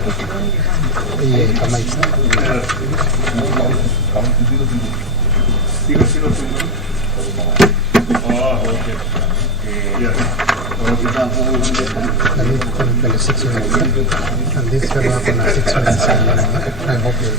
kama hivi. Okay. Yeah. And this fellow up on 6 minutes. I hope you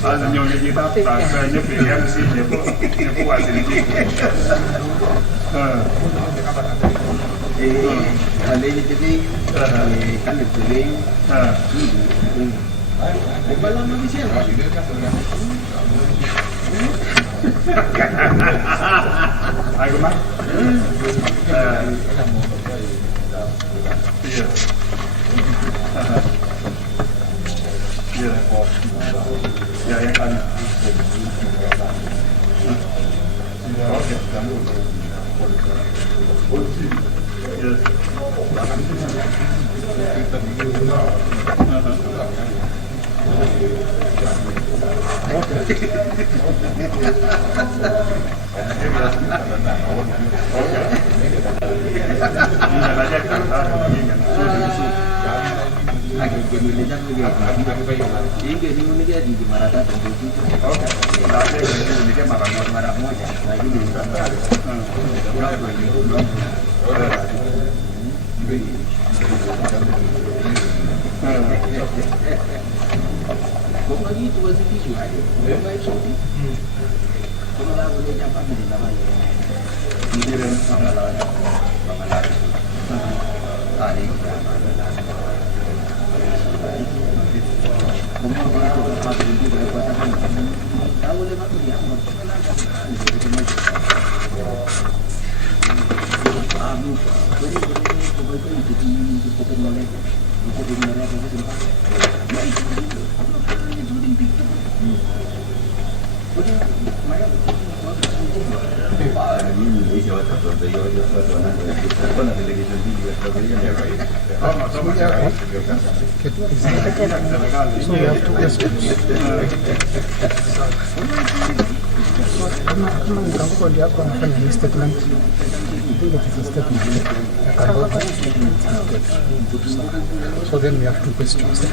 So then we have two questions.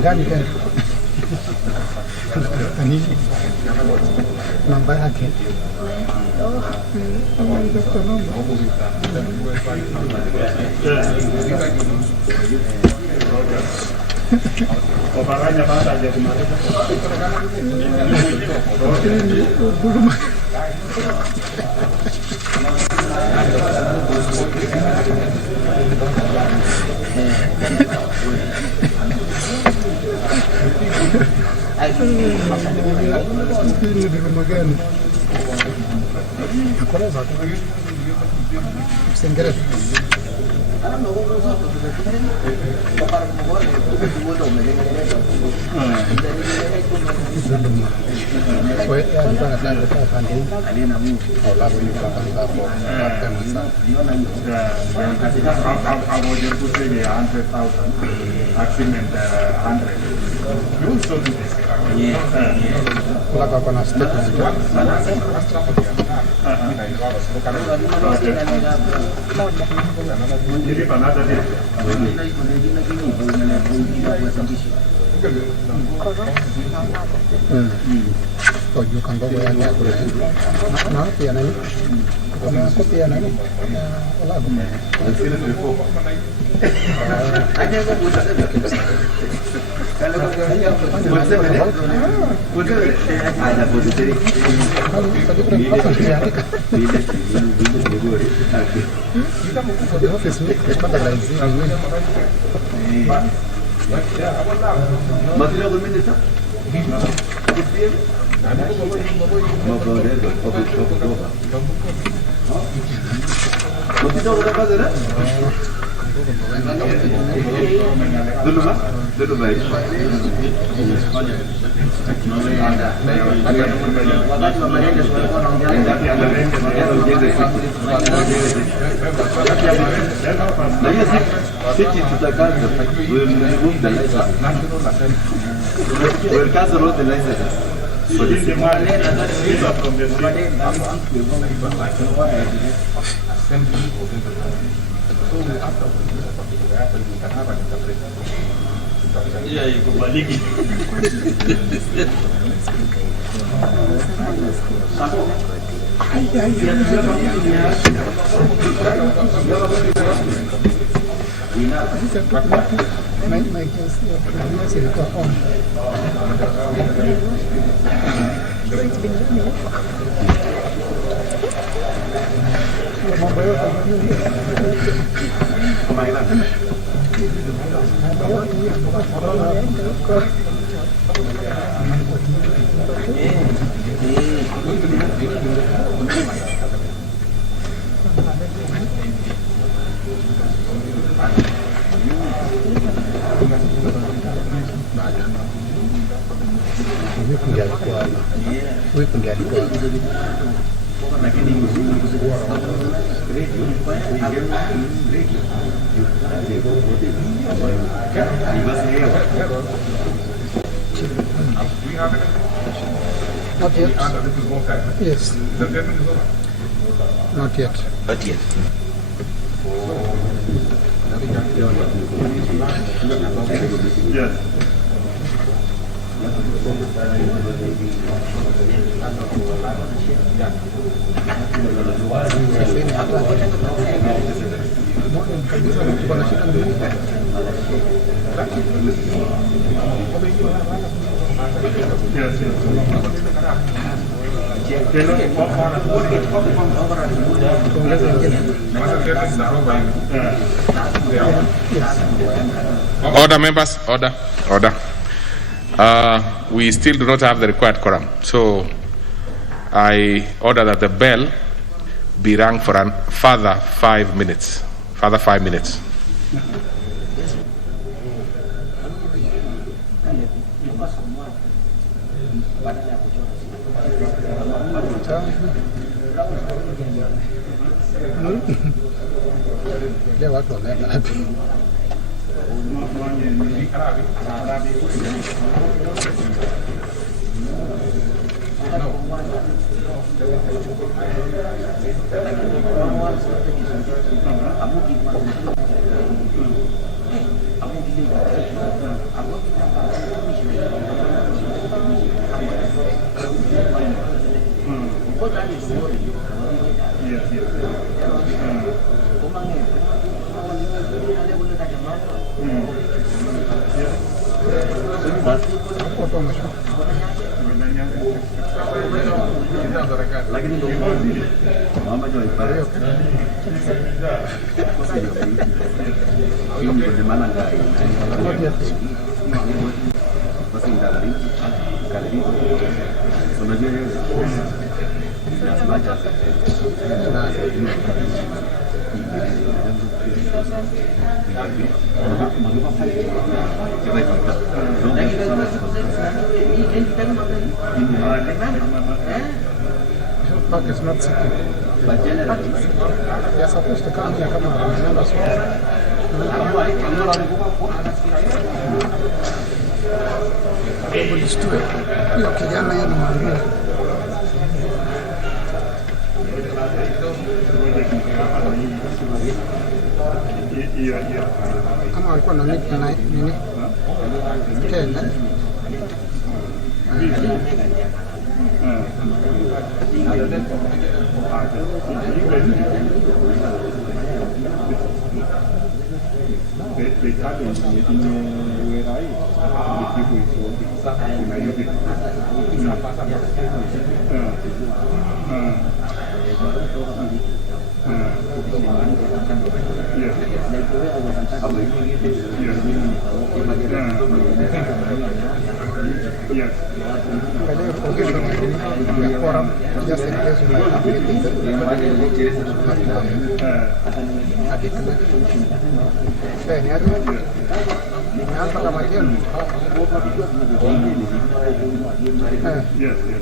Gani kan? Ani nambah lagi. Orangnya apa saja kemarin? Jadi panas tadi. So you can go where you are. Now, piano. Aku piano. We'll cancel all the licenses. So this is my case ilikuwa on. Mambo yote Wiki ndio alikuwa Not yet. Yes. Not yet. not yet. Yes. Order, members. Order. We still do not have the required quorum. So I order that the bell be rung for a further 5 minutes. Further 5 minutes. Leo watu wameenda wapi? Mama joy pare. Ini bagaimana enggak? Masih enggak lari. Kali ini sebenarnya sudah belajar. Park is not sitting. They are supposed to come here, come on, remember so. Hiyo kijana yeye ni mwalimu. Kama walikuwa na nini tena Yes. Quorum, just in case you might not get it. Yes, yes.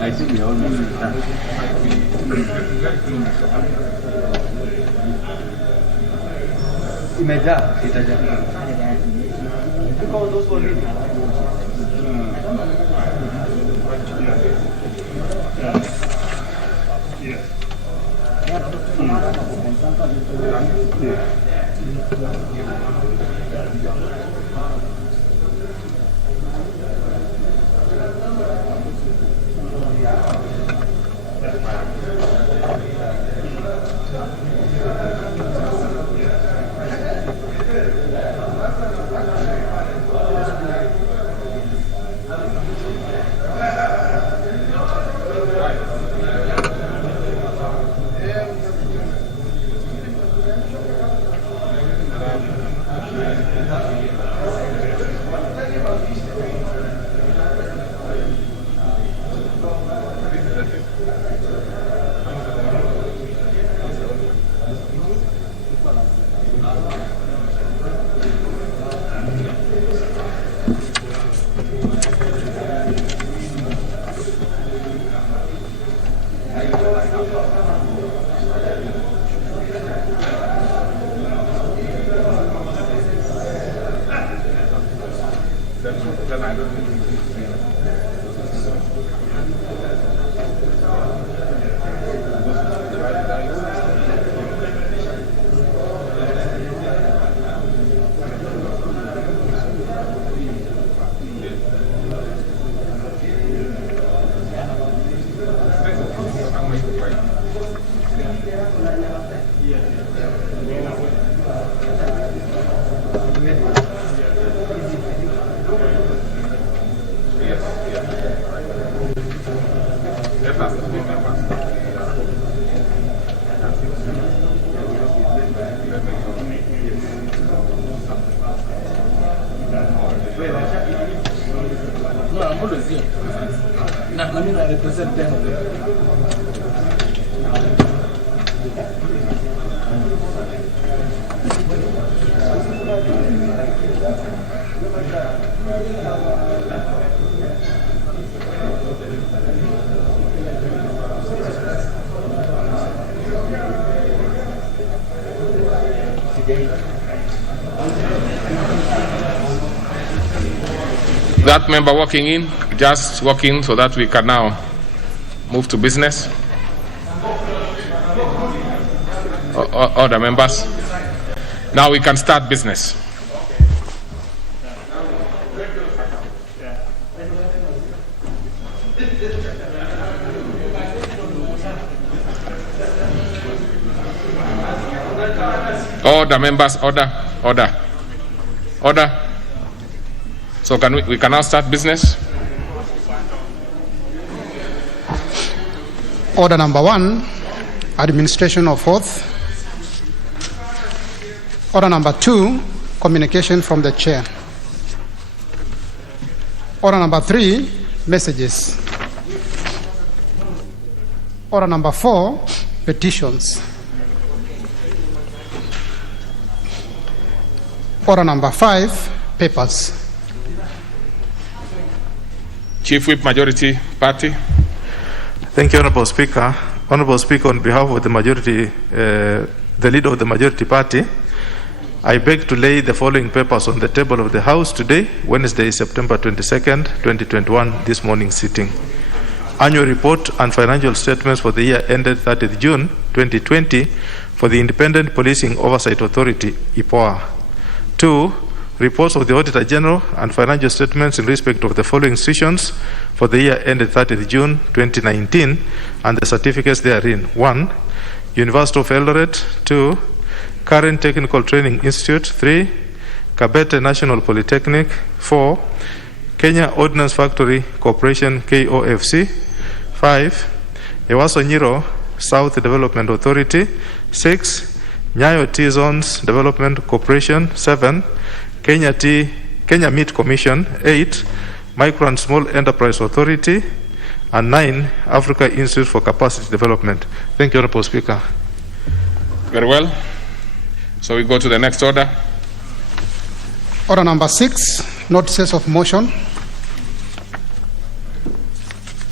I think we almost done. Imejaa, itajaa. That member walking in, just walk in so that we can now move to business. Other members. Now we can start business. Order, members, order. So we can now start business. Order number 1, administration of oath. Order number 2, communication from the chair. Order number 3, messages. Order number 4, petitions. Order number 5, papers. Chief Whip, Majority Party. Thank you, Honorable Speaker. Honorable Speaker, on behalf of the majority, the leader of the majority party, I beg to lay the following papers on the table of the House today, Wednesday, September 22nd, 2021, this morning sitting. Annual report and financial statements for the year ended 30th June 2020 for the Independent Policing Oversight Authority, IPOA. 2, reports of the Auditor General and financial statements in respect of the following institutions for for the year ended 30th June 2019 and the certificates therein. 1. University of Eldoret. 2. Karen Technical Training Institute. 3. Kabete National Polytechnic. 4. Kenya Ordnance Factory Corporation, KOFC. 5. Ewaso Nyiro South Development Authority. 6. Nyayo T-Zones Development Corporation. 7. Kenya Meat Commission. 8. Micro and Small Enterprise Authority. And 9. Africa Institute for Capacity Development. Thank you, Honorable Speaker. Very well. So we go to the next order. Order number 6, notices of motion.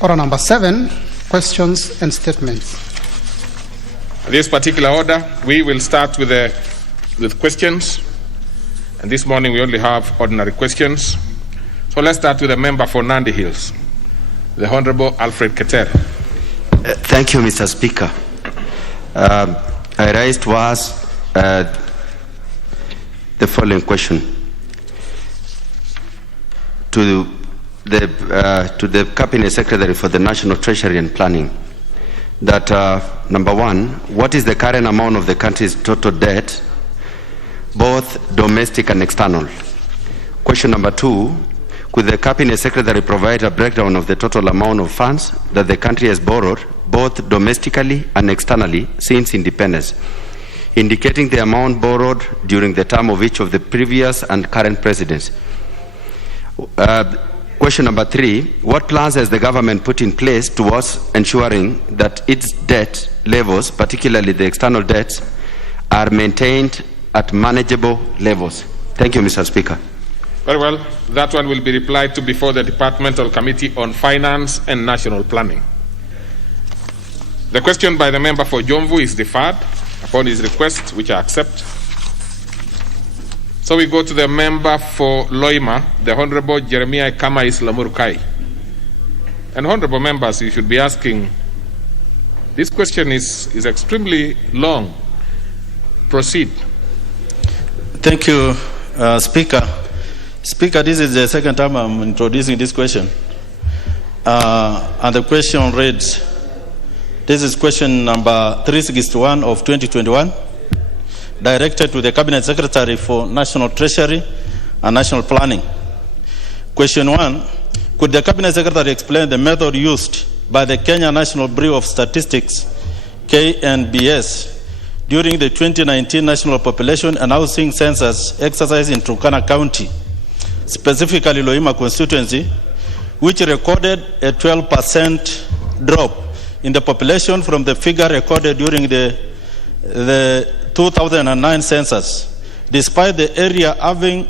Order number 7, questions and statements. This particular order, we will start with questions. And this morning we only have ordinary questions. So let's start with the member for Nandi Hills, the Honorable Alfred Keter. Thank you, Mr. Speaker. I raised was the following question to the Cabinet Secretary for the National Treasury and Planning. That number 1, what is the current amount of the country's total debt, both domestic and external? Question number 2, could the Cabinet Secretary provide a breakdown of the total amount of funds that the country has borrowed, both domestically and externally, since independence, indicating the amount borrowed during the term of each of the previous and current presidents? Question number 3, what plans has the government put in place towards ensuring that its debt levels, particularly the external debts, are maintained at manageable levels? Thank you, Mr. Speaker. Very well. That one will be replied to before the Departmental Committee on Finance and National Planning. The question by the member for Jomvu is deferred upon his request, which I accept. So we go to the member for Loima, the Honorable Jeremiah Kamais Lamurukai. And honorable members, you should be asking, this question is extremely long. Proceed. Thank you, Speaker. Speaker, this is the second time I'm introducing this question. And the question reads, this is question number 361 of 2021, directed to the Cabinet Secretary for National Treasury and National Planning. Question 1, could the Cabinet Secretary explain the method used by the Kenya National Bureau of Statistics, KNBS, during the 2019 National Population and Housing Census exercise in Turkana County, specifically Loima constituency, which recorded a 12% drop in the population from the figure recorded during the 2009 census, despite the area having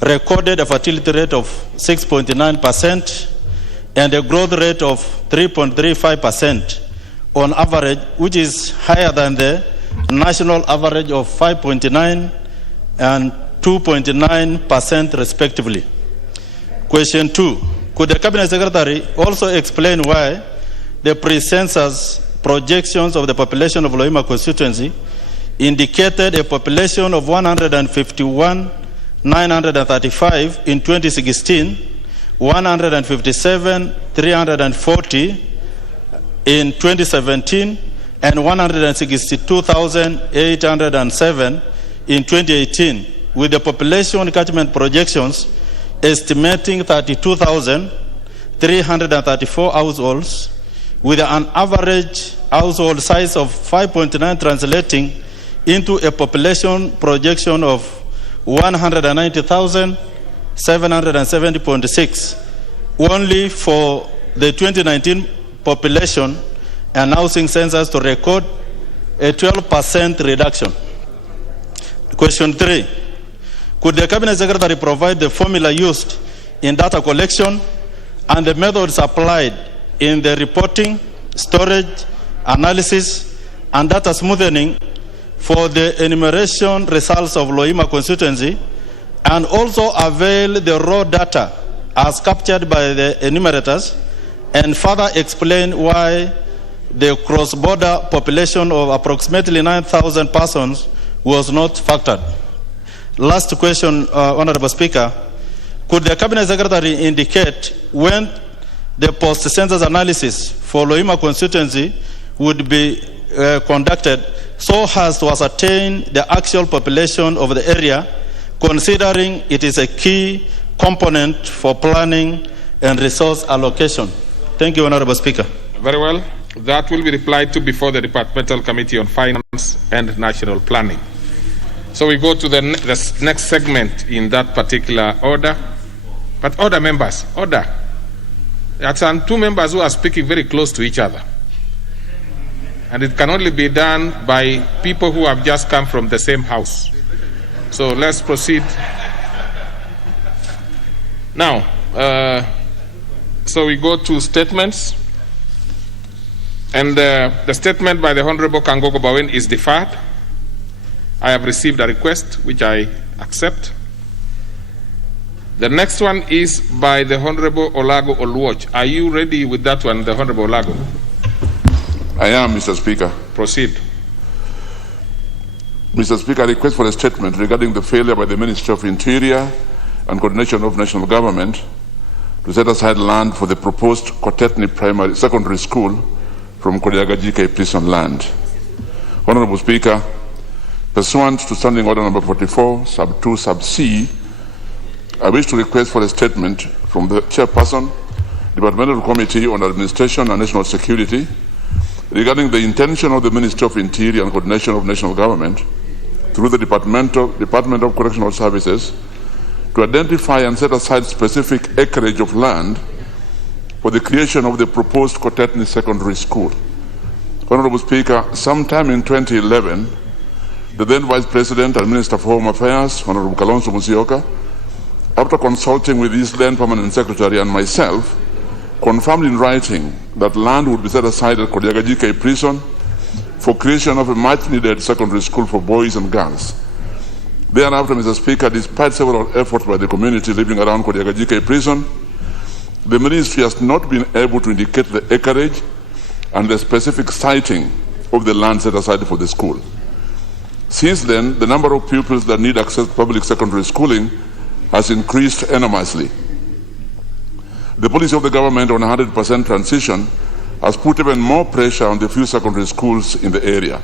recorded a fertility rate of 6.9% and a growth rate of 3.35% on average, which is higher than the national average of 5.9 and 2.9% respectively. Question 2, could the Cabinet Secretary also explain why the pre-census projections of the population of Loima constituency indicated a population of 151,935 in 2016, 157,340 in 2017, and 162,807 in 2018, with the population catchment projections estimating 32,334 households, with an average household size of 5.9 translating into a population projection of 190,770.6 only for the 2019 population and housing census to record a 12% reduction. Question 3, could the Cabinet Secretary provide the formula used in data collection and the methods applied in the reporting, storage, analysis, and data smoothing for the enumeration results of Loima constituency, and also avail the raw data as captured by the enumerators, and further explain why the cross-border population of approximately 9,000 persons was not factored? Last question, Honorable Speaker. Could the Cabinet Secretary indicate when the post-census analysis for Loima constituency would be conducted so as to ascertain the actual population of the area, considering it is a key component for planning and resource allocation. Thank you, Honorable Speaker. Very well. That will be replied to before the Departmental Committee on Finance and National Planning. So we go to the next segment in that particular order. But order, members, order. There are two members who are speaking very close to each other. And it can only be done by people who have just come from the same house. So let's proceed. Now, so we go to statements. And the statement by the Honorable Kangogo Bawen is deferred. I have received a request, which I accept. The next one is by the Honorable Olago Oluoch. Are you ready with that one, the Honorable Olago? I am, Mr. Speaker. Proceed. Mr. Speaker, I request for a statement regarding the failure by the Ministry of Interior and Coordination of National Government to set aside land for the proposed Kotetni Secondary School from Kodiaga GK prison land. Honorable Speaker, pursuant to Standing Order number 44, sub 2, sub C, I wish to request for a statement from the Chairperson, Departmental Committee on Administration and National Security, regarding the intention of the Ministry of Interior and Coordination of National Government through the Department of Correctional Services to identify and set aside specific acreage of land for the creation of the proposed Kotetni Secondary School. Honorable Speaker, sometime in 2011, the then Vice President and Minister for Home Affairs, Honorable Kalonzo Musyoka, after consulting with his then Permanent Secretary and myself, confirmed in writing that land would be set aside at Kodiaga GK prison for creation of a much-needed secondary school for boys and girls. Thereafter, Mr. Speaker, despite several efforts by the community living around Kodiaga GK prison, the Ministry has not been able to indicate the acreage and the specific siting of the land set aside for the school. Since then, the number of pupils that need access to public secondary schooling has increased enormously. The policy of the government on 100% transition has put even more pressure on the few secondary schools in the area.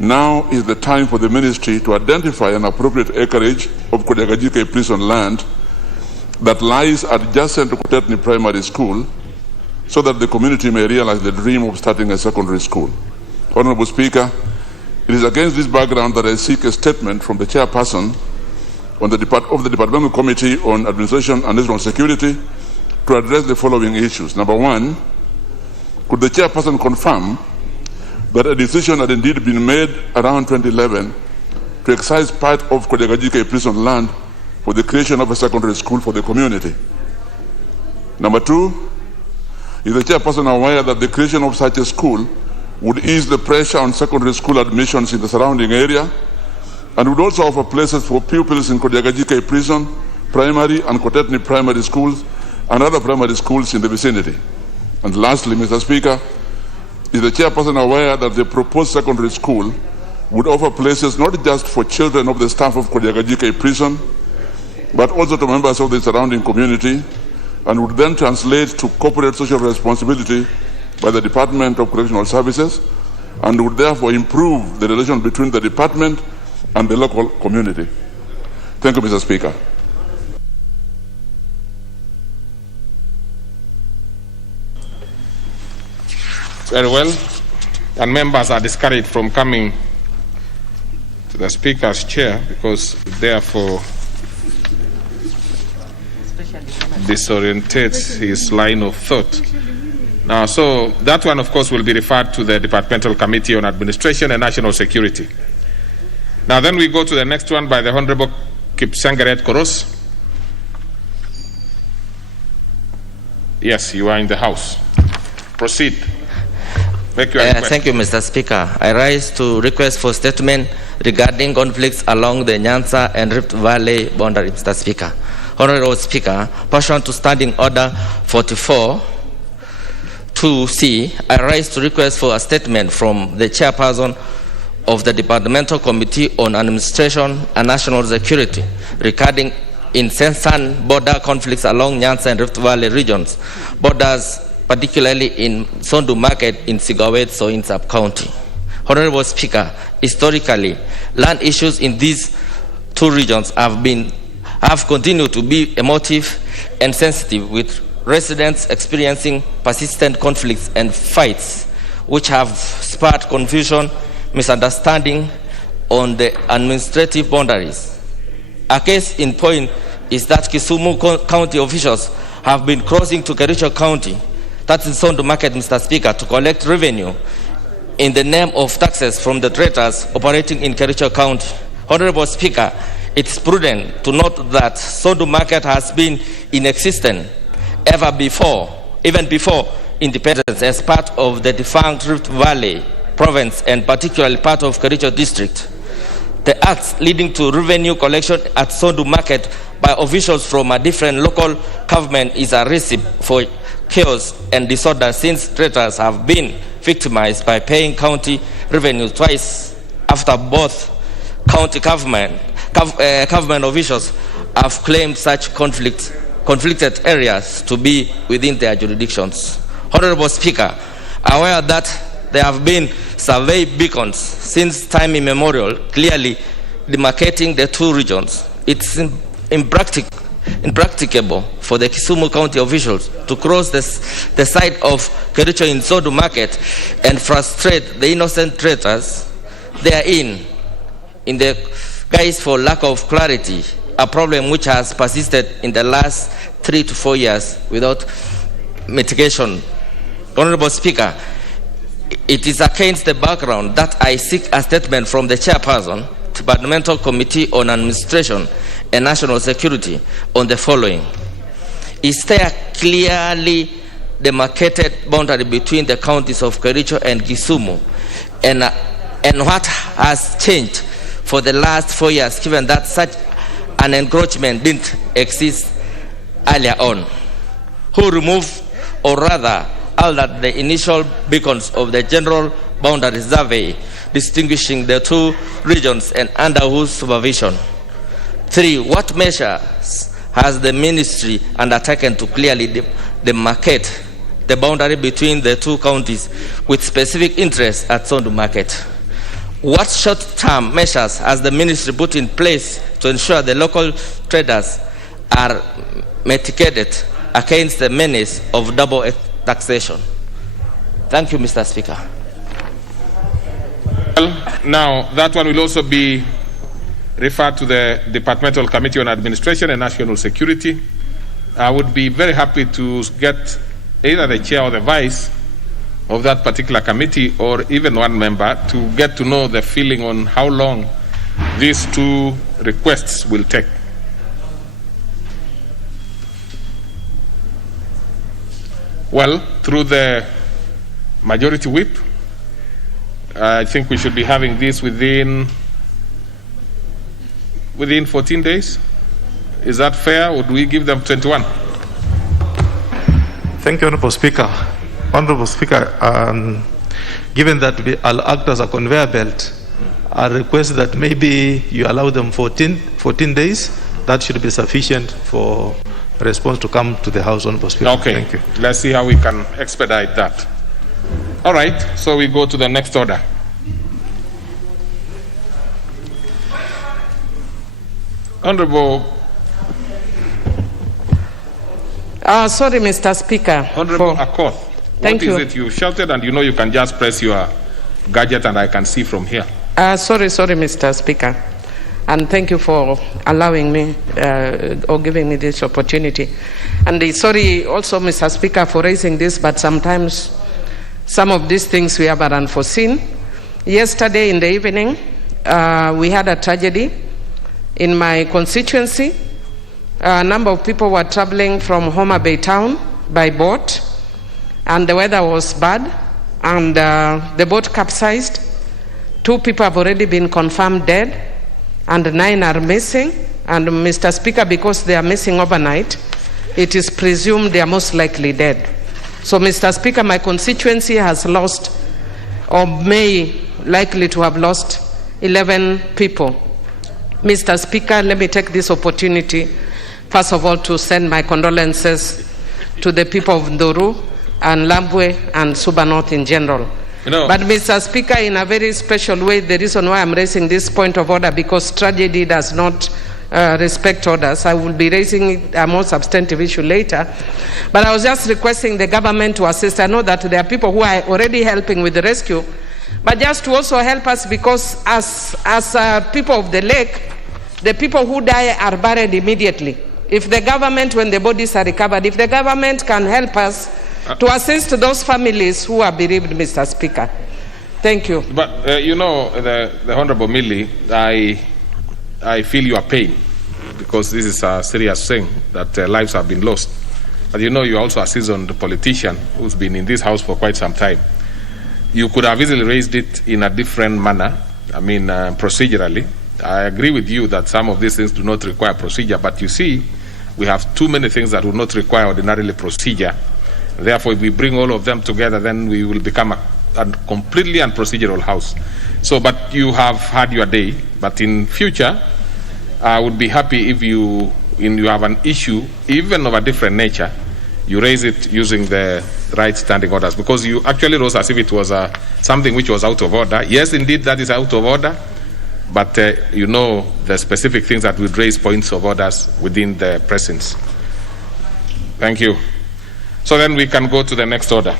Now is the time for the ministry to identify an appropriate acreage of Kodiaga GK prison land that lies adjacent to Kotetni Primary School so that the community may realize the dream of starting a secondary school. Honorable Speaker, it is against this background that I seek a statement from the Chairperson of the Departmental Committee on Administration and National Security to address the following issues. Number one, could the Chairperson confirm that a decision had indeed been made around 2011 to excise part of Kodiaga GK prison land for the creation of a secondary school for the community? Number two, is the Chairperson aware that the creation of such a school would ease the pressure on secondary school admissions in the surrounding area and would also offer places for pupils in Kodiaga GK prison, primary and Kotetni primary schools and other primary schools in the vicinity? And lastly, Mr. Speaker, is the Chairperson aware that the proposed secondary school would offer places not just for children of the staff of Kodiaga GK prison, but also to members of the surrounding community, and would then translate to corporate social responsibility by the Department of Correctional Services, and would therefore improve the relation between the department and the local community? Thank you, Mr. Speaker. Very well. And members are discouraged from coming to the Speaker's chair because therefore disorientates his line of thought. Now, so that one, of course, will be referred to the Departmental Committee on Administration and National Security. Now, then we go to the next one by the Honorable Kipsangeret Koros. Yes, you are in the House. Proceed. Make your request. Thank you, Mr. Speaker. I rise to request for statement regarding conflicts along the Nyanza and Rift Valley boundary, Mr. Speaker. Honorable Speaker, pursuant to Standing Order 44 2C, I rise to request for a statement from the Chairperson of the Departmental Committee on Administration and National Security regarding in incessant border conflicts along Nyanza and Rift Valley regions, borders particularly in Sondu Market in Sigawet, Soin sub-county. Honorable Speaker, historically, land issues in these two regions have continued to be emotive and sensitive, with residents experiencing persistent conflicts and fights, which have spurred confusion, misunderstanding on the administrative boundaries. A case in point is that Kisumu County officials have been crossing to Kericho County, that is Sondu Market, Mr. Speaker, to collect revenue in the name of taxes from the traders operating in Kericho County. Honorable Speaker, it's prudent to note that Sondu Market has been in existence even before independence, as part of the defunct Rift Valley province and particularly part of Kericho district. The acts leading to revenue collection at Sondu Market by officials from a different local government is a recipe for chaos and disorder, since traders have been victimized by paying county revenue twice after both county government officials have claimed such conflicted areas to be within their jurisdictions. Honorable Speaker, aware that there have been survey beacons since time immemorial, clearly demarcating the two regions, it's impracticable for the Kisumu County officials to cross the side of Kericho in Sondu Market and frustrate the innocent traders therein in the guise for lack of clarity, a problem which has persisted in the last 3 to 4 years without mitigation. Honorable Speaker, it is against the background that I seek a statement from the chairperson, Departmental Committee on Administration and National Security, on the following. Is there a clearly demarcated boundary between the counties of Kericho and Kisumu? And what has changed for the last 4 years, given that such an encroachment didn't exist earlier on? Who removed, or rather altered, the initial beacons of the general boundary survey distinguishing the two regions, and under whose supervision? 3. What measures has the ministry undertaken to clearly demarcate the boundary between the two counties with specific interests at Sondu Market? What short-term measures has the ministry put in place to ensure the local traders are mitigated against the menace of double taxation? Thank you, Mr. Speaker. Well, now, that one will also be referred to the Departmental Committee on Administration and National Security. I would be very happy to get either the chair or the vice of that particular committee, or even one member, to get to know the feeling on how long these two requests will take. Well, through the majority whip, I think we should be having this within 14 days. Is that fair? Or do we give them 21? Thank you, Honorable Speaker. Honorable Speaker, given that I'll act as a conveyor belt, I request that maybe you allow them 14 days. That should be sufficient for a response to come to the House, Honorable Speaker. Okay. Thank you. Let's see how we can expedite that. All right, so we go to the next order. Honorable. Sorry, Mr. Speaker. Honorable Akoth. Thank you. What is it you shouted? And you can just press your gadget and I can see from here. Sorry, Mr. Speaker. And thank you for allowing me or giving me this opportunity. And sorry also, Mr. Speaker, for raising this, but sometimes some of these things we have are unforeseen. Yesterday in the evening, we had a tragedy in my constituency. A number of people were traveling from Homa Bay town by boat, and the weather was bad, and the boat capsized. 2 people have already been confirmed dead, and 9 are missing. And Mr. Speaker, because they are missing overnight, it is presumed they are most likely dead. So, Mr. Speaker, my constituency has lost, or may likely to have lost, 11 people. Mr. Speaker, let me take this opportunity first of all, to send my condolences to the people of Nduru and Lambwe and Suba North in general. But Mr. Speaker, in a very special way, the reason why I'm raising this point of order, because tragedy does not respect orders. I will be raising a more substantive issue later. But I was just requesting the government to assist. I know that there are people who are already helping with the rescue, but just to also help us, because as people of the lake, the people who die are buried immediately. If the government, when the bodies are recovered, if the government can help us to assist those families who are bereaved, Mr. Speaker. Thank you. But the Honorable Millie, I feel your pain, because this is a serious thing that lives have been lost. But you're also a seasoned politician who's been in this house for quite some time. You could have easily raised it in a different manner, procedurally. I agree with you that some of these things do not require procedure, but you see, we have too many things that would not require ordinarily procedure. Therefore, if we bring all of them together, then we will become a completely unprocedural house. So, but you have had your day. But in future, I would be happy if you have an issue, even of a different nature, you raise it using the right standing orders, because you actually rose as if it was something which was out of order. Yes, indeed, that is out of order, but the specific things that would raise points of orders within the presence. Thank you. So then we can go to the next order.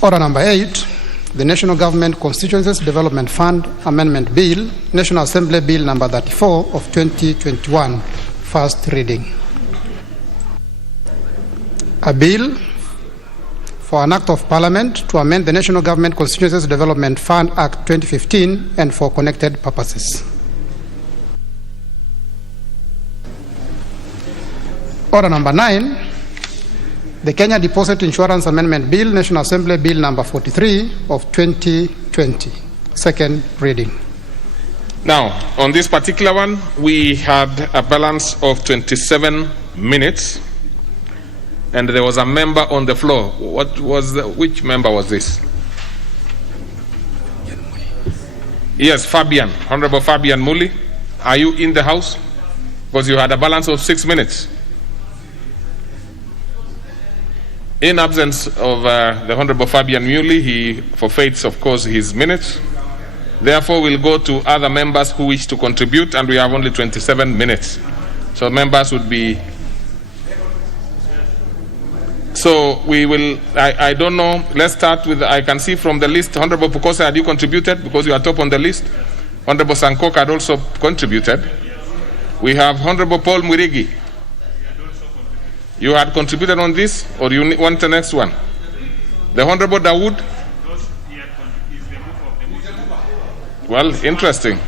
Order number 8, the National Government Constituencies Development Fund Amendment Bill, National Assembly Bill number 34 of 2021, first reading. A bill for an act of Parliament to amend the National Government Constituencies Development Fund Act 2015 and for connected purposes. Order number 9, the Kenya Deposit Insurance Amendment Bill, National Assembly Bill number 43 of 2020, second reading. Now, on this particular one, we had a balance of 27 minutes, and there was a member on the floor. Which member was this? Yes, Fabian, Honorable Fabian Muli. Are you in the house? Because you had a balance of 6 minutes. In absence of the Honorable Fabian Muley, he forfeits, of course, his minutes. Therefore, we'll go to other members who wish to contribute, and we have only 27 minutes. So members would be... So we will, I don't know, let's start with, I can see from the list, Honorable Pukosa, had you contributed because you are top on the list? Honorable Sankok had also contributed. We have Honorable Paul Mwirigi. You had contributed on this, or you want the next one? The Honorable Dawood? Well, interesting.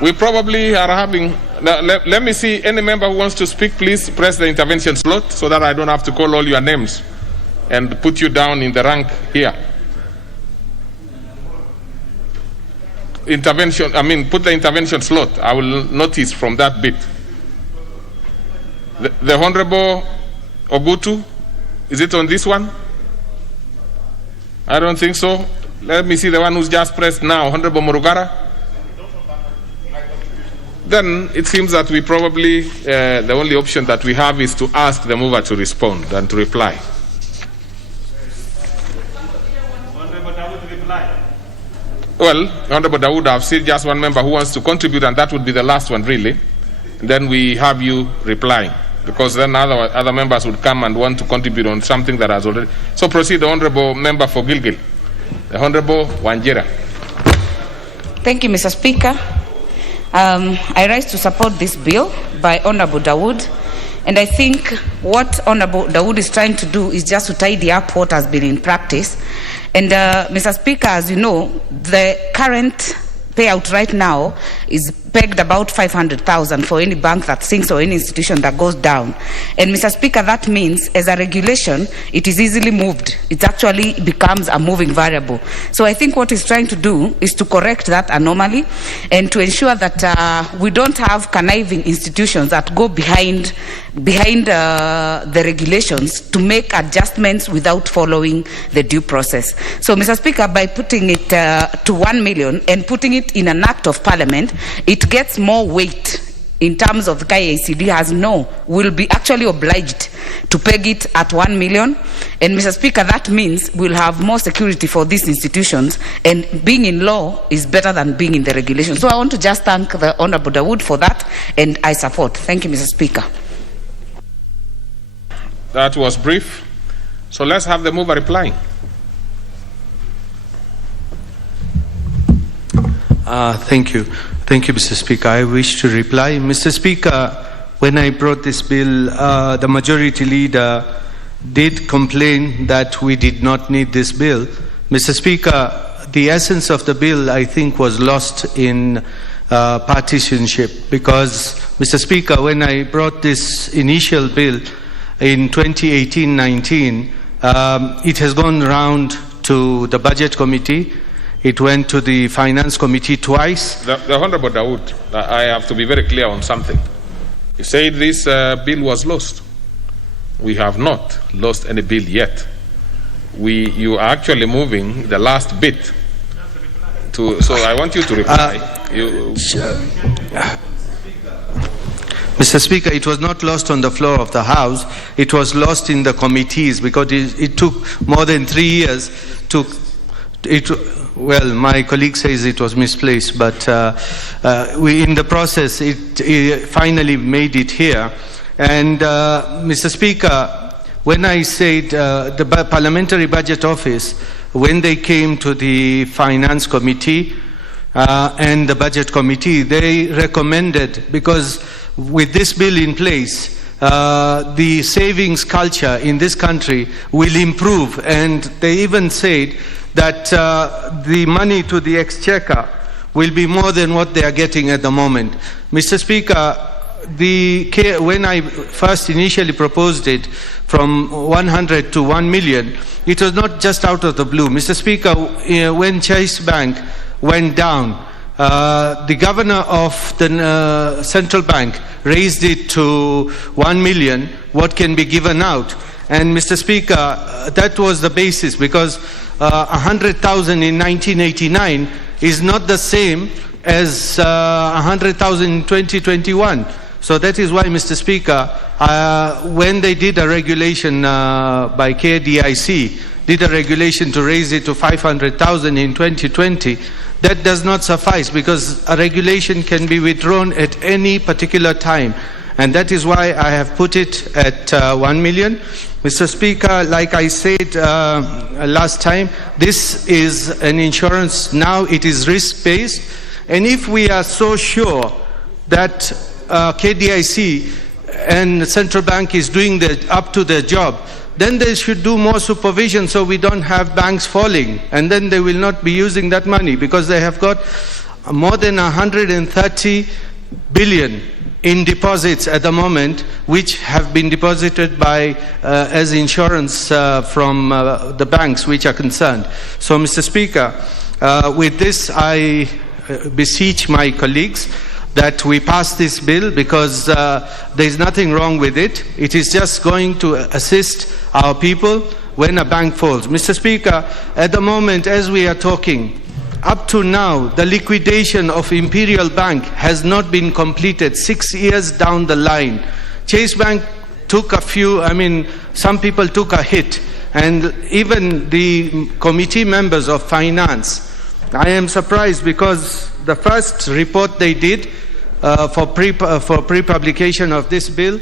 We probably are having... Let me see, any member who wants to speak, please press the intervention slot so that I don't have to call all your names and put you down in the rank here. Put the intervention slot. I will notice from that bit. The Honorable Ogutu, is it on this one? I don't think so. Let me see the one who's just pressed now. Honorable Murugara. Then it seems that we probably, the only option that we have is to ask the mover to respond and to reply. Honorable Dawood reply. Well, Honorable Dawood, I've seen just one member who wants to contribute, and that would be the last one, really. And then we have you replying, because then other members would come and want to contribute on something that has already... So proceed, the Honorable Member for Gilgil, the Honorable Wanjira. Thank you, Mr. Speaker. I rise to support this bill by Honorable Dawood, and I think what Honorable Dawood is trying to do is just to tidy up what has been in practice. And Mr. Speaker, as you know, the current payout right now is pegged about 500,000 for any bank that sinks or any institution that goes down. And Mr. Speaker, that means as a regulation, it is easily moved. It actually becomes a moving variable. So I think what he's trying to do is to correct that anomaly and to ensure that we don't have conniving institutions that go behind the regulations to make adjustments without following the due process. So Mr. Speaker, by putting it to 1 million and putting it in an act of parliament, it gets more weight in terms of the KICD has will be actually obliged to peg it at 1 million. And Mr. Speaker, that means we'll have more security for these institutions, and being in law is better than being in the regulation. So I want to just thank the Honorable Dawood for that, and I support. Thank you, Mr. Speaker. That was brief. So let's have the mover replying. Thank you. Thank you, Mr. Speaker. I wish to reply. Mr. Speaker, when I brought this bill, the majority leader did complain that we did not need this bill. Mr. Speaker, the essence of the bill, I think, was lost in partisanship because, Mr. Speaker, when I brought this initial bill in 2018-19, it has gone round to the Budget Committee. It went to the Finance Committee twice. The Honorable Dawood, I have to be very clear on something. You said this bill was lost. We have not lost any bill yet. You are actually moving the last bit. So I want you to reply. Mr. Speaker, it was not lost on the floor of the House. It was lost in the committees because it took more than 3 years to... Well, my colleague says it was misplaced, but in the process, it finally made it here. And, Mr. Speaker, when I said the Parliamentary Budget Office, when they came to the Finance Committee and the Budget Committee, they recommended, because with this bill in place, the savings culture in this country will improve. And they even said that the money to the exchequer will be more than what they are getting at the moment. Mr. Speaker, when I first initially proposed it from 100 to 1 million, it was not just out of the blue. Mr. Speaker, when Chase Bank went down, the governor of the central bank raised it to 1 million, what can be given out. And Mr. Speaker, that was the basis, because 100,000 in 1989 is not the same as 100,000 in 2021. So that is why, Mr. Speaker, when they did a regulation by KDIC, did a regulation to raise it to 500,000 in 2020, that does not suffice, because a regulation can be withdrawn at any particular time. And that is why I have put it at 1 million. Mr. Speaker, like I said last time, this is an insurance. Now it is risk-based. And if we are so sure that KDIC and the central bank is doing up to their job, then they should do more supervision so we don't have banks falling. And then they will not be using that money, because they have got more than 130 billion in deposits at the moment, which have been deposited by as insurance from the banks which are concerned. So, Mr. Speaker, with this I beseech my colleagues that we pass this bill, because there is nothing wrong with it. It is just going to assist our people when a bank falls. Mr. Speaker, at the moment as we are talking, up to now, the liquidation of Imperial Bank has not been completed. 6 years down the line, Chase Bank took some people took a hit, and even the committee members of finance. I am surprised, because the first report they did for pre-publication of this bill,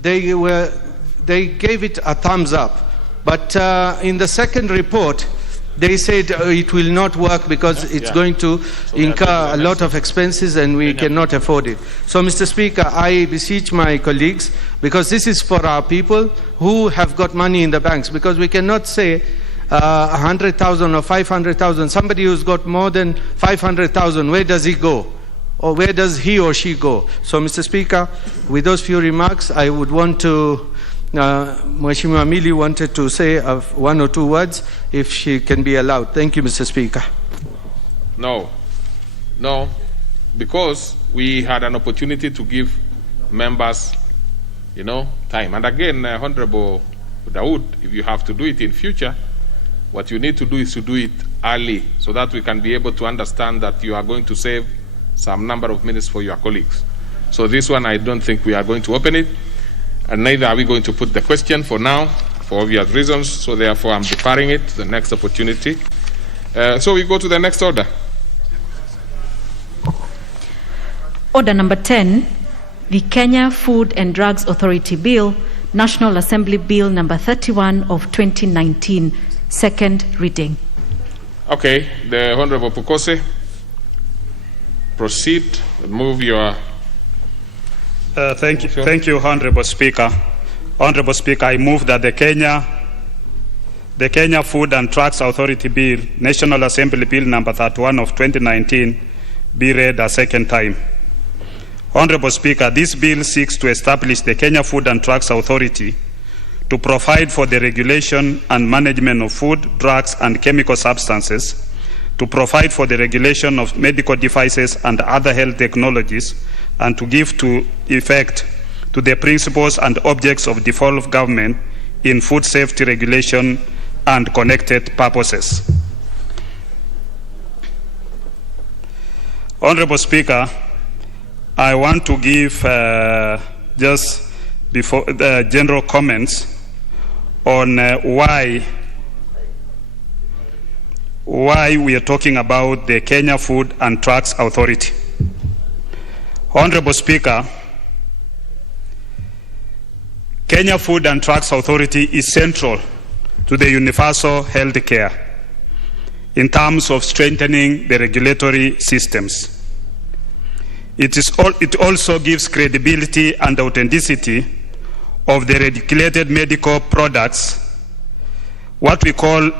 they gave it a thumbs up. But in the second report, they said it will not work because it's going to incur a lot of expenses and we cannot afford it. So, Mr. Speaker, I beseech my colleagues, because this is for our people who have got money in the banks, because we cannot say 100,000 or 500,000. Somebody who's got more than 500,000, where does he go? Or where does he or she go? So, Mr. Speaker, with those few remarks, I would want to Mheshimiwa Mili wanted to say 1 or 2 words, if she can be allowed. Thank you, Mr. Speaker. No, because we had an opportunity to give members, time. And again, Honorable Dawood, if you have to do it in future, what you need to do is to do it early, so that we can be able to understand that you are going to save some number of minutes for your colleagues. So this one, I don't think we are going to open it, and neither are we going to put the question for now, for obvious reasons. So therefore, I'm deferring it to the next opportunity. So we go to the next order. Order number 10, the Kenya Food and Drugs Authority Bill, National Assembly Bill number 31 of 2019, second reading. Okay, the Honorable Pukose, proceed. Move your. Thank you, Honorable Speaker. Honorable Speaker, I move that the Kenya Food and Drugs Authority Bill, National Assembly Bill number 31 of 2019, be read a second time. Honorable Speaker, this bill seeks to establish the Kenya Food and Drugs Authority to provide for the regulation and management of food, drugs, and chemical substances, to provide for the regulation of medical devices and other health technologies, and to give to effect to the principles and objects of devolved government in food safety regulation and connected purposes. Honorable Speaker, I want to give just before general comments on why we are talking about the Kenya Food and Drugs Authority. Honorable Speaker, Kenya Food and Drugs Authority is central to the universal health care in terms of strengthening the regulatory systems. It also gives credibility and authenticity of the regulated medical products, what we call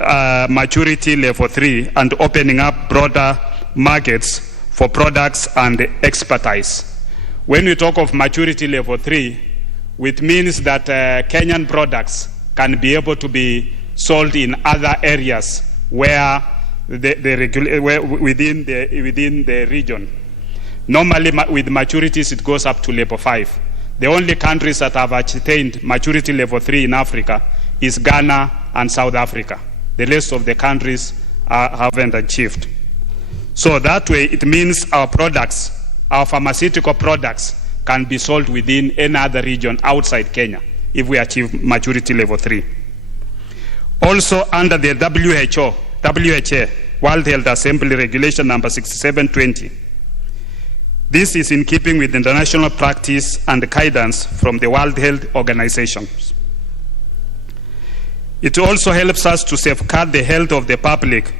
maturity level 3, and opening up broader markets for products and expertise. When we talk of maturity level 3, it means that Kenyan products can be able to be sold in other areas where within the region. Normally, with maturities, it goes up to level 5. The only countries that have attained maturity level 3 in Africa is Ghana and South Africa. The rest of the countries haven't achieved. So that way, it means our products, our pharmaceutical products, can be sold within any other region outside Kenya if we achieve maturity level 3. Also, under the WHA, World Health Assembly Regulation number 6720, this is in keeping with international practice and guidance from the World Health Organization. It also helps us to safeguard the health of the public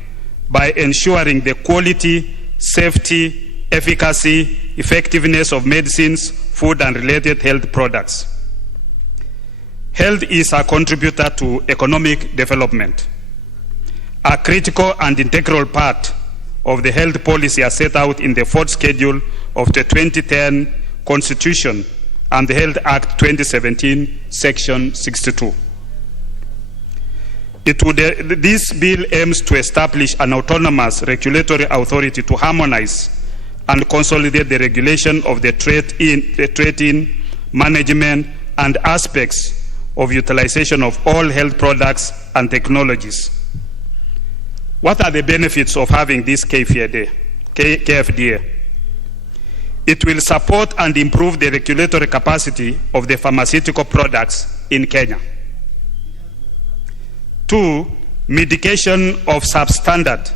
by ensuring the quality, safety, efficacy, effectiveness of medicines, food, and related health products. Health is a contributor to economic development. A critical and integral part of the health policy as set out in the 4th schedule of the 2010 Constitution and the Health Act 2017, Section 62. This bill aims to establish an autonomous regulatory authority to harmonize and consolidate the regulation of the trade-in, management, and aspects of utilization of all health products and technologies. What are the benefits of having this KFDA? It will support and improve the regulatory capacity of the pharmaceutical products in Kenya. 2, mitigation of substandard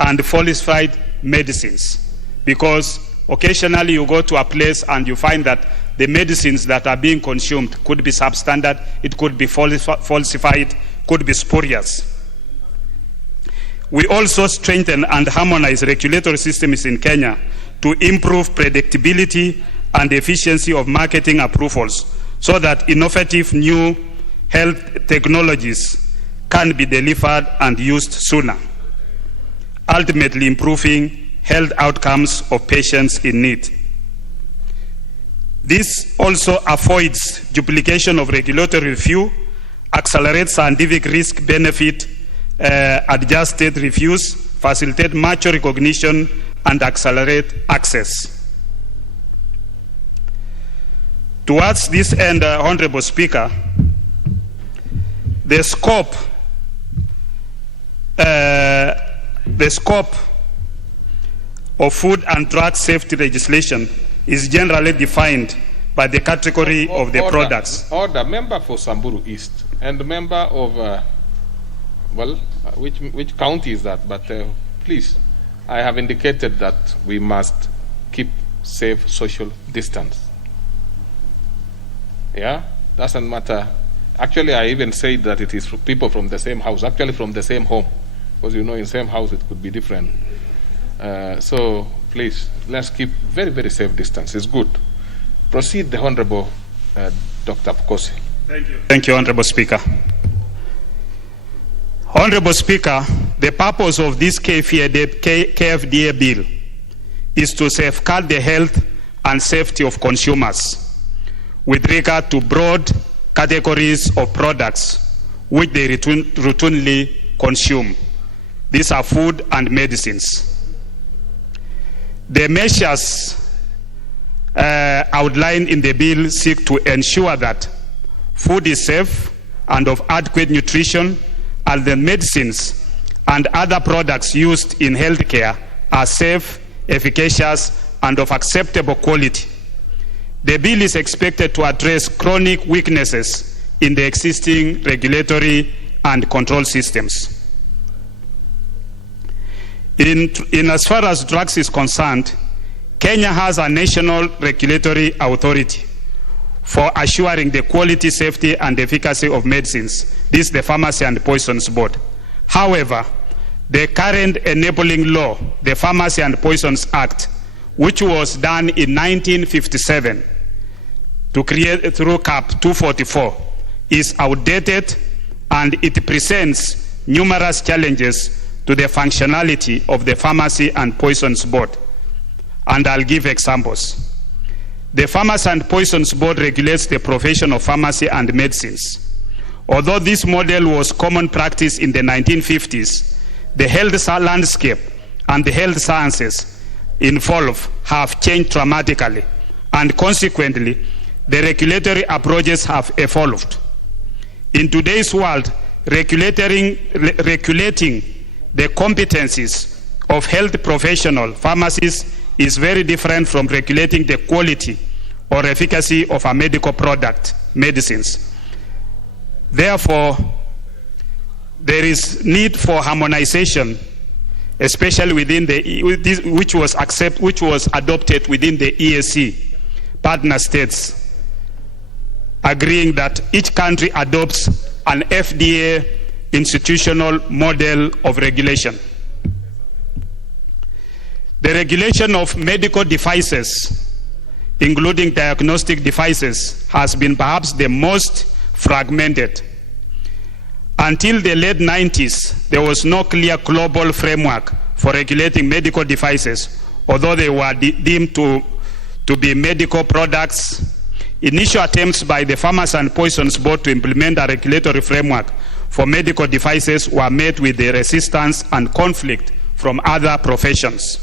and falsified medicines, because occasionally you go to a place and you find that the medicines that are being consumed could be substandard, it could be falsified, could be spurious. We also strengthen and harmonize regulatory systems in Kenya to improve predictability and efficiency of marketing approvals so that innovative new health technologies can be delivered and used sooner, ultimately improving health outcomes of patients in need. This also avoids duplication of regulatory review, accelerates scientific risk-benefit adjusted reviews, facilitate mutual recognition, and accelerate access. Towards this end, Honorable Speaker, the scope of food and drug safety legislation is generally defined by the category of the products. Order, member for Samburu East and member of, which county is that? But please, I have indicated that we must keep safe social distance. Yeah, doesn't matter. Actually, I even said that it is people from the same house, actually from the same home, because you know in same house it could be different. So please, let's keep very, very safe distance. It's good. Proceed, the Honorable Dr. Pukosi. Thank you. Thank you, Honorable Speaker. Honorable Speaker, the purpose of this KFDA bill is to safeguard the health and safety of consumers with regard to broad categories of products which they routinely consume. These are food and medicines. The measures outlined in the bill seek to ensure that food is safe and of adequate nutrition, and the medicines and other products used in healthcare are safe, efficacious, and of acceptable quality. The bill is expected to address chronic weaknesses in the existing regulatory and control systems. In as far as drugs is concerned, Kenya has a national regulatory authority for assuring the quality, safety, and efficacy of medicines. This is the Pharmacy and Poisons Board. However, the current enabling law, the Pharmacy and Poisons Act, which was done in 1957 to create through CAP 244, is outdated and it presents numerous challenges to the functionality of the Pharmacy and Poisons Board. And I'll give examples. The Pharmacy and Poisons Board regulates the profession of pharmacy and medicines. Although this model was common practice in the 1950s, the health landscape and the health sciences involved have changed dramatically, and consequently, the regulatory approaches have evolved. In today's world, regulating the competencies of health professional pharmacists is very different from regulating the quality or efficacy of a medical product, medicines. Therefore, there is need for harmonization, especially within which was adopted within the EAC partner states, agreeing that each country adopts an FDA institutional model of regulation. The regulation of medical devices, including diagnostic devices, has been perhaps the most fragmented. Until the late 90s, there was no clear global framework for regulating medical devices, although they were deemed to be medical products. Initial attempts by the Pharmacy and Poisons Board to implement a regulatory framework for medical devices were met with the resistance and conflict from other professions,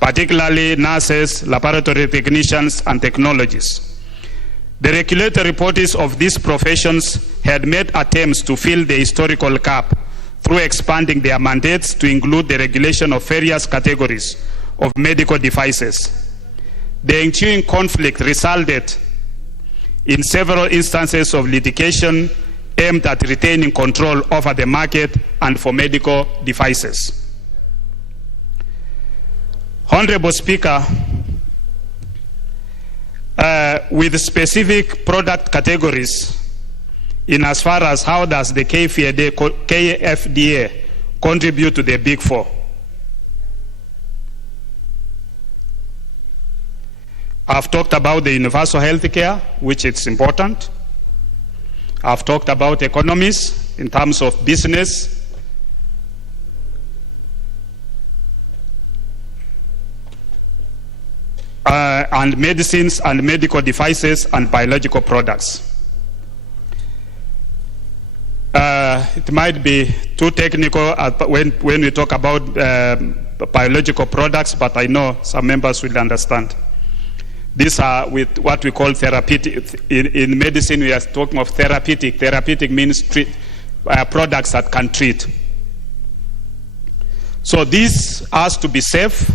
particularly nurses, laboratory technicians, and technologists. The regulatory bodies of these professions had made attempts to fill the historical gap through expanding their mandates to include the regulation of various categories of medical devices. The ensuing conflict resulted in several instances of litigation aimed at retaining control over the market and for medical devices. Honorable Speaker, with specific product categories, in as far as how does the KFDA contribute to the Big Four? I've talked about the universal health care, which is important. I've talked about economies in terms of business. And medicines and medical devices and biological products. It might be too technical when we talk about biological products, but I know some members will understand. These are with what we call therapeutic. In medicine, we are talking of therapeutic. Therapeutic means products that can treat. So this has to be safe.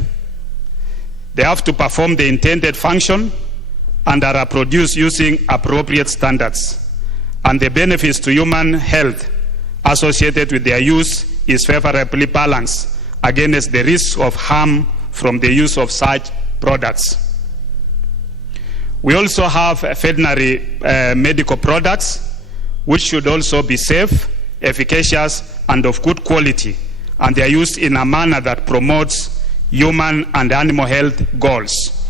They have to perform the intended function and are produced using appropriate standards. And the benefits to human health associated with their use is favorably balanced against the risk of harm from the use of such products. We also have veterinary medical products, which should also be safe, efficacious, and of good quality, and they are used in a manner that promotes human and animal health goals.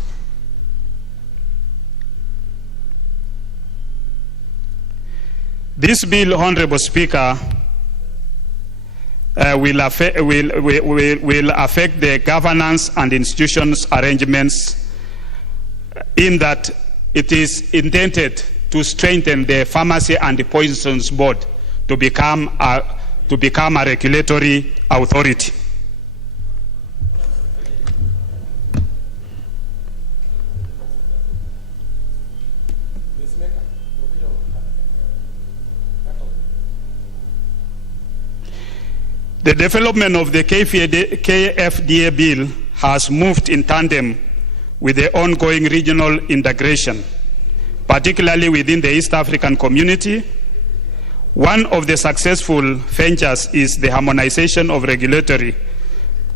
This bill, Honorable Speaker, will affect the governance and institutions arrangements in that it is intended to strengthen the Pharmacy and the Poisons Board to become a regulatory authority. The development of the KFDA bill has moved in tandem with the ongoing regional integration, particularly within the East African community. One of the successful ventures is the harmonization of regulatory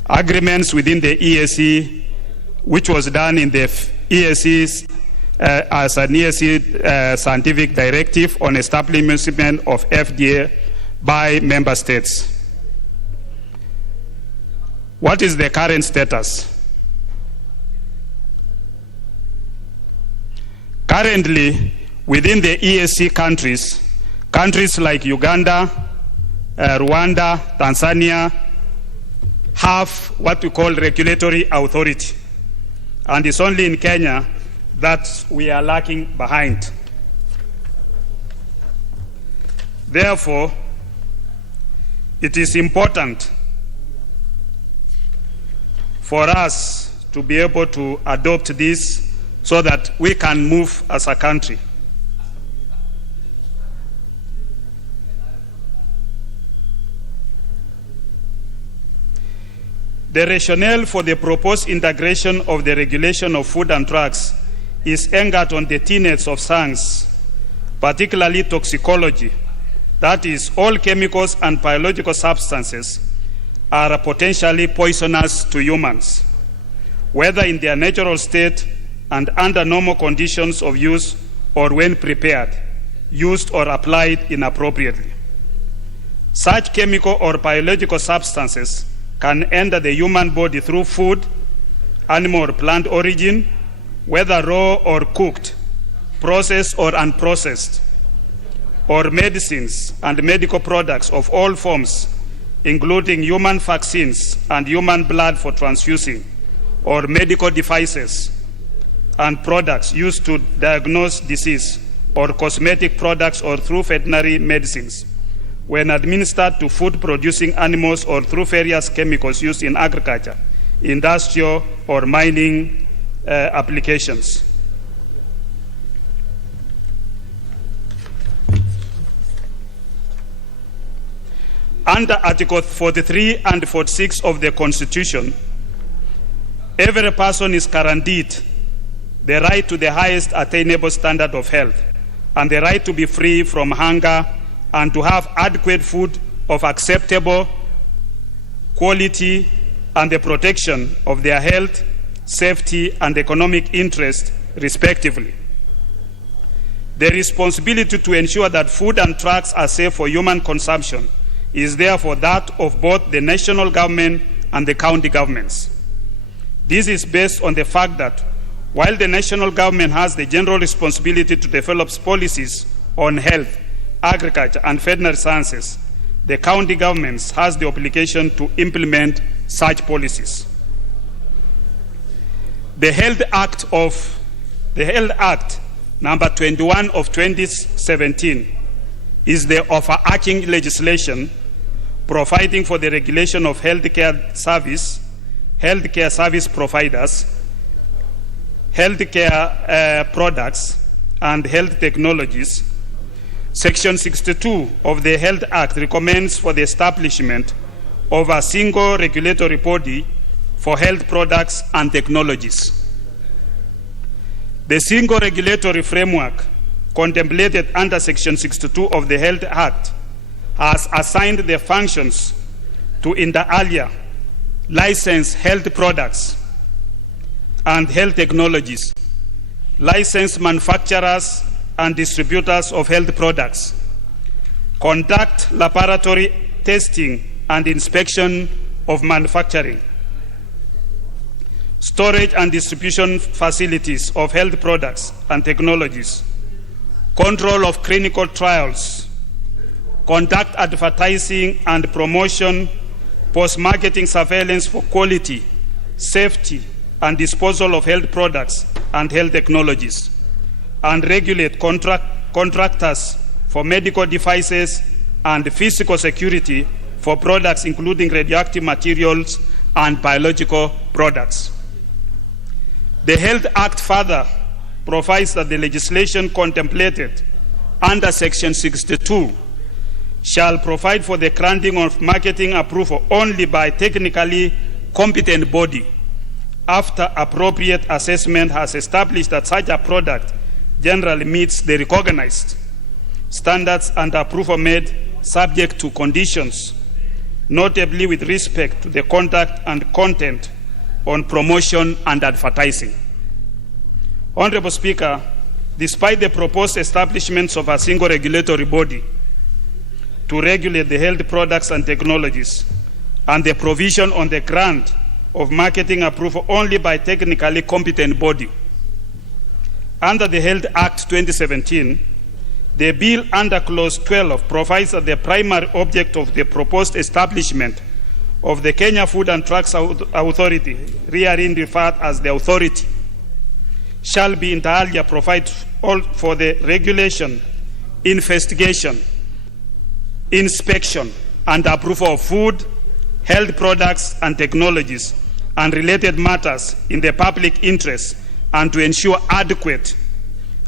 agreements within the EAC, which was done in the EAC as an EAC scientific directive on establishment of FDA by member states. What is the current status? Currently, within the EAC countries like Uganda, Rwanda, Tanzania have what we call regulatory authority. And it's only in Kenya that we are lagging behind. Therefore, it is important for us to be able to adopt this so that we can move as a country. The rationale for the proposed integration of the regulation of food and drugs is anchored on the tenets of science, particularly toxicology. That is, all chemicals and biological substances are potentially poisonous to humans, whether in their natural state and under normal conditions of use or when prepared, used or applied inappropriately. Such chemical or biological substances can enter the human body through food, animal or plant origin, whether raw or cooked, processed or unprocessed, or medicines and medical products of all forms, including human vaccines and human blood for transfusing, or medical devices and products used to diagnose disease, or cosmetic products or through veterinary medicines, when administered to food-producing animals or through various chemicals used in agriculture, industrial, or mining applications. Under Article 43 and 46 of the Constitution, every person is guaranteed the right to the highest attainable standard of health and the right to be free from hunger and to have adequate food of acceptable quality and the protection of their health, safety, and economic interest, respectively. The responsibility to ensure that food and drugs are safe for human consumption is therefore that of both the national government and the county governments. This is based on the fact that while the national government has the general responsibility to develop policies on health, agriculture, and veterinary sciences, the county governments has the obligation to implement such policies. The Health Act number 21 of 2017 is the overarching legislation providing for the regulation of healthcare service providers, healthcare products, and health technologies. Section 62 of the Health Act recommends for the establishment of a single regulatory body for health products and technologies. The single regulatory framework contemplated under Section 62 of the Health Act has assigned the functions to inter alia licensed health products and health technologies, licensed manufacturers and distributors of health products, conduct laboratory testing and inspection of manufacturing, storage and distribution facilities of health products and technologies, control of clinical trials, conduct advertising and promotion, post-marketing surveillance for quality, safety, and disposal of health products and health technologies, and regulate contractors for medical devices and physical security for products including radioactive materials and biological products. The Health Act further provides that the legislation contemplated under Section 62 shall provide for the granting of marketing approval only by technically competent body after appropriate assessment has established that such a product generally meets the recognized standards and approval made subject to conditions, notably with respect to the conduct and content on promotion and advertising. Honorable Speaker, despite the proposed establishments of a single regulatory body to regulate the health products and technologies and the provision on the grant of marketing approval only by technically competent body, under the Health Act 2017, the bill under Clause 12 provides that the primary object of the proposed establishment of the Kenya Food and Drugs Authority, herein referred as the authority, shall be inter alia provide for the regulation, investigation, inspection, and approval of food, health products and technologies and related matters in the public interest, and to ensure adequate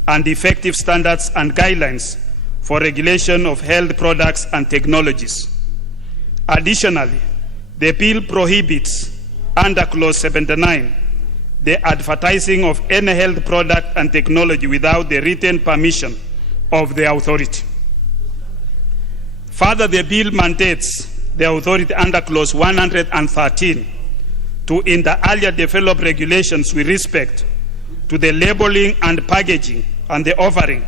and effective standards and guidelines for regulation of health products and technologies. Additionally, the bill prohibits, under Clause 79, the advertising of any health product and technology without the written permission of the authority. Further, the bill mandates the authority under Clause 113 to inter alia develop regulations with respect to the labeling and packaging and the offering,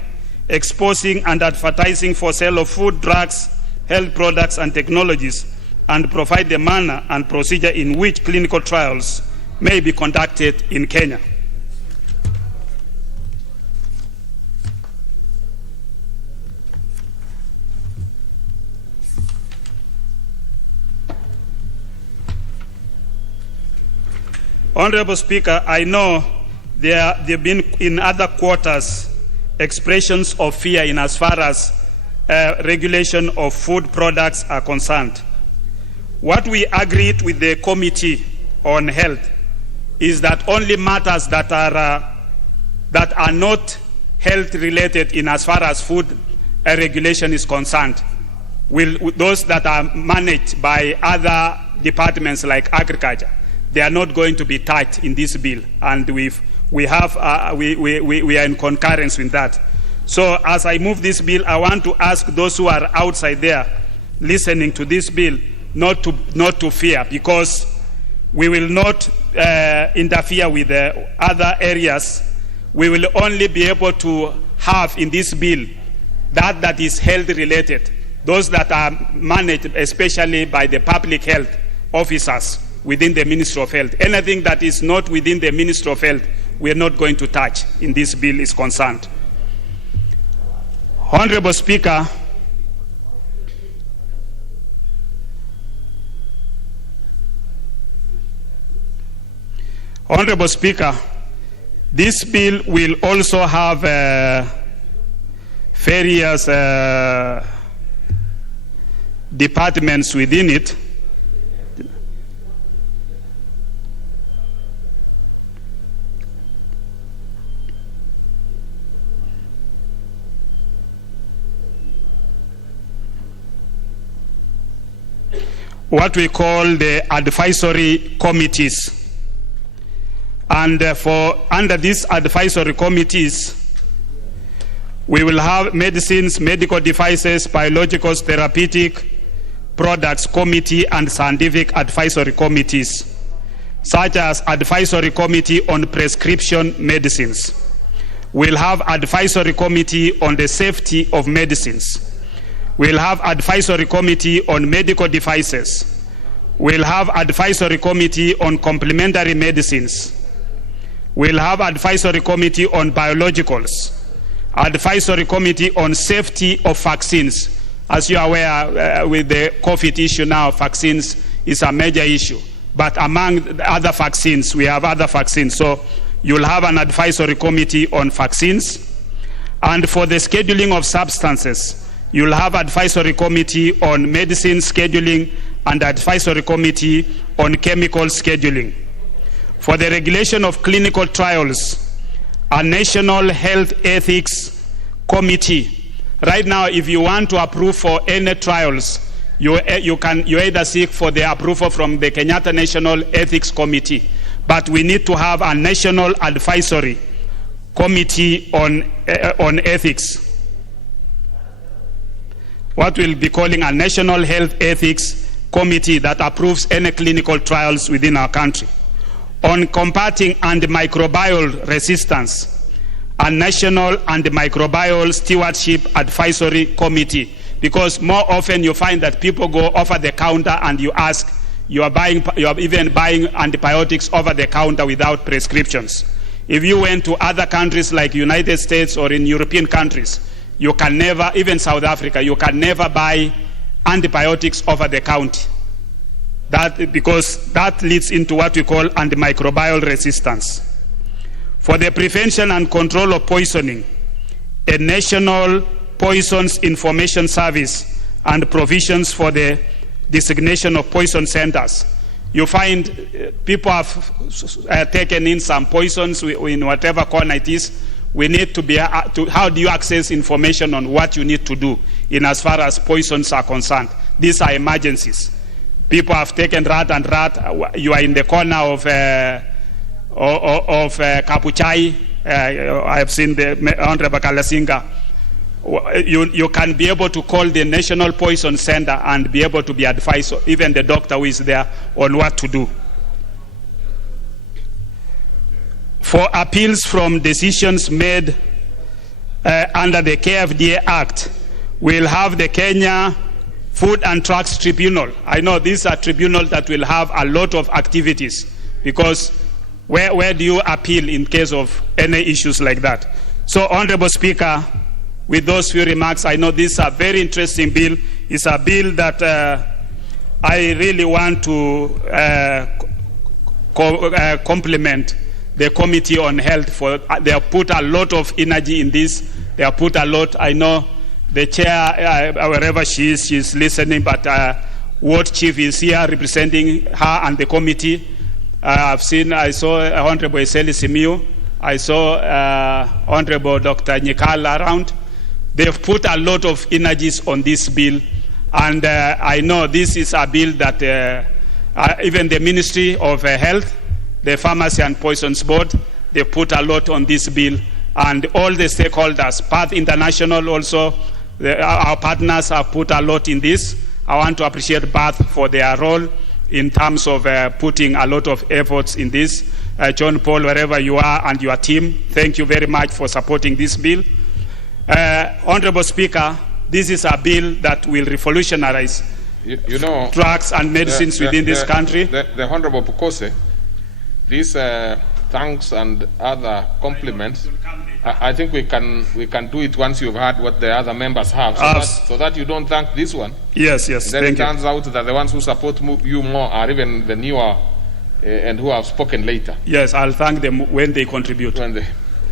exposing and advertising for sale of food, drugs, health products and technologies, and provide the manner and procedure in which clinical trials may be conducted in Kenya. Honorable Speaker, I know there have been in other quarters expressions of fear in as far as regulation of food products are concerned. What we agreed with the Committee on Health is that only matters that are not health related in as far as food regulation is concerned, those that are managed by other departments like agriculture, they are not going to be touched in this bill, and we are in concurrence with that. So as I move this bill, I want to ask those who are outside there listening to this bill not to fear, because we will not interfere with other areas. We will only be able to have in this bill that is health related, those that are managed especially by the public health officers within the Ministry of Health. Anything that is not within the Ministry of Health, we are not going to touch in this bill is concerned. Honorable Speaker, this bill will also have various departments within it. What we call the advisory committees. And under these advisory committees, we will have medicines, medical devices, biologicals, therapeutic products committee and scientific advisory committees, such as advisory committee on prescription medicines. We'll have advisory committee on the safety of medicines. We'll have advisory committee on medical devices. We'll have advisory committee on complementary medicines. We'll have advisory committee on biologicals. Advisory committee on safety of vaccines. As you are aware, with the COVID issue now, vaccines is a major issue. But among the other vaccines, we have other vaccines. So you'll have an advisory committee on vaccines. And for the scheduling of substances, you'll have advisory committee on medicine scheduling and advisory committee on chemical scheduling. For the regulation of clinical trials, a national health ethics committee. Right now, if you want to approve for any trials, you either seek for the approval from the Kenyatta National Ethics Committee, but we need to have a national advisory committee on ethics. What we'll be calling a national health ethics committee that approves any clinical trials within our country. On combating antimicrobial resistance, a national antimicrobial stewardship advisory committee, because more often you find that people go over the counter and you ask, you are even buying antibiotics over the counter without prescriptions. If you went to other countries like United States or in European countries, you can never, even South Africa, you can never buy antibiotics over the counter. Because that leads into what we call antimicrobial resistance. For the prevention and control of poisoning, a national poisons information service and provisions for the designation of poison centers. You find people have taken in some poisons in whatever corner it is. We need to be, how do you access information on what you need to do in as far as poisons are concerned? These are emergencies. People have taken rat. You are in the corner of Kapuchai. I have seen the Honorable Kalasinga. You can be able to call the National Poison Center and be able to be advised, even the doctor who is there, on what to do. For appeals from decisions made under the KFDA Act, we'll have the Kenya Food and Drugs Tribunal. I know these are tribunals that will have a lot of activities, because where do you appeal in case of any issues like that? So, Honorable Speaker, with those few remarks, I know this is a very interesting bill. It's a bill that I really want to compliment the Committee on Health for. They have put a lot of energy in this. They have put a lot. I know the chair, wherever she is, she's listening, but Ward Chief is here representing her and the committee. I saw Honorable Eseli Simiu. I saw Honorable Dr. Nyikala around. They've put a lot of energies on this bill, and I know this is a bill that even the Ministry of Health, the Pharmacy and Poisons Board, they put a lot on this bill, and all the stakeholders, Path International also, our partners have put a lot in this. I want to appreciate Path for their role in terms of putting a lot of efforts in this. John Paul, wherever you are, and your team, thank you very much for supporting this bill. Honorable Speaker, this is a bill that will revolutionize drugs and medicines within this country. The Honorable Pukose, these thanks and other compliments, I think we can do it once you've heard what the other members have, so that you don't thank this one. Yes, then it turns out that the ones who support you more are even the newer and who have spoken later. Yes, I'll thank them when they contribute.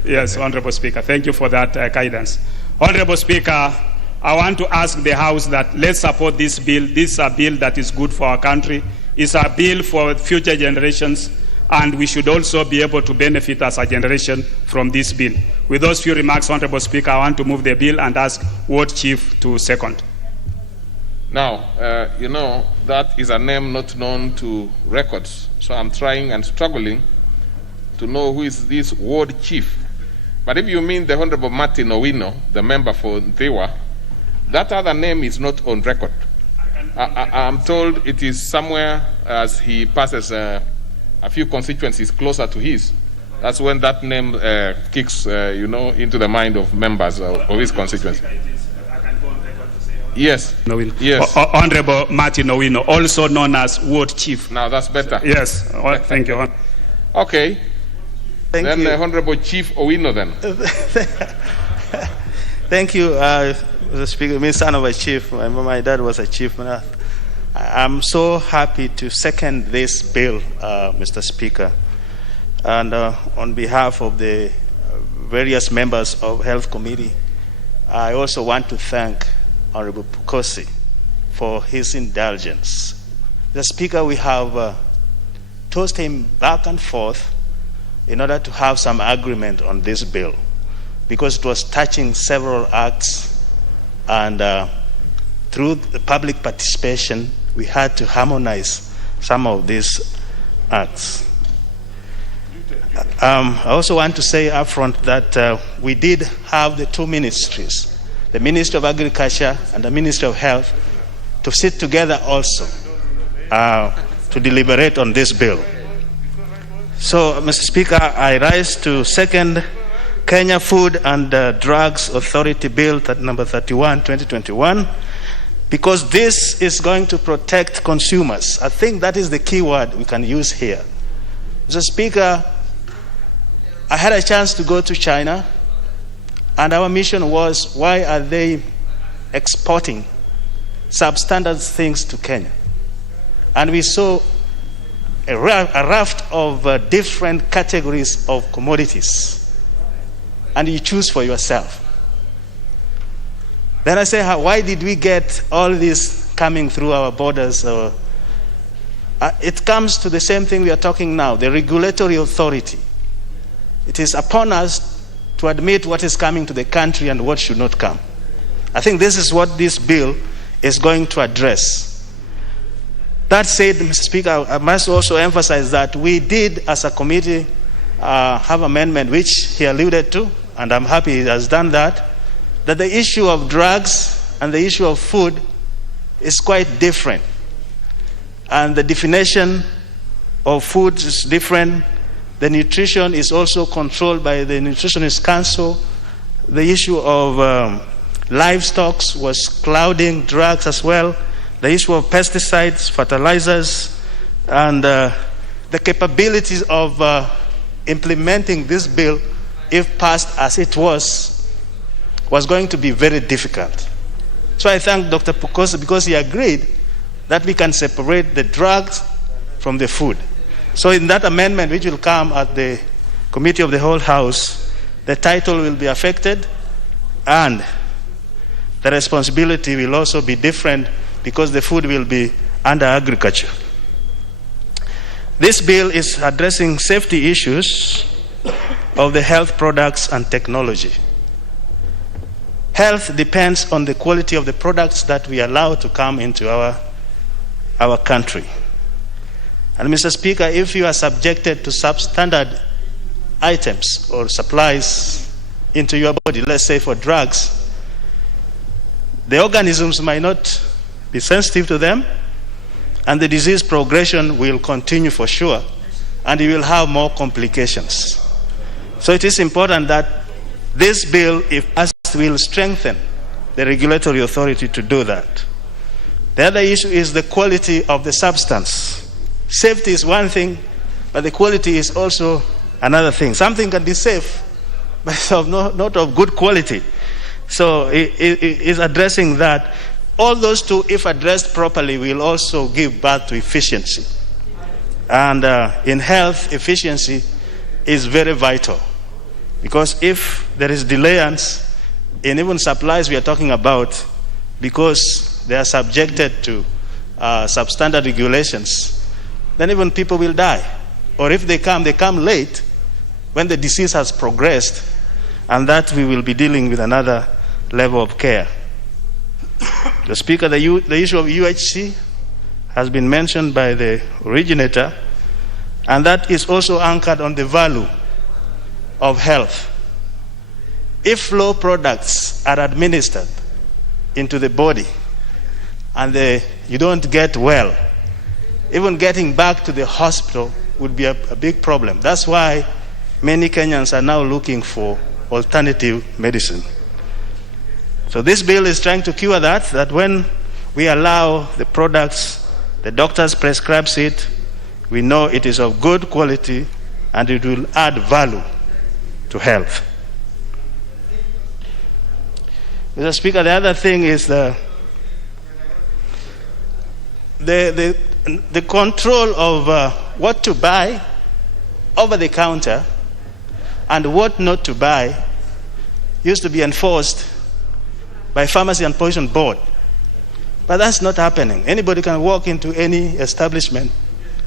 Yes, Honorable Speaker, thank you for that guidance. Honorable Speaker, I want to ask the House that let's support this bill. This is a bill that is good for our country. It's a bill for future generations, and we should also be able to benefit as a generation from this bill. With those few remarks, Honorable Speaker, I want to move the bill and ask Ward Chief to second. Now, that is a name not known to records, so I'm trying and struggling to know who is this ward chief. But if you mean the Honorable Martin Owino, the member for Ntewa, that other name is not on record. I'm told it is somewhere as he passes a few constituencies closer to his. That's when that name kicks, into the mind of members of his constituency. Yes. Yes. Honorable Martin Owino, also known as Ward Chief. Now that's better. Yes. Thank you. Okay. Thank you. Honorable Chief Owino then. Thank you, Mr. Speaker. Me, son of a chief. My dad was a chief. I'm so happy to second this bill, Mr. Speaker. And on behalf of the various members of Health Committee, I also want to thank Honorable Pukosi for his indulgence. The Speaker, we have tossed him back and forth in order to have some agreement on this bill, because it was touching several acts, and through the public participation, we had to harmonize some of these acts. I also want to say upfront that we did have the two ministries, the Ministry of Agriculture and the Ministry of Health, to sit together also to deliberate on this bill. So, Mr. Speaker, I rise to second Kenya Food and Drugs Authority Bill number 31, 2021, because this is going to protect consumers. I think that is the key word we can use here. Mr. Speaker, I had a chance to go to China, and our mission was, why are they exporting substandard things to Kenya? And we saw a raft of different categories of commodities, and you choose for yourself. Then I say, why did we get all this coming through our borders? It comes to the same thing we are talking now, the regulatory authority. It is upon us to admit what is coming to the country and what should not come. I think this is what this bill is going to address. That said, Mr. Speaker, I must also emphasize that we did, as a committee, have amendment which he alluded to, and I'm happy he has done that the issue of drugs and the issue of food is quite different. And the definition of food is different. The nutrition is also controlled by the Nutritionist Council. The issue of livestock was clouding drugs as well. The issue of pesticides, fertilizers, and the capabilities of implementing this bill, if passed as it was going to be very difficult. So I thank Dr. Pukosi because he agreed that we can separate the drugs from the food. So in that amendment, which will come at the Committee of the Whole House, the title will be affected, and the responsibility will also be different because the food will be under agriculture. This bill is addressing safety issues of the health products and technology. Health depends on the quality of the products that we allow to come into our country. And Mr. Speaker, if you are subjected to substandard items or supplies into your body, let's say for drugs, the organisms might not be sensitive to them, and the disease progression will continue for sure, and you will have more complications. So it is important that this bill, if passed, will strengthen the regulatory authority to do that. The other issue is the quality of the substance. Safety is one thing, but the quality is also another thing. Something can be safe, but it's not of good quality. So it is addressing that. All those two, if addressed properly, will also give birth to efficiency. And in health, efficiency is very vital. Because if there is delayance in even supplies we are talking about, because they are subjected to substandard regulations, then even people will die. Or if they come late when the disease has progressed, and that we will be dealing with another level of care. The Speaker, the issue of UHC has been mentioned by the originator, and that is also anchored on the value of health. If flow products are administered into the body and you don't get well, even getting back to the hospital would be a big problem. That's why many Kenyans are now looking for alternative medicine. So this bill is trying to cure that when we allow the products, the doctors prescribe it, we know it is of good quality and it will add value to health. Mr. Speaker, the other thing is the control of what to buy over the counter and what not to buy used to be enforced by Pharmacy and Poison Board. But that's not happening. Anybody can walk into any establishment,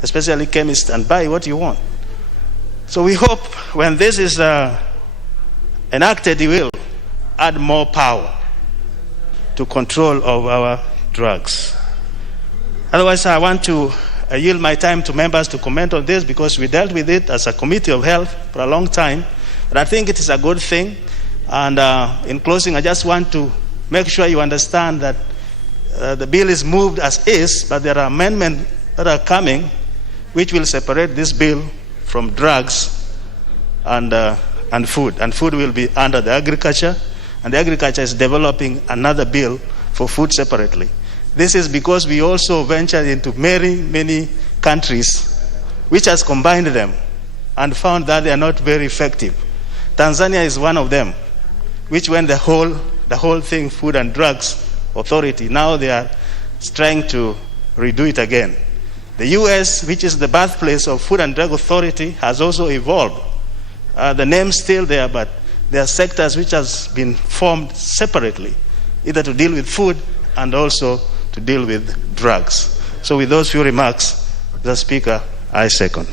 especially chemists, and buy what you want. So we hope when this is enacted, it will add more power to control of our drugs. Otherwise, I want to yield my time to members to comment on this because we dealt with it as a Committee of Health for a long time. But I think it is a good thing. And in closing, I just want to make sure you understand that the bill is moved as is, but there are amendments that are coming which will separate this bill from drugs and food. And food will be under the agriculture, and the agriculture is developing another bill for food separately. This is because we also ventured into many countries which has combined them and found that they are not very effective. Tanzania is one of them, which when the whole thing, Food and Drugs Authority, now they are trying to redo it again. The US, which is the birthplace of Food and Drug Authority, has also evolved. The name's still there, but there are sectors which has been formed separately, either to deal with food and also to deal with drugs. So with those few remarks, the Speaker, I second.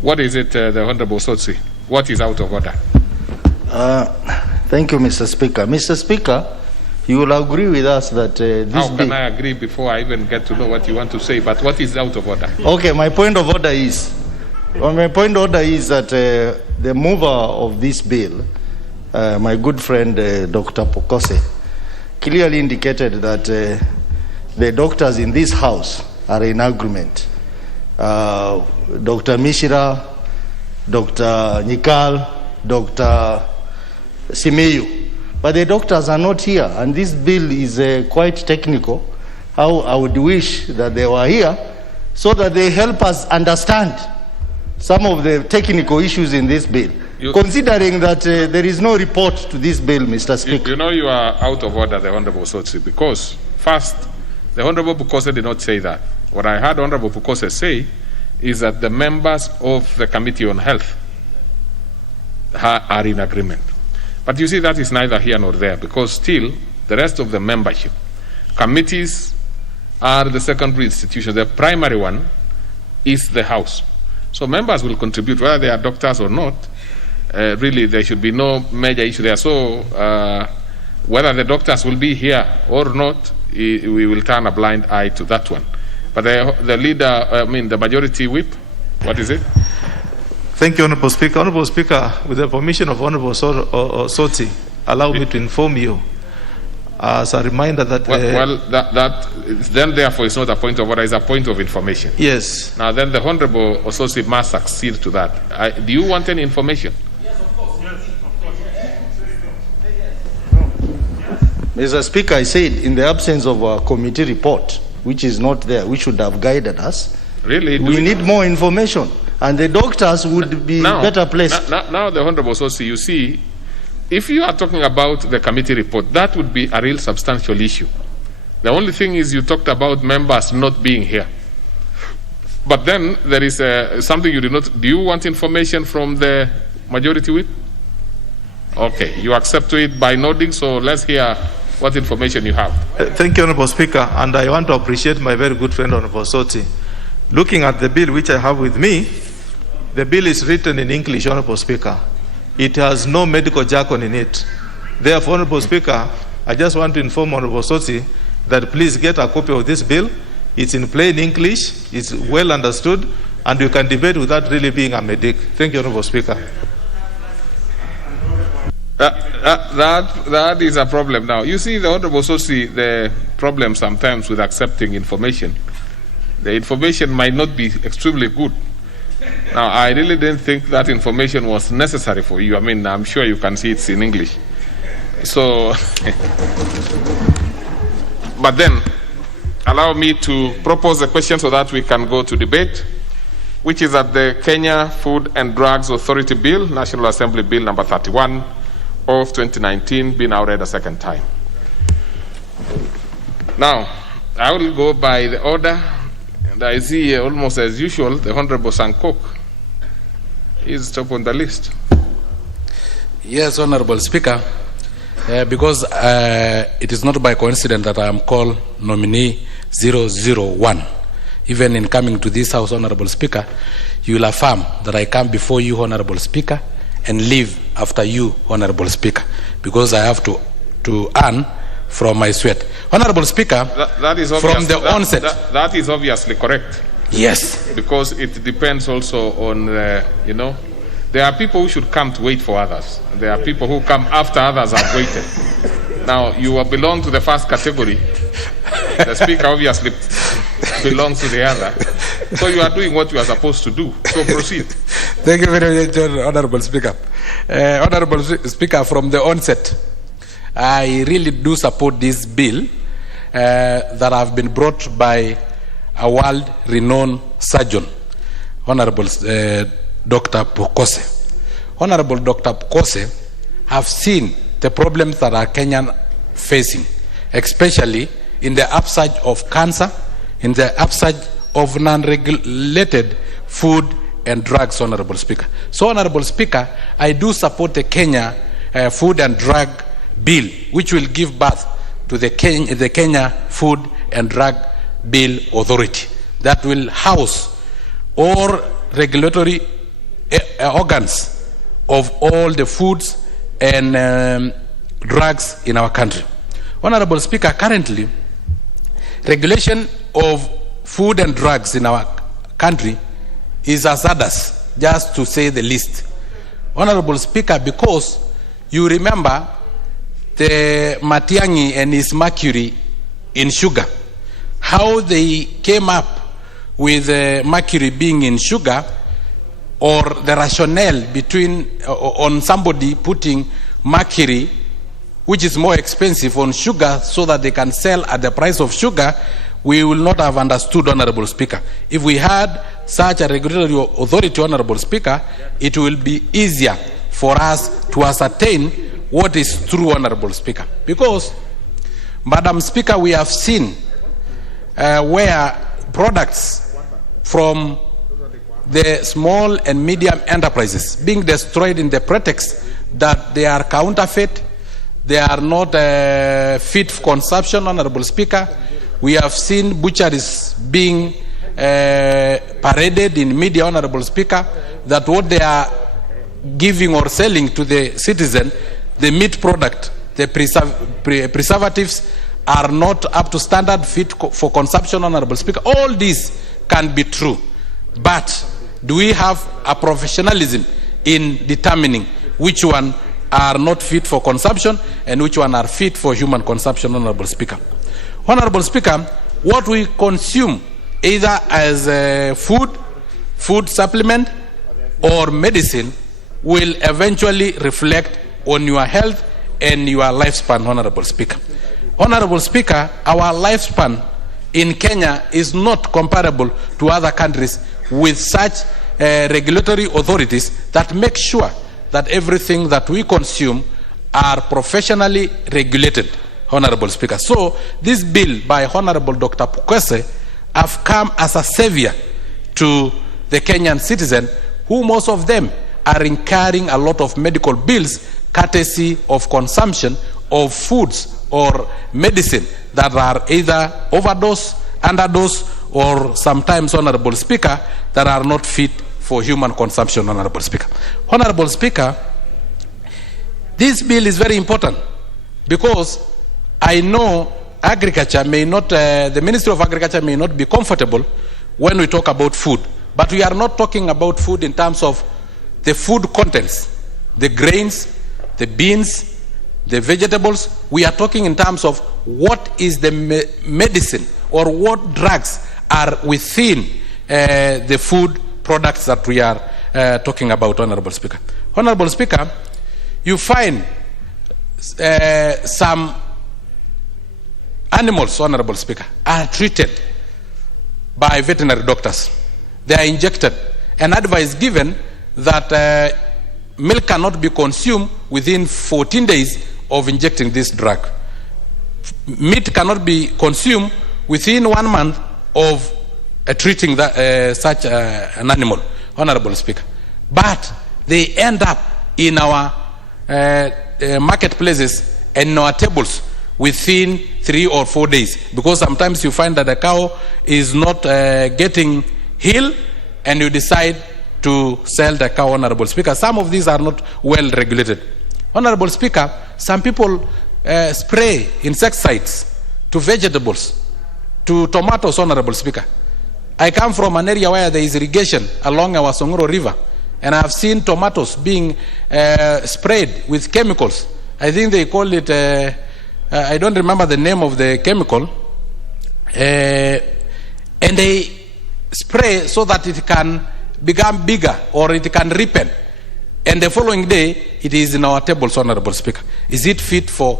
What is it, the Honorable Sotsi? What is out of order? Thank you, Mr. Speaker. Mr. Speaker, you will agree with us that this How can I agree before I even get to know what you want to say? But what is out of order? Okay, my point of order is that the mover of this bill, my good friend Dr. Pokose, clearly indicated that the doctors in this house are in agreement. Dr. Mishra, Dr. Nikal, Dr. Simeyu. But the doctors are not here, and this bill is quite technical. How I would wish that they were here so that they help us understand some of the technical issues in this bill. Considering that there is no report to this bill, Mr. Speaker. You know you are out of order, the Honorable Sotsi, because first, the Honorable Pukose did not say that. What I heard Honorable Pukose say is that the members of the Committee on Health are in agreement. But you see, that is neither here nor there, because still the rest of the membership, committees are the secondary institutions. The primary one is the House. So members will contribute, whether they are doctors or not. Really, there should be no major issue there. So whether the doctors will be here or not, we will turn a blind eye to that one. But the leader, the majority whip, what is it? Thank you, Honorable Speaker. Honorable Speaker, with the permission of Honorable Sotsi, allow me to inform you as a reminder that... that then therefore it's not a point of order, it's a point of information. Yes. Now then the Honorable Sotsi must accede to that. Do you want any information? Yes, of course. Mr. Speaker, I said in the absence of a committee report, which is not there, which should have guided us, really, we need more information. And the doctors would be better placed. Now the Honorable Sotsi, you see, if you are talking about the committee report, that would be a real substantial issue. The only thing is you talked about members not being here. But then there is something you did not... Do you want information from the majority whip? Okay, you accept to it by nodding, so let's hear what information you have. Thank you, Honorable Speaker, and I want to appreciate my very good friend, Honorable Sotsi. Looking at the bill which I have with me, the bill is written in English, Honorable Speaker. It has no medical jargon in it. Therefore, Honorable Speaker, I just want to inform Honorable Sotsi that please get a copy of this bill. It's in plain English, it's well understood, and you can debate without really being a medic. Thank you, Honorable Speaker. That is a problem now. You see, the Honorable see the problem sometimes with accepting information. The information might not be extremely good. Now, I really didn't think that information was necessary for you. I mean, I'm sure you can see it's in English. So, but then, allow me to propose a question so that we can go to debate, which is that the Kenya Food and Drugs Authority Bill, National Assembly Bill number 31 of 2019, be now read a second time. Now, I will go by the order, and I see almost as usual, the Honorable Sankok is top on the list. Yes, Honorable Speaker, because it is not by coincidence that I am called nominee 001. Even in coming to this House, Honorable Speaker, you will affirm that I come before you, Honorable Speaker, and leave after you, Honorable Speaker, because I have to earn from my sweat. Honorable Speaker, that is from the onset. That is obviously correct. Yes. Because it depends also on, you know, there are people who should come to wait for others. There are people who come after others have waited. Now, you belong to the first category. The Speaker obviously belongs to the other. So you are doing what you are supposed to do. So proceed. Thank you very much, Honorable Speaker. Honorable Speaker, from the onset, I really do support this bill that have been brought by a world-renowned surgeon, Honorable Dr. Pokose. Honorable Dr. Pokose have seen the problems that are Kenyan facing, especially in the upsurge of cancer, in the upsurge of non-regulated food and drugs, Honorable Speaker. So, Honorable Speaker, I do support the Kenya Food and Drug Bill, which will give birth to the Kenya Food and Drug Bill Authority that will house all regulatory organs of all the foods and drugs in our country. Honorable Speaker, currently, regulation of food and drugs in our country is hazardous, just to say the least. Honorable Speaker, because you remember the Matiang'i and his mercury in sugar, how they came up with mercury being in sugar, or the rationale between on somebody putting mercury, which is more expensive, on sugar so that they can sell at the price of sugar, we will not have understood, Honorable Speaker. If we had such a regulatory authority, Honorable Speaker, it will be easier for us to ascertain what is true, Honorable Speaker. Because, Madam Speaker, we have seen where products from the small and medium enterprises being destroyed in the pretext that they are counterfeit, they are not fit for consumption, Honorable Speaker. We have seen butcheries being paraded in media, Honorable Speaker, that what they are giving or selling to the citizen, the meat product, the preservatives are not up to standard, fit for consumption, Honorable Speaker. All these can be true, but do we have a professionalism in determining which one are not fit for consumption and which one are fit for human consumption, Honorable Speaker? Honorable Speaker, what we consume either as food supplement or medicine will eventually reflect on your health and your lifespan, Honorable Speaker. Honorable Speaker, our lifespan in Kenya is not comparable to other countries with such regulatory authorities that make sure that everything that we consume are professionally regulated, Honorable Speaker. So this bill by Honorable Dr. Pukese have come as a savior to the Kenyan citizen, who most of them are incurring a lot of medical bills courtesy of consumption of foods or medicine that are either overdose, underdose, or sometimes, Honorable Speaker, that are not fit for human consumption, Honorable Speaker. Honorable Speaker, this bill is very important because I know agriculture may not, the Ministry of Agriculture may not be comfortable when we talk about food. But we are not talking about food in terms of the food contents, the grains, the beans, the vegetables. We are talking in terms of what is the medicine or what drugs are within the food products that we are talking about, Honorable Speaker. Honorable Speaker, you find some animals, Honorable Speaker, are treated by veterinary doctors. They are injected, and advice given that milk cannot be consumed within 14 days of injecting this drug. Meat cannot be consumed within 1 month of treating that, such an animal, Honorable Speaker. But they end up in our marketplaces and in our tables within 3 or 4 days, because sometimes you find that the cow is not getting healed and you decide to sell the cow, Honorable Speaker. Some of these are not well regulated. Honorable Speaker, some people spray insecticides to vegetables, to tomatoes, Honorable Speaker. I come from an area where there is irrigation along our Songoro River, and I have seen tomatoes being sprayed with chemicals. I think they call it, I don't remember the name of the chemical, and they spray so that it can become bigger or it can ripen. And the following day, it is in our tables, Honorable Speaker. Is it fit for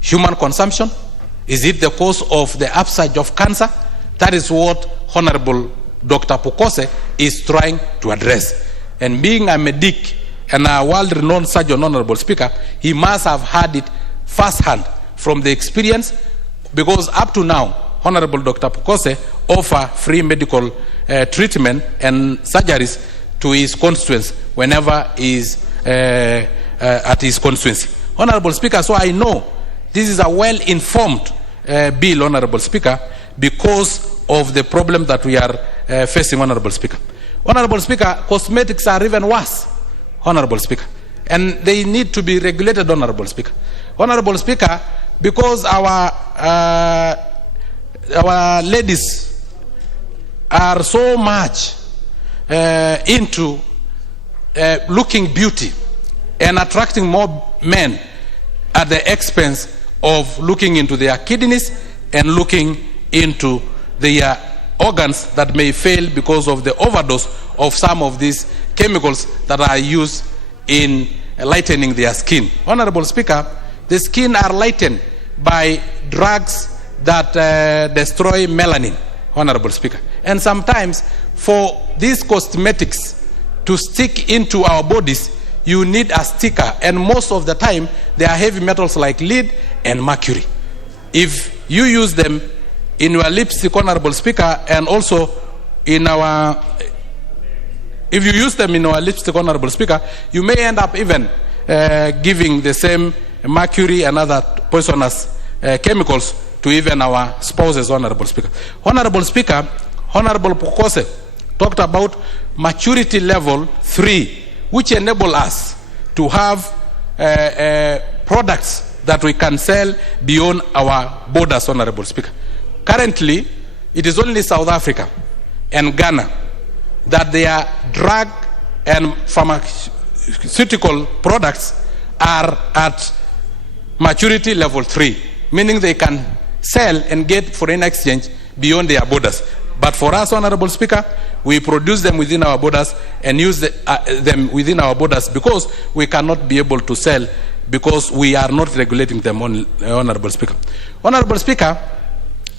human consumption? Is it the cause of the upsurge of cancer? That is what Honorable Dr. Pukose is trying to address. And being a medic and a world-renowned surgeon, Honorable Speaker, he must have had it firsthand from the experience, because up to now, Honorable Dr. Pukose offer free medical treatment and surgeries to his constituents whenever he is at his constituency. Honorable Speaker, so I know this is a well-informed bill, Honorable Speaker, because of the problem that we are facing, Honorable Speaker. Honorable Speaker, cosmetics are even worse, Honorable Speaker, and they need to be regulated, Honorable Speaker. Honorable Speaker, because our ladies are so much into looking beauty and attracting more men at the expense of looking into their kidneys and looking into their organs that may fail because of the overdose of some of these chemicals that are used in lightening their skin. Honorable Speaker, the skin are lightened by drugs that destroy melanin, Honorable Speaker. And sometimes for these cosmetics to stick into our bodies, you need a sticker, and most of the time they are heavy metals like lead and mercury. If you use them in your lipstick, Honorable Speaker, and also in our, if you use them in our lipstick, Honorable Speaker, you may end up even giving the same mercury and other poisonous chemicals to even our spouses, Honorable Speaker. Honorable Speaker, Honorable Pukose talked about maturity level 3, which enable us to have products that we can sell beyond our borders, Honorable Speaker. Currently, it is only South Africa and Ghana that their drug and pharmaceutical products are at maturity level 3, meaning they can sell and get foreign exchange beyond their borders. But for us, Honorable Speaker, we produce them within our borders and use them within our borders because we cannot be able to sell because we are not regulating them, Honorable Speaker. Honorable Speaker,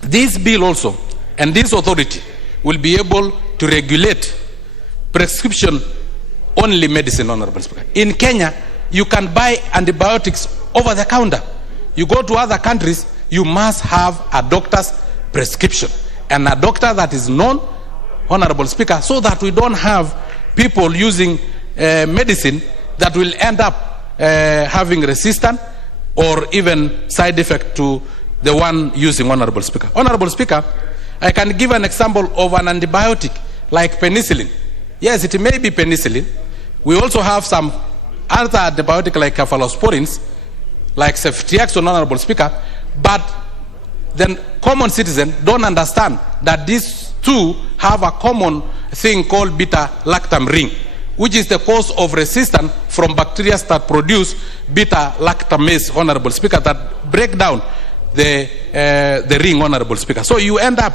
this bill also and this authority will be able to regulate prescription-only medicine, Honorable Speaker. In Kenya, you can buy antibiotics over the counter. You go to other countries, you must have a doctor's prescription and a doctor that is known, Honorable Speaker, so that we don't have people using medicine that will end up having resistance or even side effect to the one using, Honorable Speaker. Honorable Speaker, I can give an example of an antibiotic like penicillin. Yes, it may be penicillin. We also have some other antibiotic like cephalosporins, like ceftriaxone, Honorable Speaker, but then common citizens don't understand that these two have a common thing called beta-lactam ring, which is the cause of resistance from bacteria that produce beta-lactamase, Honorable Speaker, that break down the ring, Honorable Speaker. So you end up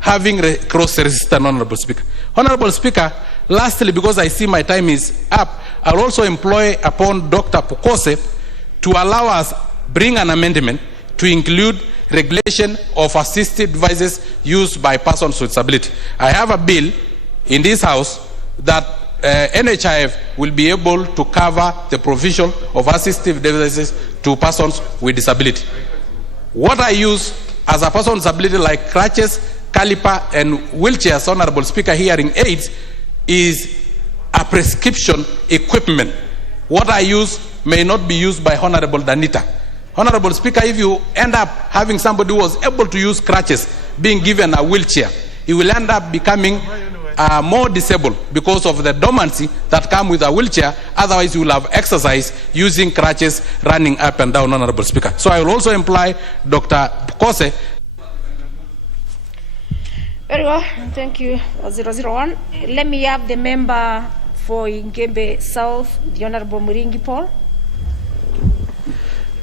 having cross-resistance, Honorable Speaker. Honorable Speaker, lastly, because I see my time is up, I'll also employ upon Dr. Pukose to allow us bring an amendment to include regulation of assistive devices used by persons with disability. I have a bill in this House that NHIF will be able to cover the provision of assistive devices to persons with disability. What I use as a person with disability, like crutches, caliper, and wheelchairs, Honorable Speaker, hearing aids, is a prescription equipment. What I use may not be used by Honorable Danita. Honorable Speaker, if you end up having somebody who was able to use crutches being given a wheelchair, he will end up becoming more disabled because of the dormancy that come with a wheelchair. Otherwise, you will have exercise using crutches, running up and down, Honorable Speaker. So I will also employ Dr. Pukose. Very well, thank you, 001. Let me have the member for Ingembe South, the Honorable Muringi Paul.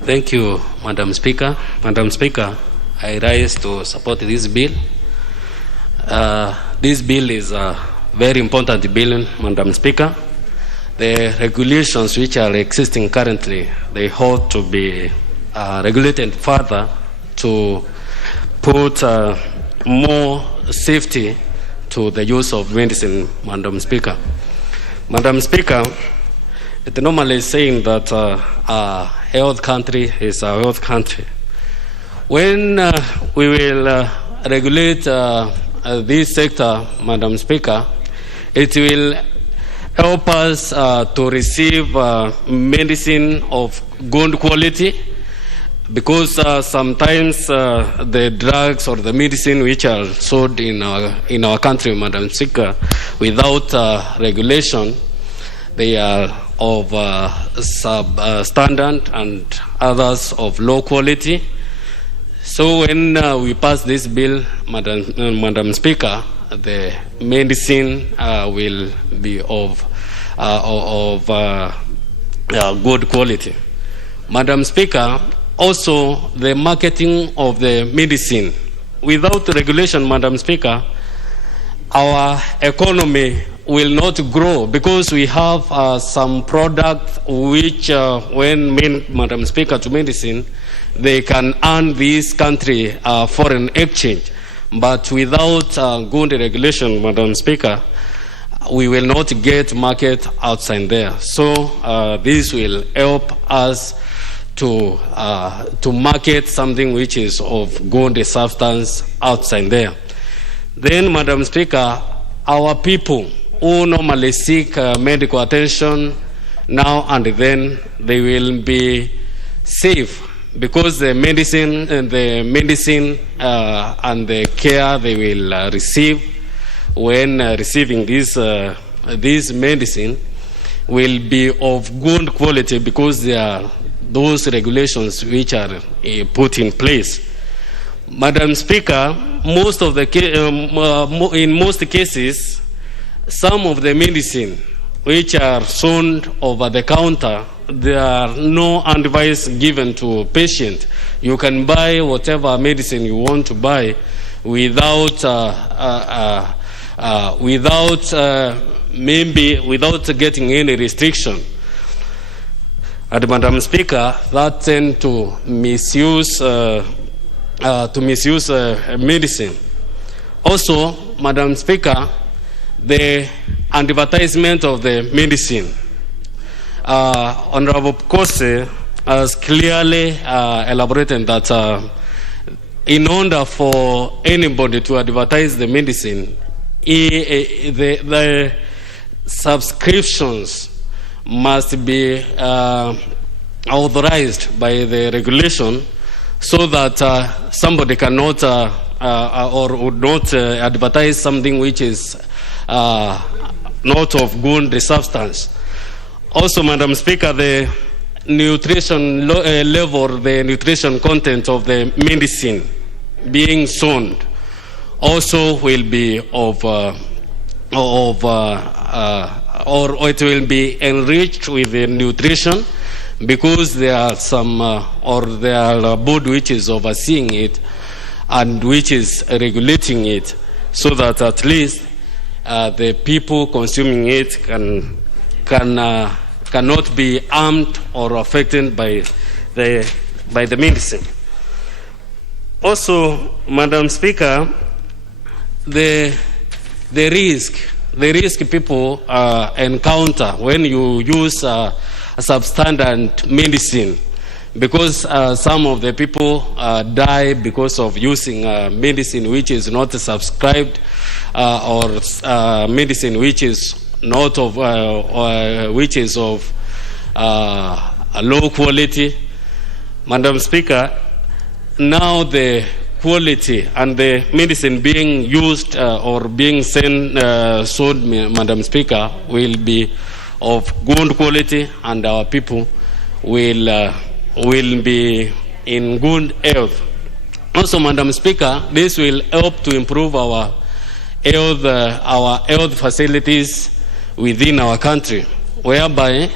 Thank you, Madam Speaker. Madam Speaker, I rise to support this bill. This bill is a very important bill, Madam Speaker. The regulations which are existing currently, they ought to be regulated further to put more safety to the use of medicine, Madam Speaker. Madam Speaker, it normally is saying that a health country is a health country. When we will regulate this sector, Madam Speaker, it will help us to receive medicine of good quality, because sometimes the drugs or the medicine which are sold in our country, Madam Speaker, without regulation, they are of substandard and others of low quality. So when we pass this bill, Madam Speaker, the medicine will be of good quality. Madam Speaker, also the marketing of the medicine. Without regulation, Madam Speaker, our economy will not grow, because we have some products which, when Madam Speaker, to medicine, they can earn this country foreign exchange. But without good regulation, Madam Speaker, we will not get market outside there. So this will help us to market something which is of good substance outside there. Then, Madam Speaker, our people who normally seek medical attention now and then, they will be safe, because the medicine and the care they will receive when receiving this medicine will be of good quality, because there are those regulations which are put in place. Madam Speaker, in most cases, some of the medicine which are sold over the counter, there are no advice given to patient. You can buy whatever medicine you want to buy without getting any restriction. And Madam Speaker, that tend to misuse medicine. Also, Madam Speaker, the advertisement of the medicine. Honorable Kose has clearly elaborated that in order for anybody to advertise the medicine, the subscriptions must be authorized by the regulation, so that somebody cannot or would not advertise something which is not of good substance. Also, Madam Speaker, the nutrition level, the nutrition content of the medicine being sown also will be or it will be enriched with the nutrition, because there are some or there are a board which is overseeing it and which is regulating it, so that at least the people consuming it cannot be harmed or affected by the medicine. Also, Madam Speaker, the risk people encounter when you use a substandard medicine, because some of the people die because of using medicine which is not subscribed, or medicine which is not of which is of low quality. Madam Speaker, now the quality and the medicine being used or being sold, Madam Speaker, will be of good quality, and our people will be in good health. Also, Madam Speaker, this will help to improve our health facilities within our country, whereby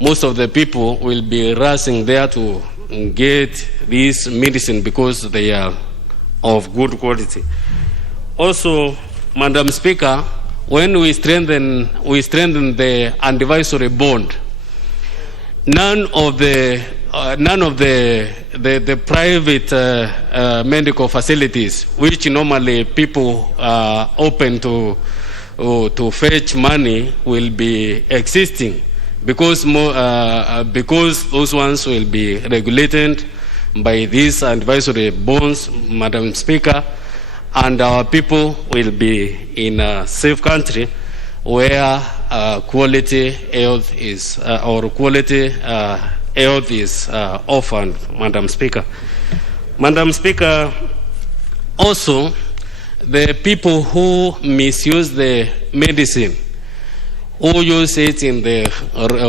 most of the people will be rushing there to get this medicine because they are of good quality. Also, Madam Speaker, when we strengthen the advisory board, none of the private medical facilities, which normally people are open to fetch money, will be existing, because those ones will be regulated by these advisory boards, Madam Speaker, and our people will be in a safe country where quality health is offered, Madam Speaker. Madam Speaker, also, the people who misuse the medicine, who use it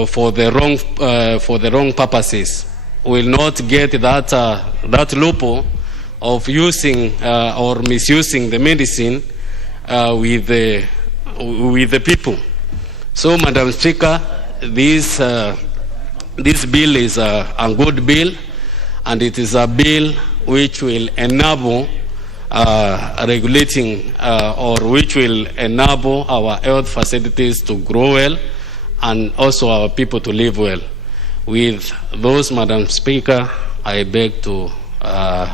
for the wrong purposes, will not get that loophole of using or misusing the medicine with the people. So, Madam Speaker, this bill is a good bill, and it is a bill which will enable regulating or which will enable our health facilities to grow well, and also our people to live well. With those, Madam Speaker, I beg to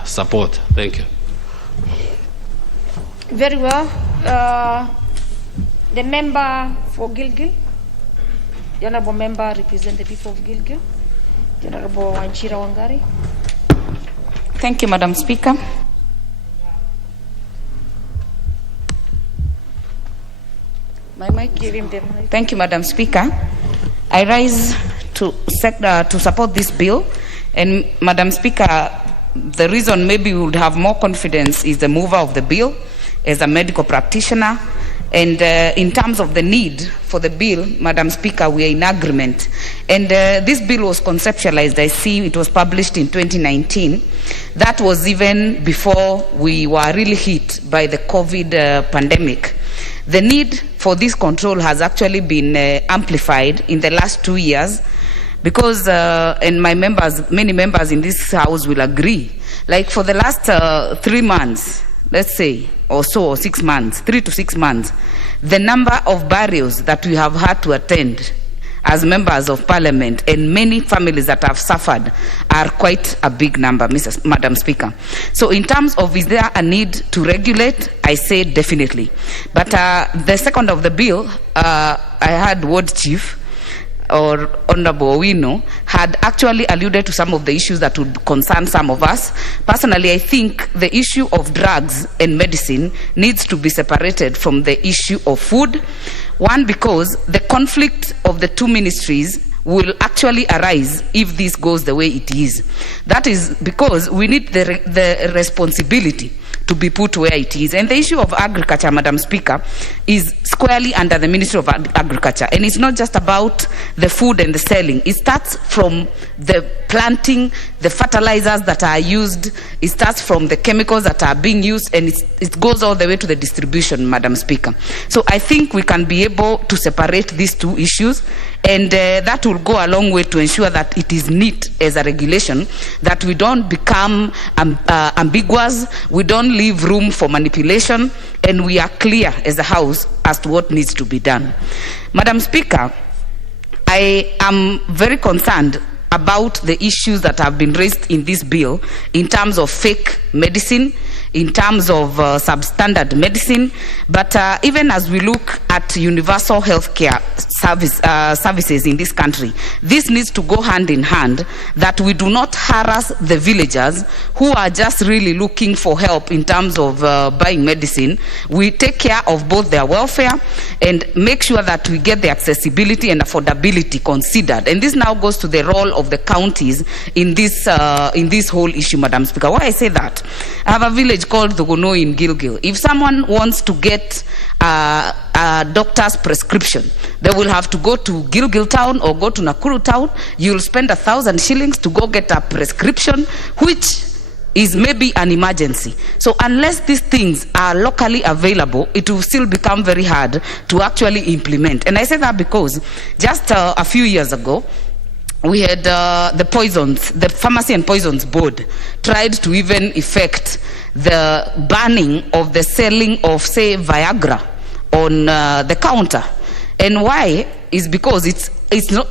support. Thank you. Very well. The member for Gilgil, the honorable member represent the people of Gilgil, the honorable Wanchira Wangari. Thank you, Madam Speaker. My mic. Give him the mic. Thank you, Madam Speaker. I rise to support this bill, and Madam Speaker, the reason maybe we would have more confidence is the mover of the bill as a medical practitioner. And in terms of the need for the bill, Madam Speaker, we are in agreement. And this bill was conceptualized, I see it was published in 2019. That was even before we were really hit by the COVID pandemic. The need for this control has actually been amplified in the last 2 years, because, and many members in this house will agree, like for the last 3 months, let's say, or so, or 6 months, 3 to 6 months, the number of burials that we have had to attend as members of parliament and many families that have suffered are quite a big number, Madam Speaker. So in terms of is there a need to regulate, I say definitely. But the second of the bill, I had Ward Chief or Honorable Owino had actually alluded to some of the issues that would concern some of us. Personally, I think the issue of drugs and medicine needs to be separated from the issue of food. One, because the conflict of the two ministries will actually arise if this goes the way it is. That is because we need the responsibility to be put where it is. And the issue of agriculture, Madam Speaker, is squarely under the Ministry of Agriculture. And it's not just about the food and the selling. It starts from the planting, the fertilizers that are used. It starts from the chemicals that are being used, and it goes all the way to the distribution, Madam Speaker. So I think we can be able to separate these two issues, and that will go a long way to ensure that it is neat as a regulation, that we don't become ambiguous, we don't leave room for manipulation, and we are clear as a House as to what needs to be done. Madam Speaker, I am very concerned about the issues that have been raised in this bill in terms of fake medicine, in terms of substandard medicine, but even as we look at universal healthcare services in this country, this needs to go hand in hand, that we do not harass the villagers who are just really looking for help in terms of buying medicine. We take care of both their welfare and make sure that we get the accessibility and affordability considered. And this now goes to the role of the counties in this whole issue, Madam Speaker. Why I say that? I have a village called Dhuguno in Gilgil. If someone wants to get a doctor's prescription, they will have to go to Gilgil town or go to Nakuru town. You'll spend 1,000 shillings to go get a prescription, which is maybe an emergency. So unless these things are locally available, it will still become very hard to actually implement. And I say that because just a few years ago, we had the Pharmacy and Poisons Board tried to even effect the banning of the selling of, say, Viagra on the counter. And why? Is because it's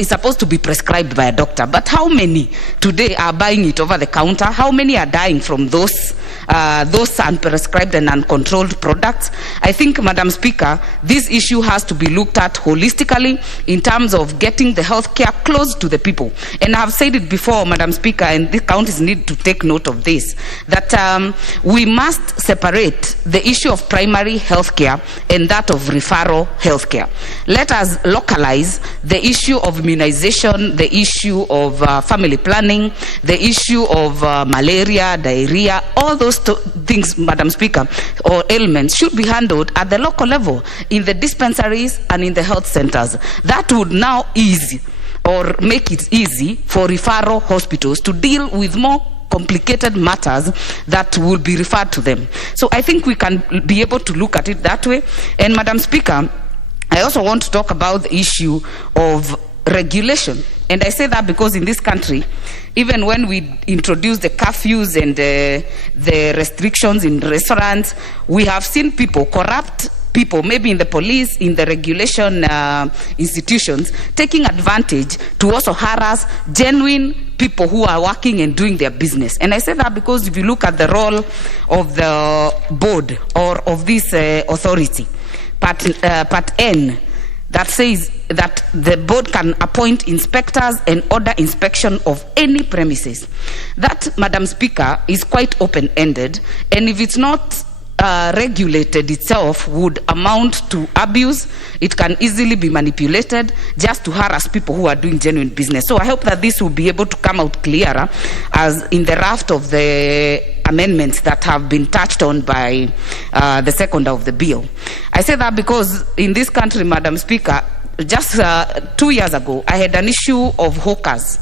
supposed to be prescribed by a doctor. But how many today are buying it over the counter? How many are dying from those unprescribed and uncontrolled products? I think, Madam Speaker, this issue has to be looked at holistically in terms of getting the health care close to the people. And I have said it before, Madam Speaker, and the counties need to take note of this, that we must separate the issue of primary health care and that of referral health care. Let us localize the issue of immunization, the issue of family planning, the issue of malaria, diarrhea, all those things, Madam Speaker, or ailments should be handled at the local level in the dispensaries and in the health centers. That would now ease or make it easy for referral hospitals to deal with more complicated matters that will be referred to them. So I think we can be able to look at it that way. And Madam Speaker, I also want to talk about the issue of regulation. And I say that because in this country, even when we introduce the curfews and the restrictions in restaurants, we have seen people, corrupt people, maybe in the police, in the regulation institutions, taking advantage to also harass genuine people who are working and doing their business. And I say that because if you look at the role of the board or of this authority, Part N, that says that the board can appoint inspectors and order inspection of any premises. That, Madam Speaker, is quite open-ended, and if it's not regulated itself, would amount to abuse. It can easily be manipulated just to harass people who are doing genuine business. So I hope that this will be able to come out clearer as in the raft of the amendments that have been touched on by the seconder of the bill. I say that because in this country, Madam Speaker, just 2 years ago, I had an issue of hawkers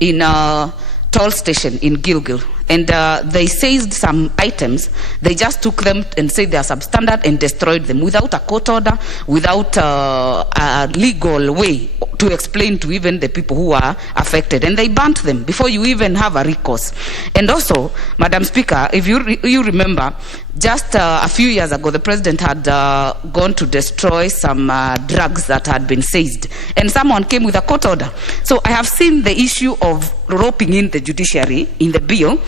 in a toll station in Gilgil. And they seized some items. They just took them and said they are substandard and destroyed them without a court order, without a legal way to explain to even the people who are affected. And they burnt them before you even have a recourse. And also, Madam Speaker, if you remember, just a few years ago, the president had gone to destroy some drugs that had been seized. And someone came with a court order. So I have seen the issue of roping in the judiciary in the bill.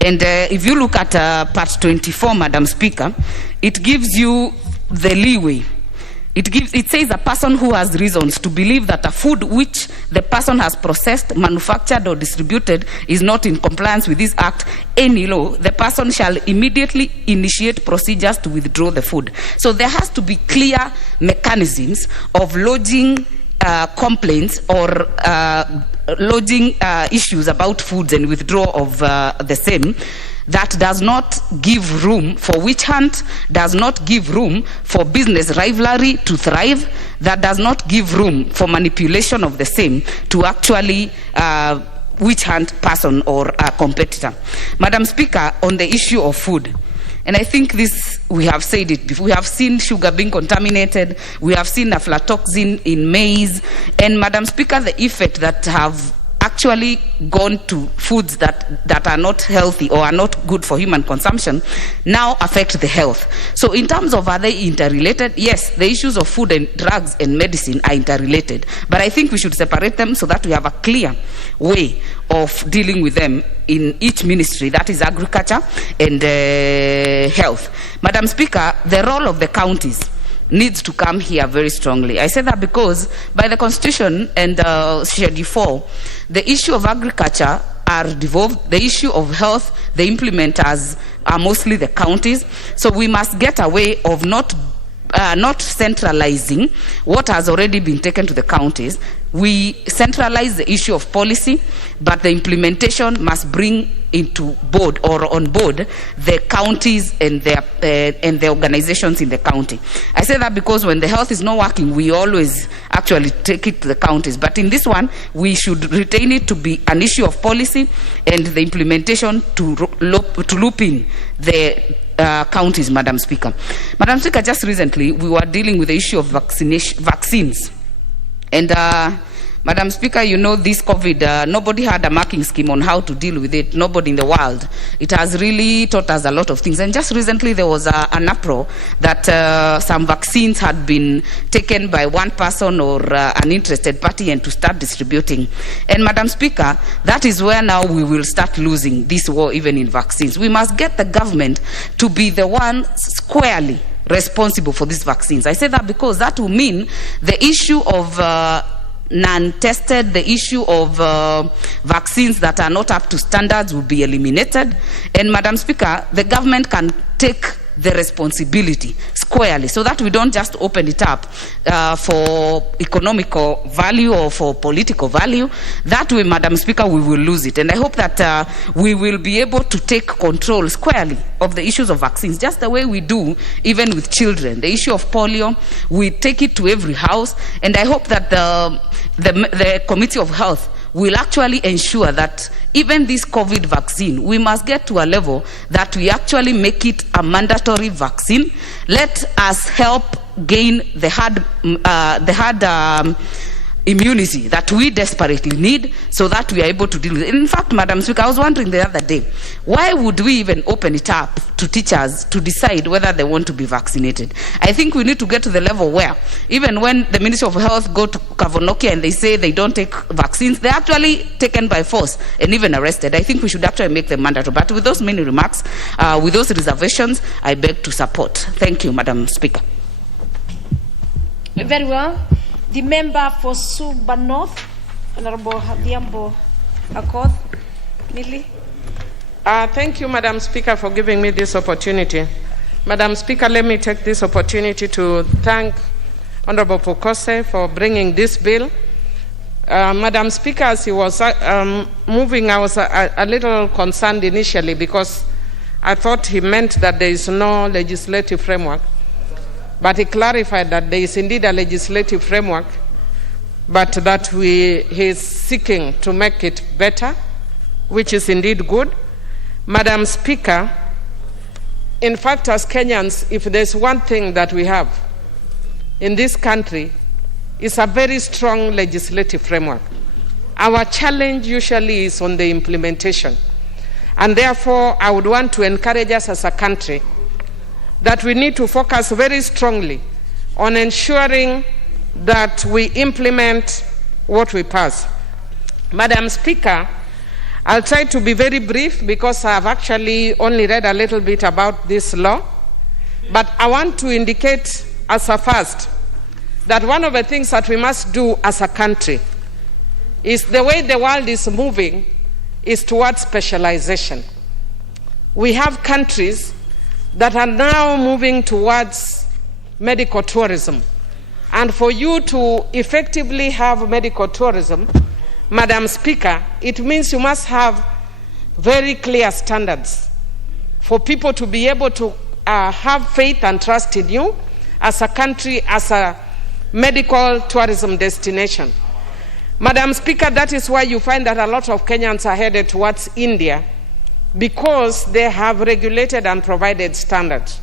And if you look at part 24, Madam Speaker, it gives you the leeway. It says a person who has reasons to believe that a food which the person has processed, manufactured or distributed is not in compliance with this act, any law, the person shall immediately initiate procedures to withdraw the food. So there has to be clear mechanisms of lodging complaints or lodging issues about foods and withdrawal of the same that does not give room for witch hunt, does not give room for business rivalry to thrive, that does not give room for manipulation of the same to actually witch hunt person or a competitor. Madam Speaker, on the issue of food, and I think this, we have said it before, we have seen sugar being contaminated, we have seen aflatoxin in maize, and Madam Speaker, the effect that have actually gone to foods that are not healthy or are not good for human consumption now affect the health. So in terms of are they interrelated? Yes, the issues of food and drugs and medicine are interrelated, but I think we should separate them so that we have a clear way of dealing with them in each ministry, that is agriculture and health. Madam Speaker, the role of the counties needs to come here very strongly. I say that because by the Constitution and Schedule 4, the issue of agriculture are devolved, the issue of health, the implementers are mostly the counties. So we must get away of not centralizing what has already been taken to the counties. We centralize the issue of policy, but the implementation must bring into board or on board the counties and the organizations in the county. I say that because when the health is not working, we always actually take it to the counties. But in this one, we should retain it to be an issue of policy and the implementation to loop in the counties, Madam Speaker. Madam Speaker, just recently we were dealing with the issue of vaccines. And Madam Speaker, you know this COVID, nobody had a marking scheme on how to deal with it, nobody in the world. It has really taught us a lot of things. And just recently there was an uproar that some vaccines had been taken by one person or an interested party and to start distributing. And Madam Speaker, that is where now we will start losing this war even in vaccines. We must get the government to be the one squarely responsible for these vaccines. I say that because that will mean the issue of non-tested, the issue of vaccines that are not up to standards will be eliminated. And Madam Speaker, the government can take the responsibility squarely so that we don't just open it up for economical value or for political value. That way, Madam Speaker, we will lose it. And I hope that we will be able to take control squarely of the issues of vaccines, just the way we do even with children. The issue of polio, we take it to every house. And I hope that the Committee of Health will actually ensure that even this COVID vaccine, we must get to a level that we actually make it a mandatory vaccine. Let us help gain the hard immunity that we desperately need so that we are able to deal with it. In fact, Madam Speaker, I was wondering the other day, why would we even open it up to teachers to decide whether they want to be vaccinated? I think we need to get to the level where even when the Ministry of Health go to Kavonokia and they say they don't take vaccines, they're actually taken by force and even arrested. I think we should actually make them mandatory. But with those many remarks, with those reservations, I beg to support. Thank you, Madam Speaker. Very well. The member for Suba North, Honorable Hadiambo Akoth, Millie. Thank you, Madam Speaker, for giving me this opportunity. Madam Speaker, let me take this opportunity to thank Honorable Pokose for bringing this bill. Madam Speaker, as he was moving, I was a little concerned initially because I thought he meant that there is no legislative framework. But he clarified that there is indeed a legislative framework, but that he is seeking to make it better, which is indeed good. Madam Speaker, in fact, as Kenyans, if there's one thing that we have in this country, it's a very strong legislative framework. Our challenge usually is on the implementation. And therefore, I would want to encourage us as a country that we need to focus very strongly on ensuring that we implement what we pass. Madam Speaker, I'll try to be very brief because I've actually only read a little bit about this law, but I want to indicate as a first that one of the things that we must do as a country is the way the world is moving is towards specialization. We have countries that are now moving towards medical tourism. And for you to effectively have medical tourism, Madam Speaker, it means you must have very clear standards for people to be able to have faith and trust in you as a country, as a medical tourism destination. Madam Speaker, that is why you find that a lot of Kenyans are headed towards India, because they have regulated and provided standards.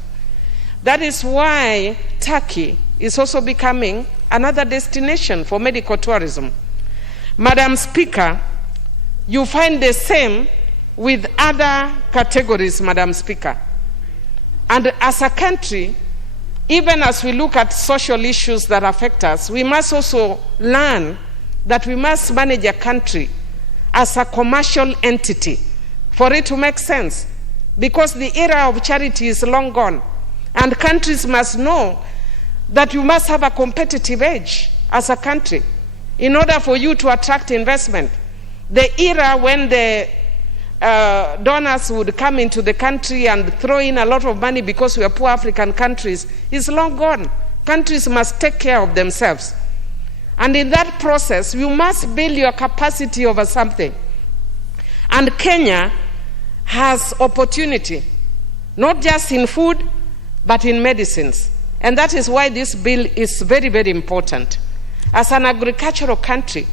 That is why Turkey is also becoming another destination for medical tourism. Madam Speaker, you find the same with other categories, Madam Speaker. And as a country, even as we look at social issues that affect us, we must also learn that we must manage a country as a commercial entity for it to make sense, because the era of charity is long gone, and countries must know that you must have a competitive edge as a country in order for you to attract investment. The era when the donors would come into the country and throw in a lot of money because we are poor African countries is long gone. Countries must take care of themselves. And in that process, you must build your capacity over something. And Kenya has opportunity, not just in food, but in medicines. And that is why this bill is very, very important. As an agricultural country,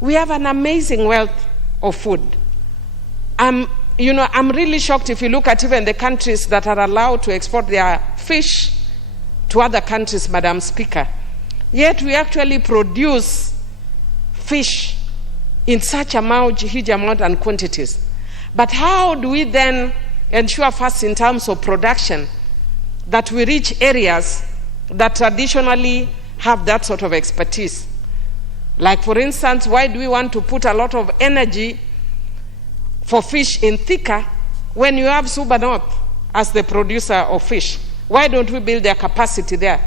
we have an amazing wealth of food. I'm really shocked if you look at even the countries that are allowed to export their fish to other countries, Madam Speaker. Yet we actually produce fish in such huge amount and quantities. But how do we then ensure first in terms of production that we reach areas that traditionally have that sort of expertise? Like, for instance, why do we want to put a lot of energy for fish in Thika when you have Suba North as the producer of fish? Why don't we build their capacity there?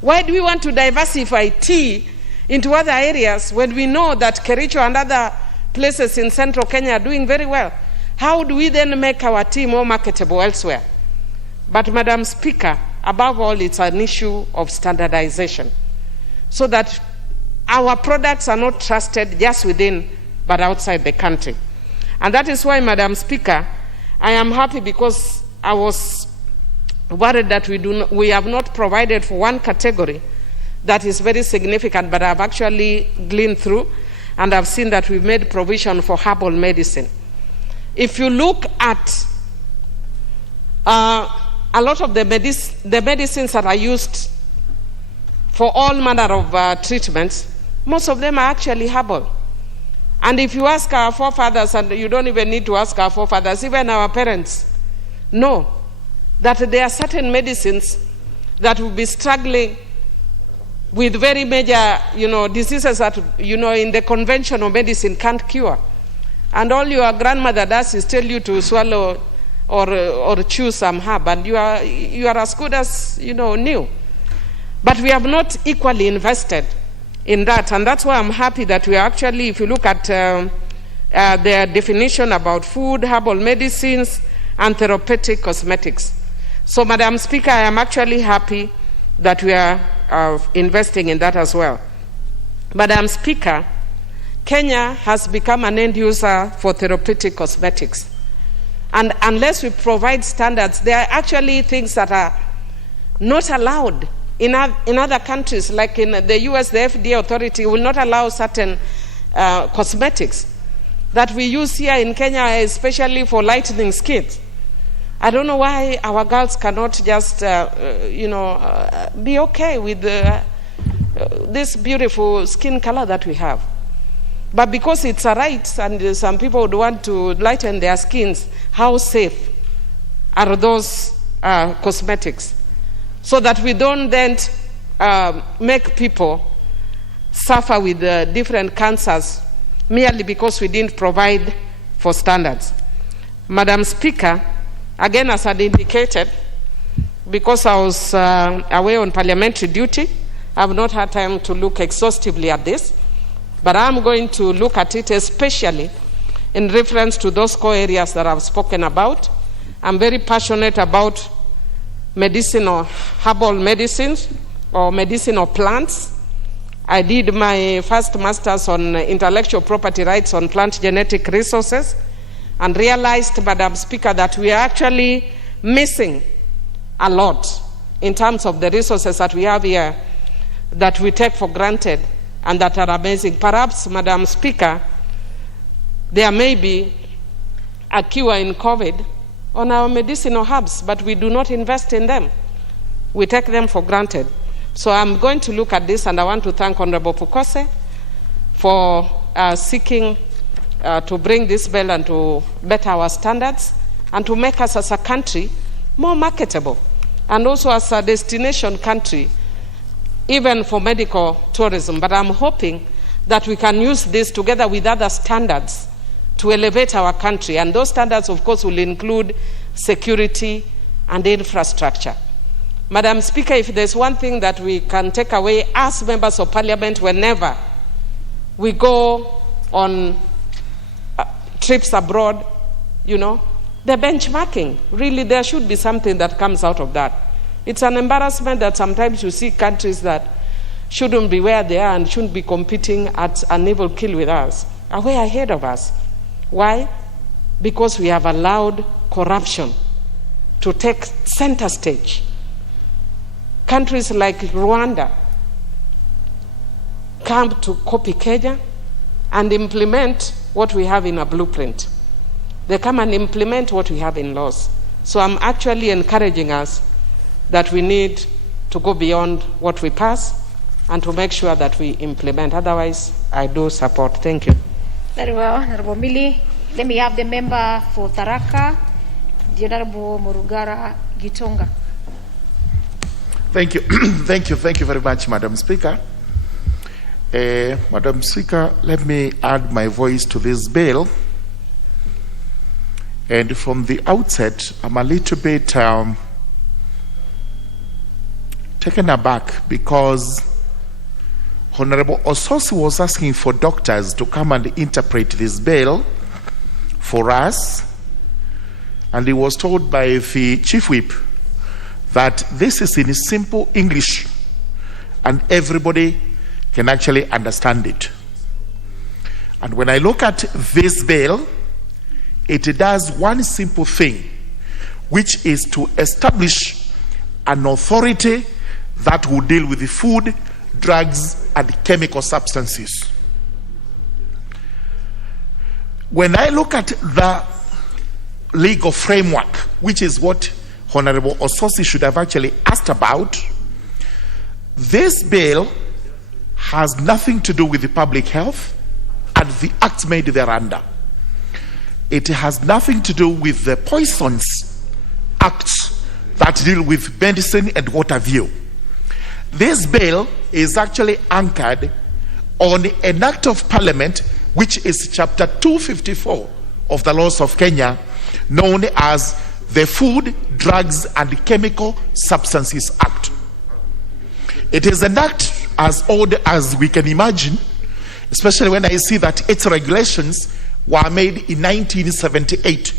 Why do we want to diversify tea into other areas when we know that Kericho and other places in central Kenya are doing very well? How do we then make our tea more marketable elsewhere? But Madam Speaker, above all, it's an issue of standardization, so that our products are not trusted just within but outside the country. And that is why, Madam Speaker, I am happy, because I was worried that we have not provided for one category that is very significant, but I've actually gleaned through and I've seen that we've made provision for herbal medicine. If you look at a lot of the medicines that are used for all manner of treatments, most of them are actually herbal. And if you ask our forefathers, and you don't even need to ask our forefathers, even our parents know that there are certain medicines that will be struggling with very major, diseases that, in the conventional medicine can't cure. And all your grandmother does is tell you to swallow or chew some herb, and you are as good as, new. But we have not equally invested in that, and that's why I'm happy that we are actually, if you look at their definition about food, herbal medicines, and therapeutic cosmetics. So, Madam Speaker, I am actually happy that we are investing in that as well. Madam Speaker, Kenya has become an end user for therapeutic cosmetics. And unless we provide standards, there are actually things that are not allowed in other countries. Like in the US, the FDA authority will not allow certain cosmetics that we use here in Kenya, especially for lightening skin. I don't know why our girls cannot just, be okay with this beautiful skin color that we have. But because it's a right, and some people would want to lighten their skins, how safe are those cosmetics? So that we don't then make people suffer with different cancers merely because we didn't provide for standards. Madam Speaker, again, as I indicated, because I was away on parliamentary duty, I have not had time to look exhaustively at this, but I'm going to look at it especially in reference to those core areas that I've spoken about. I'm very passionate about medicinal, herbal medicines or medicinal plants. I did my first master's on intellectual property rights on plant genetic resources, and realized, Madam Speaker, that we are actually missing a lot in terms of the resources that we have here that we take for granted and that are amazing. Perhaps, Madam Speaker, there may be a cure in COVID on our medicinal herbs, but we do not invest in them. We take them for granted. So I'm going to look at this, and I want to thank Honorable Fukose for seeking to bring this bill and to better our standards and to make us as a country more marketable, and also as a destination country, even for medical tourism. But I'm hoping that we can use this together with other standards to elevate our country. And those standards, of course, will include security and infrastructure. Madam Speaker, if there's one thing that we can take away as members of Parliament whenever we go on trips abroad, you know, the benchmarking, really there should be something that comes out of that. It's an embarrassment that sometimes you see countries that shouldn't be where they are and shouldn't be competing at an evil kill with us are way ahead of us. Why? Because we have allowed corruption to take center stage. Countries like Rwanda come to copy Kenya and implement what we have in a blueprint. They come and implement what we have in laws. So I'm actually encouraging us that we need to go beyond what we pass and to make sure that we implement. Otherwise, I do support. Thank you. Very well, Honorable Millie. Let me have the member for Tharaka, the Honorable Murugara Gitonga. Thank you. Thank you very much, Madam Speaker. Madam Speaker, let me add my voice to this bill. And from the outset, I'm a little bit taken aback because Honorable Ososi was asking for doctors to come and interpret this bill for us, and he was told by the Chief Whip that this is in simple English and everybody can actually understand it. And when I look at this bill, it does one simple thing, which is to establish an authority that will deal with the food, drugs, and chemical substances. When I look at the legal framework, which is what Honorable Ososi should have actually asked about, this bill has nothing to do with the public health and the acts made thereunder. It has nothing to do with the poisons acts that deal with medicine and what have you. This bill is actually anchored on an act of parliament, which is chapter 254 of the laws of Kenya, known as the Food, Drugs and Chemical Substances Act. It is an act as old as we can imagine, especially when I see that its regulations were made in 1978.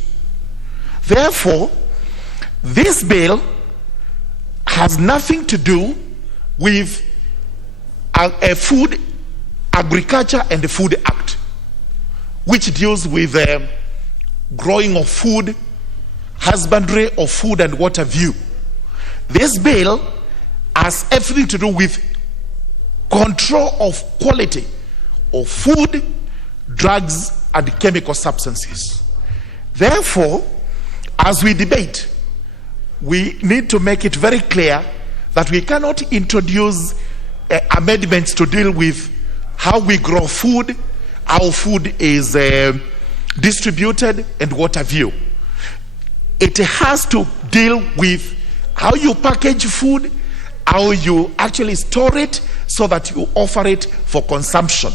Therefore, this bill has nothing to do with a Food, Agriculture and Food Act, which deals with growing of food, husbandry of food and what have you. This bill has everything to do with control of quality of food, drugs and chemical substances. Therefore, as we debate, we need to make it very clear that we cannot introduce amendments to deal with how we grow food, how food is distributed and what have you. It has to deal with how you package food, how you actually store it so that you offer it for consumption.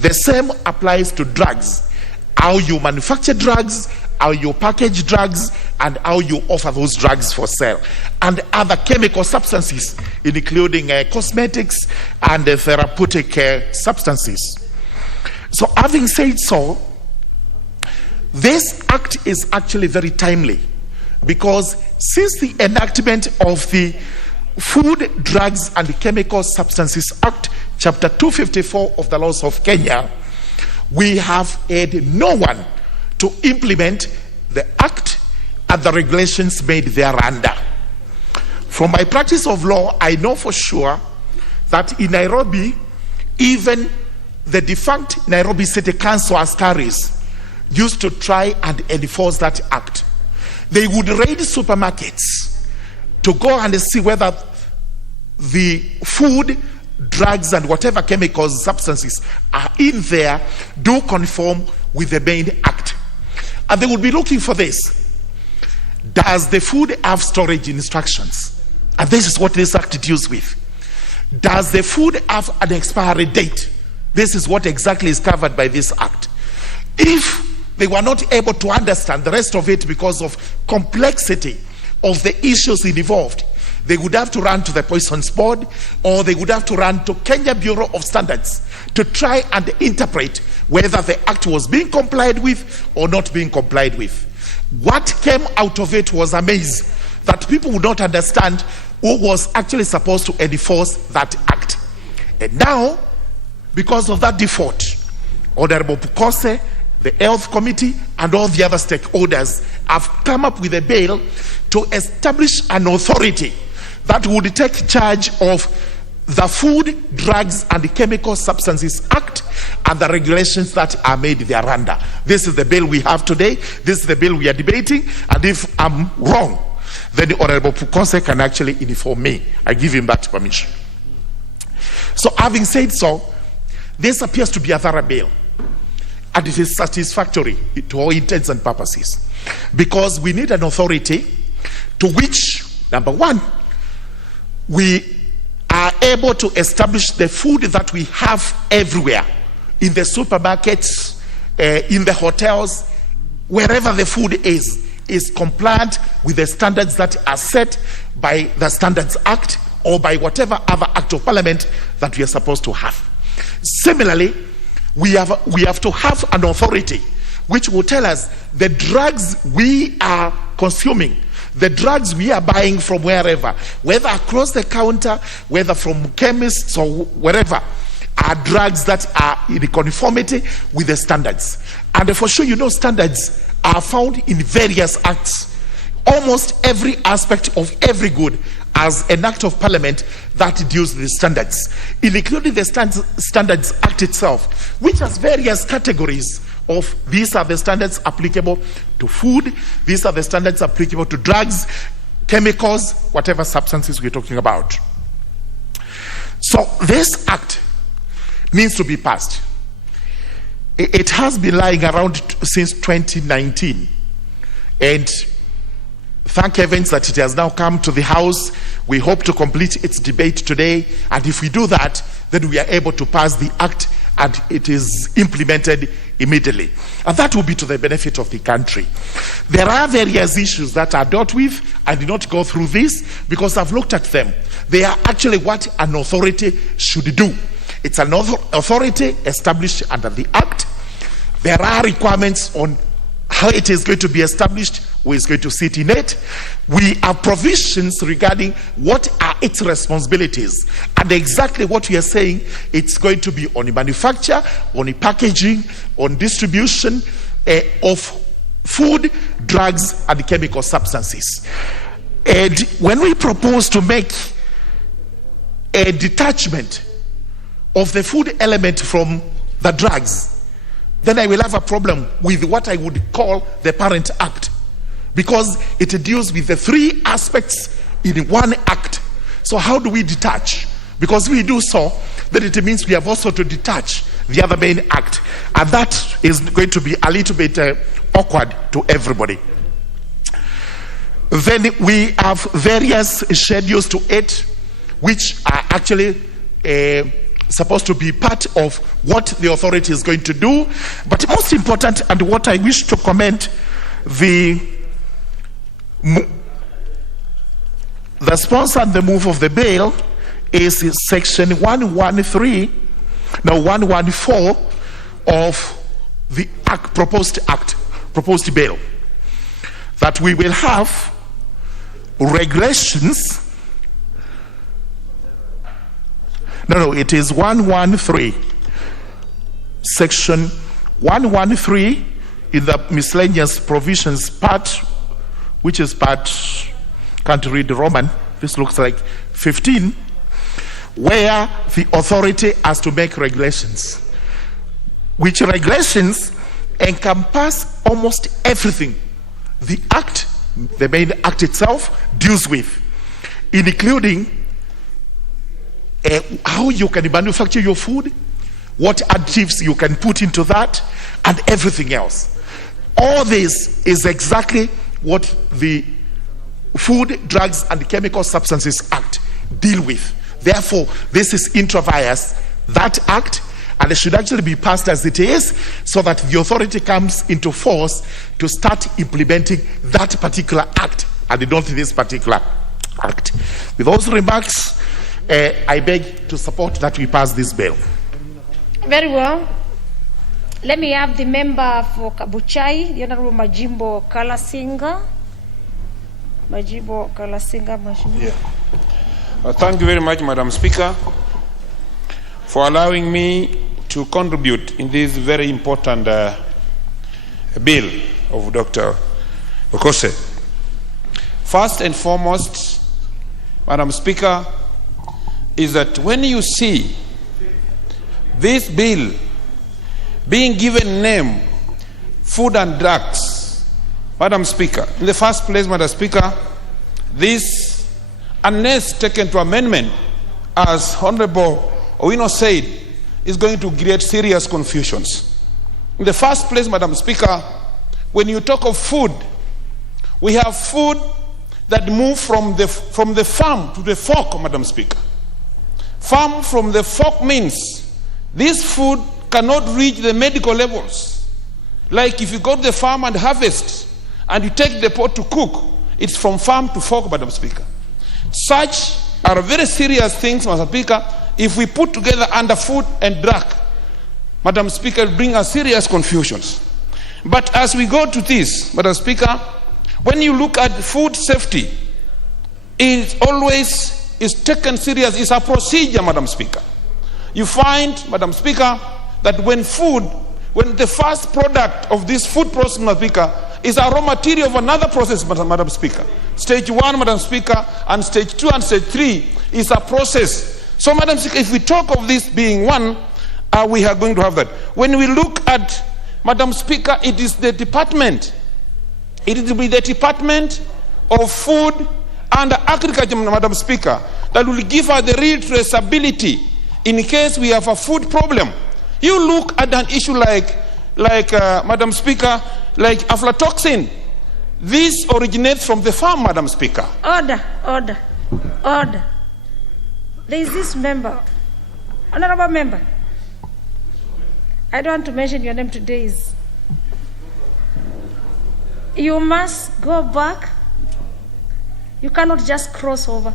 The same applies to drugs. How you manufacture drugs, how you package drugs, and how you offer those drugs for sale. And other chemical substances, including cosmetics and therapeutic substances. So having said so, this act is actually very timely, because since the enactment of the Food, Drugs and Chemical Substances Act, chapter 254 of the laws of Kenya, we have had no one to implement the Act and the regulations made thereunder. From my practice of law, I know for sure that in Nairobi, even the defunct Nairobi City Council askaris used to try and enforce that act. They would raid supermarkets to go and see whether the food, drugs, and whatever chemicals, substances are in there do conform with the main act. And they would be looking for this. Does the food have storage instructions? And this is what this act deals with. Does the food have an expiry date? This is what exactly is covered by this act. If they were not able to understand the rest of it because of complexity of the issues involved, they would have to run to the Poisons Board, or they would have to run to Kenya Bureau of Standards to try and interpret whether the act was being complied with or not being complied with. What came out of it was a maze that people would not understand who was actually supposed to enforce that act. And now, because of that default, Honorable Pukose, the Health Committee, and all the other stakeholders have come up with a bill to establish an authority that would take charge of the Food, Drugs, and Chemical Substances Act and the regulations that are made thereunder. This is the bill we have today. This is the bill we are debating. And if I'm wrong, then the Honorable Pukose can actually inform me. I give him that permission. So having said so, this appears to be a thorough bill. And it is satisfactory to all intents and purposes. Because we need an authority to which, number one, we are able to establish the food that we have everywhere, in the supermarkets, in the hotels, wherever the food is compliant with the standards that are set by the Standards Act or by whatever other act of parliament that we are supposed to have. Similarly, we have to have an authority which will tell us the drugs we are consuming, the drugs we are buying from wherever, whether across the counter, whether from chemists or wherever, are drugs that are in conformity with the standards. And for sure, you know, standards are found in various acts. Almost every aspect of every good as an act of parliament that deals with standards, including the Standards Act itself, which has various categories of these are the standards applicable to food, these are the standards applicable to drugs, chemicals, whatever substances we're talking about. So this act needs to be passed. It has been lying around since 2019, and thank heavens that it has now come to the House. We hope to complete its debate today, and if we do that, then we are able to pass the act and it is implemented immediately. And that will be to the benefit of the country. There are various issues that are dealt with. I did not go through this because I've looked at them. They are actually what an authority should do. It's an authority established under the Act. There are requirements on how it is going to be established, who is going to sit in it. We have provisions regarding what are its responsibilities, and exactly what we are saying, it's going to be on the manufacture, on the packaging, on distribution of food, drugs, and chemical substances. And when we propose to make a detachment of the food element from the drugs, then I will have a problem with what I would call the Parent Act, because it deals with the three aspects in one act. So how do we detach? Because we do so, then it means we have also to detach the other main act, and that is going to be a little bit awkward to everybody. Then we have various schedules to it, which are actually supposed to be part of what the authority is going to do. But most important, and what I wish to comment, the sponsor and the move of the bill is section 114 of the proposed bill, that we will have regulations. No, it is 113, section 113 in the miscellaneous provisions part, which is part, can't read Roman, this looks like 15, where the authority has to make regulations, which regulations encompass almost everything the act, the main act itself, deals with, including how you can manufacture your food, what additives you can put into that, and everything else. All this is exactly what the Food, Drugs, and Chemical Substances Act deal with. Therefore, this is intra-vires, that act, and it should actually be passed as it is, so that the authority comes into force to start implementing that particular act, and not this particular act. With those remarks, I beg to support that we pass this bill. Very well. Let me have the member for Kabuchai, the Honorable Majimbo Kalasinga. Majimbo Kalasinga, Yeah. Thank you very much, Madam Speaker, for allowing me to contribute in this very important bill of Dr. Okose. First and foremost, Madam Speaker, is that when you see this bill being given name Food and Drugs, Madam Speaker, in the first place, Madam Speaker, this, unless taken to amendment, as Honorable Owino said, is going to create serious confusions. In the first place, Madam Speaker, when you talk of food, we have food that move from the farm to the fork, Madam Speaker. Farm from the fork means this food cannot reach the medical levels. Like if you go to the farm and harvest and you take the pot to cook, it's from farm to fork, Madam Speaker. Such are very serious things, Madam Speaker. If we put together under food and drug, Madam Speaker, it will bring us serious confusions. But as we go to this, Madam Speaker, when you look at food safety, it always is taken serious. It's a procedure, Madam Speaker. You find, Madam Speaker, that when the first product of this food process, Madam Speaker, is a raw material of another process, Madam Speaker. Stage 1, Madam Speaker, and stage 2 and stage 3 is a process. So, Madam Speaker, if we talk of this being one, we are going to have that. When we look at, Madam Speaker, it is the department. It will be the Department of Food and Agriculture, Madam Speaker, that will give us the real traceability in case we have a food problem. You look at an issue like Madam Speaker, like aflatoxin. This originates from the farm, Madam Speaker. Order. There is this member, honorable member. I don't want to mention your name today. You must go back. You cannot just cross over.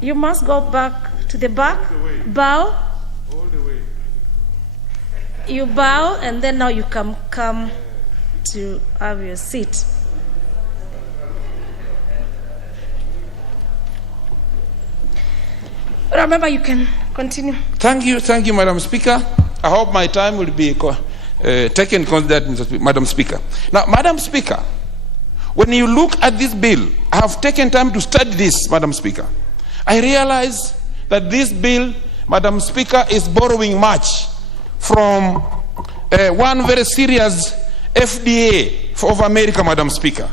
You must go back to the back, bow. All the way. You bow, and then now you come to have your seat. Remember, you can continue. Thank you, Madam Speaker. I hope my time will be taken considered, Madam Speaker. Now, Madam Speaker, when you look at this bill, I have taken time to study this, Madam Speaker. I realize that this bill, Madam Speaker, is borrowing much from one very serious FDA of America, Madam Speaker.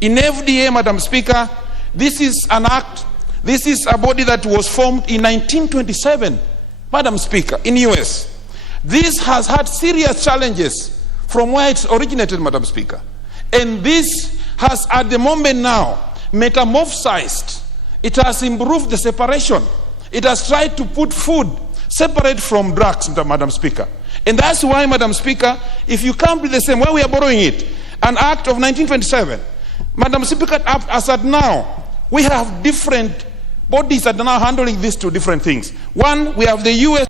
In FDA, Madam Speaker, this is an act, this is a body that was formed in 1927, Madam Speaker, in US. This has had serious challenges from where it originated, Madam Speaker. And this has, at the moment now, metamorphosized. It has improved the separation. It has tried to put food separate from drugs, Madam Speaker. And that's why, Madam Speaker, if you come to the same way we are borrowing it, an act of 1927, Madam Speaker, as at now, we have different bodies that are now handling these two different things. One, we have the U.S.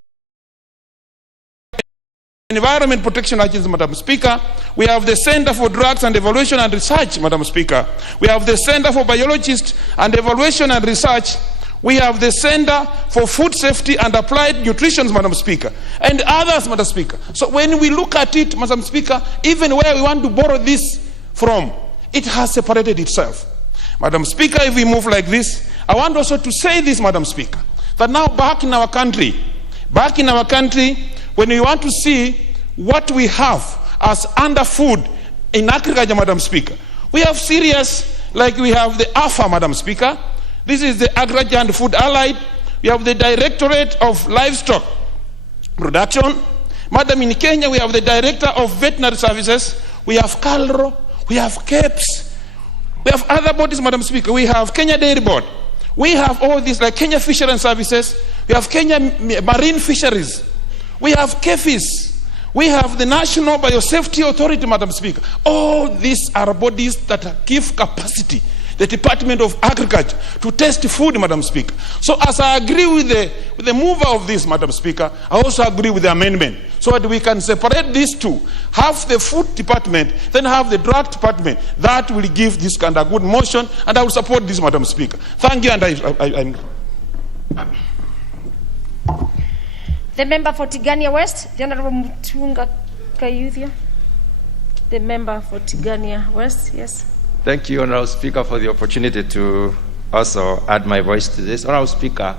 Environment Protection Agency, Madam Speaker. We have the Center for Drugs and Evaluation and Research, Madam Speaker. We have the Center for Biologists and Evaluation and Research. We have the Center for Food Safety and Applied Nutrition, Madam Speaker, and others, Madam Speaker. So when we look at it, Madam Speaker, even where we want to borrow this from, it has separated itself. Madam Speaker, if we move like this, I want also to say this, Madam Speaker, that now back in our country, when we want to see what we have as under-food in agriculture, Madam Speaker, we have serious, like we have the AFA, Madam Speaker. This is the Agriculture and Food Allied. We have the Directorate of Livestock Production. Madam, in Kenya, we have the Director of Veterinary Services. We have KALRO. We have KEPS. We have other bodies, Madam Speaker. We have Kenya Dairy Board. We have all these, like Kenya Fisheries and Services. We have Kenya Marine Fisheries. We have KEFIS. We have the National Biosafety Authority, Madam Speaker. All these are bodies that give capacity the Department of Agriculture to test food, Madam Speaker. So as I agree with the mover of this, Madam Speaker, I also agree with the amendment so that we can separate these two. Have the food department, then have the drug department. That will give this kind of good motion, and I will support this, Madam Speaker. Thank you, and The member for Tigania West, the Honorable Mutunga Kayuthia. The member for Tigania West, yes. Thank you, Honorable Speaker, for the opportunity to also add my voice to this. Honorable Speaker,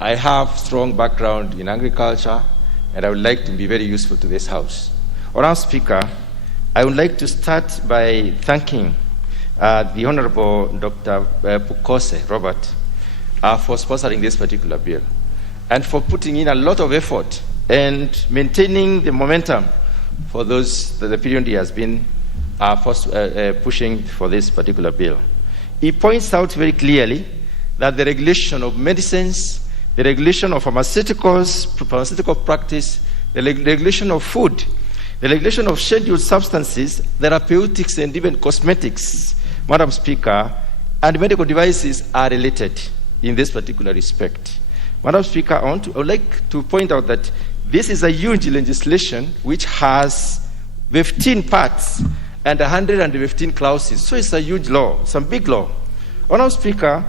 I have strong background in agriculture, and I would like to be very useful to this House. Honorable Speaker, I would like to start by thanking the Honorable Dr. Pukose, Robert, for sponsoring this particular bill, and for putting in a lot of effort and maintaining the momentum for the period he has been pushing for this particular bill. He points out very clearly that the regulation of medicines, the regulation of pharmaceutical practice, the regulation of food, the regulation of scheduled substances, therapeutics, and even cosmetics, Madam Speaker, and medical devices are related in this particular respect. Madam Speaker, I would like to point out that this is a huge legislation which has 15 parts and 115 clauses. So it's a huge law, it's a big law. Honorable Speaker,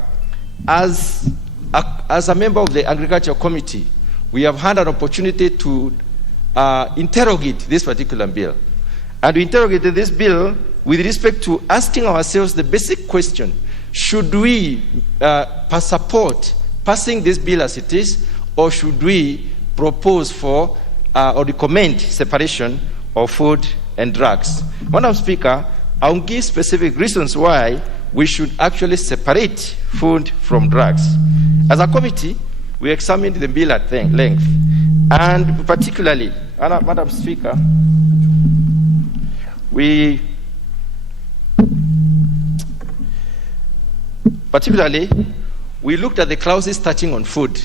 as a member of the Agriculture Committee, we have had an opportunity to interrogate this particular bill. And we interrogated this bill with respect to asking ourselves the basic question: should we support passing this bill as it is, or should we propose for or recommend separation of food and drugs? Madam Speaker, I will give specific reasons why we should actually separate food from drugs. As a committee, we examined the bill at length, and particularly, Madam Speaker, we looked at the clauses touching on food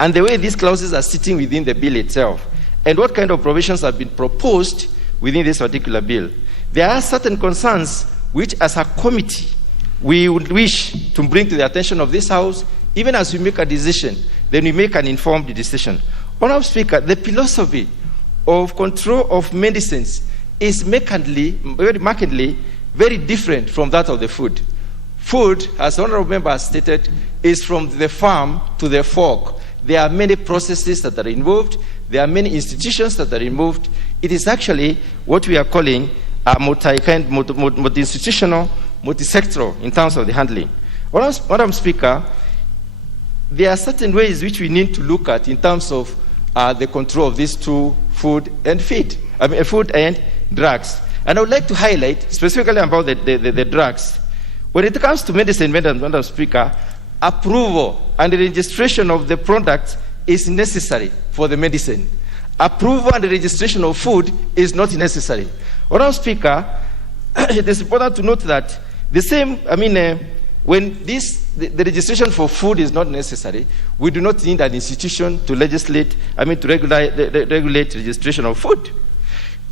and the way these clauses are sitting within the bill itself, and what kind of provisions have been proposed within this particular bill. There are certain concerns which, as a committee, we would wish to bring to the attention of this House. Even as we make a decision, then we make an informed decision. Honorable Speaker, the philosophy of control of medicines is very markedly very different from that of the food. Food, as the Honorable Member has stated, is from the farm to the fork. There are many processes that are involved. There are many institutions that are involved. It is actually what we are calling a multi-institutional, multi-sectoral in terms of the handling. Madam Speaker, there are certain ways which we need to look at in terms of the control of these two, food and drugs. And I would like to highlight specifically about the drugs. When it comes to medicine, Madam Speaker, approval and registration of the product is necessary for the medicine. Approval and registration of food is not necessary. Madam Speaker, it is important to note that when the registration for food is not necessary, we do not need an institution to regulate registration of food.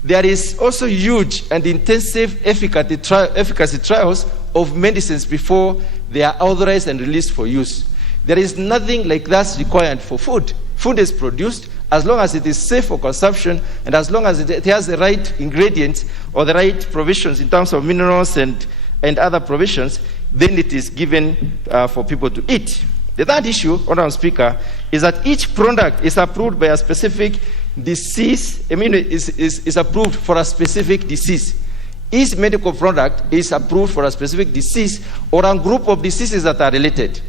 There is also huge and intensive efficacy trials of medicines before they are authorized and released for use. There is nothing like that required for food. Food is produced as long as it is safe for consumption and as long as it has the right ingredients or the right provisions in terms of minerals and other provisions, then it is given for people to eat. The third issue, Honorable Speaker, is that each product is approved by a specific disease, is approved for a specific disease. Each medical product is approved for a specific disease or a group of diseases that are related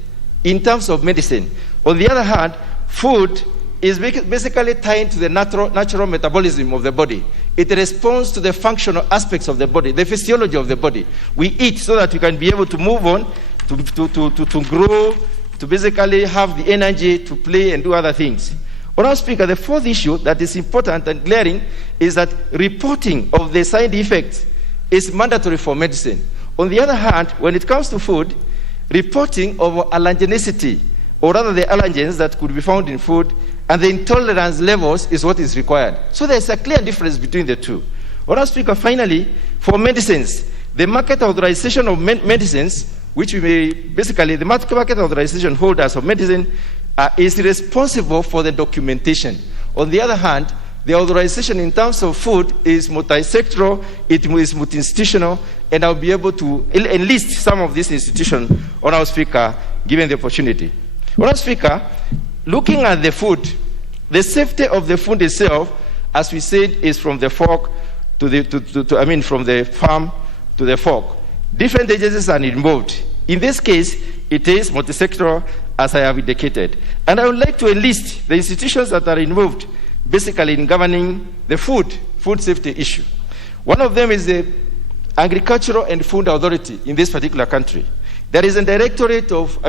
in terms of medicine. On the other hand, food is basically tied to the natural metabolism of the body. It responds to the functional aspects of the body, the physiology of the body. We eat so that we can be able to move on, to grow, to basically have the energy to play and do other things. Honourable Speaker, the fourth issue that is important and glaring is that reporting of the side effects is mandatory for medicine. On the other hand, when it comes to food, reporting of allergenicity, or rather the allergens that could be found in food, and the intolerance levels is what is required. So there's a clear difference between the two. Honourable Speaker, finally, for medicines, the market authorization of medicines, which we may, basically, the market authorization holders of medicine is responsible for the documentation. On the other hand, the authorization in terms of food is multi-sectoral, it is multi-institutional, and I'll be able to enlist some of these institutions, Honourable Speaker, given the opportunity. Honourable Speaker, looking at the food, the safety of the food itself, as we said, is from the fork from the farm to the fork. Different agencies are involved. In this case, it is multi-sectoral, as I have indicated. And I would like to enlist the institutions that are involved, basically in governing the food safety issue. One of them is the Agricultural and Food Authority in this particular country. There is a Directorate of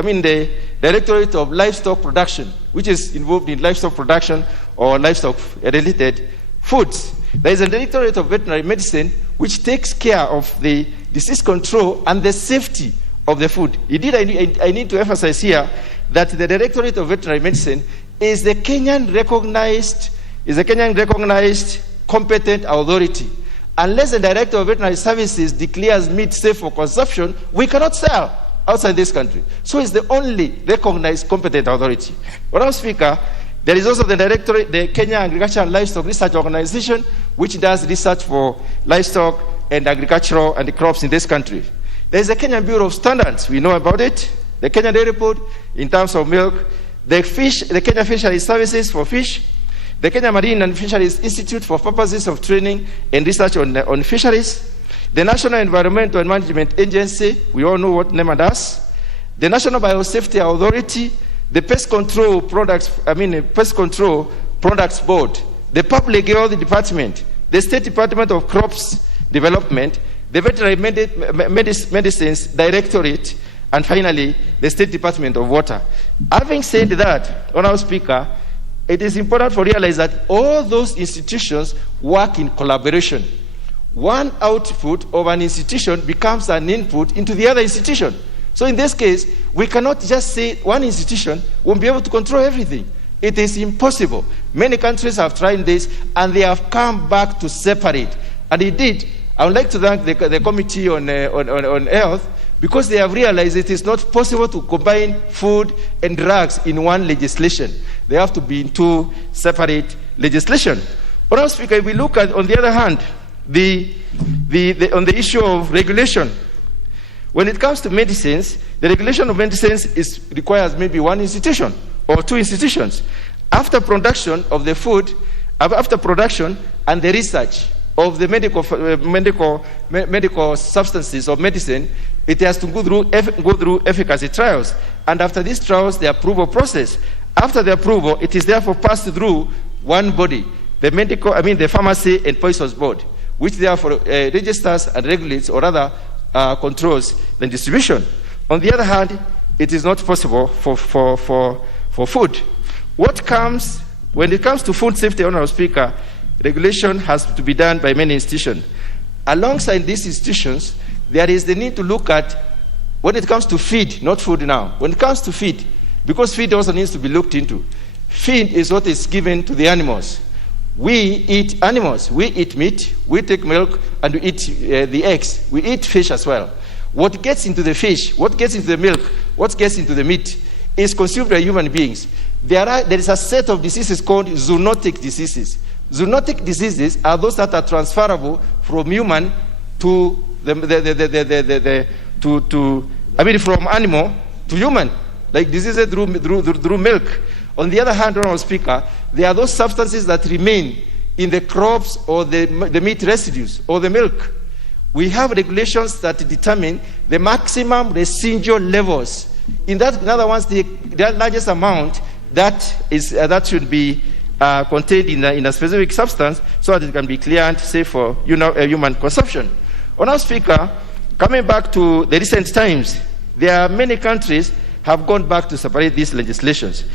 Livestock Production, which is involved in livestock production or livestock-related foods. There is a Directorate of Veterinary Medicine, which takes care of the disease control and the safety of the food. Indeed, I need to emphasize here that the Directorate of Veterinary Medicine is the Kenyan recognized competent authority. Unless the Director of Veterinary Services declares meat safe for consumption, we cannot sell outside this country. So it's the only recognized competent authority. Honourable Speaker, there is also the Directorate, the Kenya Agriculture and Livestock Research Organization, which does research for livestock and agricultural and the crops in this country. There is the Kenyan Bureau of Standards, we know about it, the Kenya Dairy Board in terms of milk, the Kenya Fisheries Services for fish, the Kenya Marine and Fisheries Institute for purposes of training and research on fisheries, the National Environmental and Management Agency, we all know what NEMA does, the National Biosafety Authority, the Pest Control Products Board, the Public Health Department, the State Department of Crops Development, the Veterinary Medicines Directorate, and finally, the State Department of Water. Having said that, Honourable Speaker, it is important to realize that all those institutions work in collaboration. One output of an institution becomes an input into the other institution. So in this case, we cannot just say one institution won't be able to control everything. It is impossible. Many countries have tried this and they have come back to separate. And indeed, I would like to thank the Committee on Health because they have realized it is not possible to combine food and drugs in one legislation. They have to be in two separate legislation. Honourable Speaker, if we look at, on the other hand, on the issue of regulation, when it comes to medicines, the regulation of medicines requires maybe one institution or two institutions. After production of the food, after production and the research of the medical substances of medicine, it has to go through efficacy trials. And after these trials, the approval process. After the approval, it is therefore passed through one body, the Pharmacy and Poisons Board, which therefore registers and regulates or rather controls the distribution. On the other hand, it is not possible for food. When it comes to food safety, Honourable Speaker, regulation has to be done by many institutions. Alongside these institutions, there is the need to look at, when it comes to feed, not food now, when it comes to feed, because feed also needs to be looked into. Feed is what is given to the animals. We eat animals, we eat meat, we take milk, and we eat the eggs. We eat fish as well. What gets into the fish, what gets into the milk, what gets into the meat is consumed by human beings. There is a set of diseases called zoonotic diseases. Zoonotic diseases are those that are transferable from human to from animal to human. like diseases through milk. On the other hand, Honorable Speaker, there are those substances that remain in the crops or the meat residues or the milk. We have regulations that determine the maximum residual levels. In other words, the largest amount that should be contained in a specific substance so that it can be clear and safe for human consumption. Honorable Speaker, coming back to the recent times, there are many countries have gone back to separate these legislations.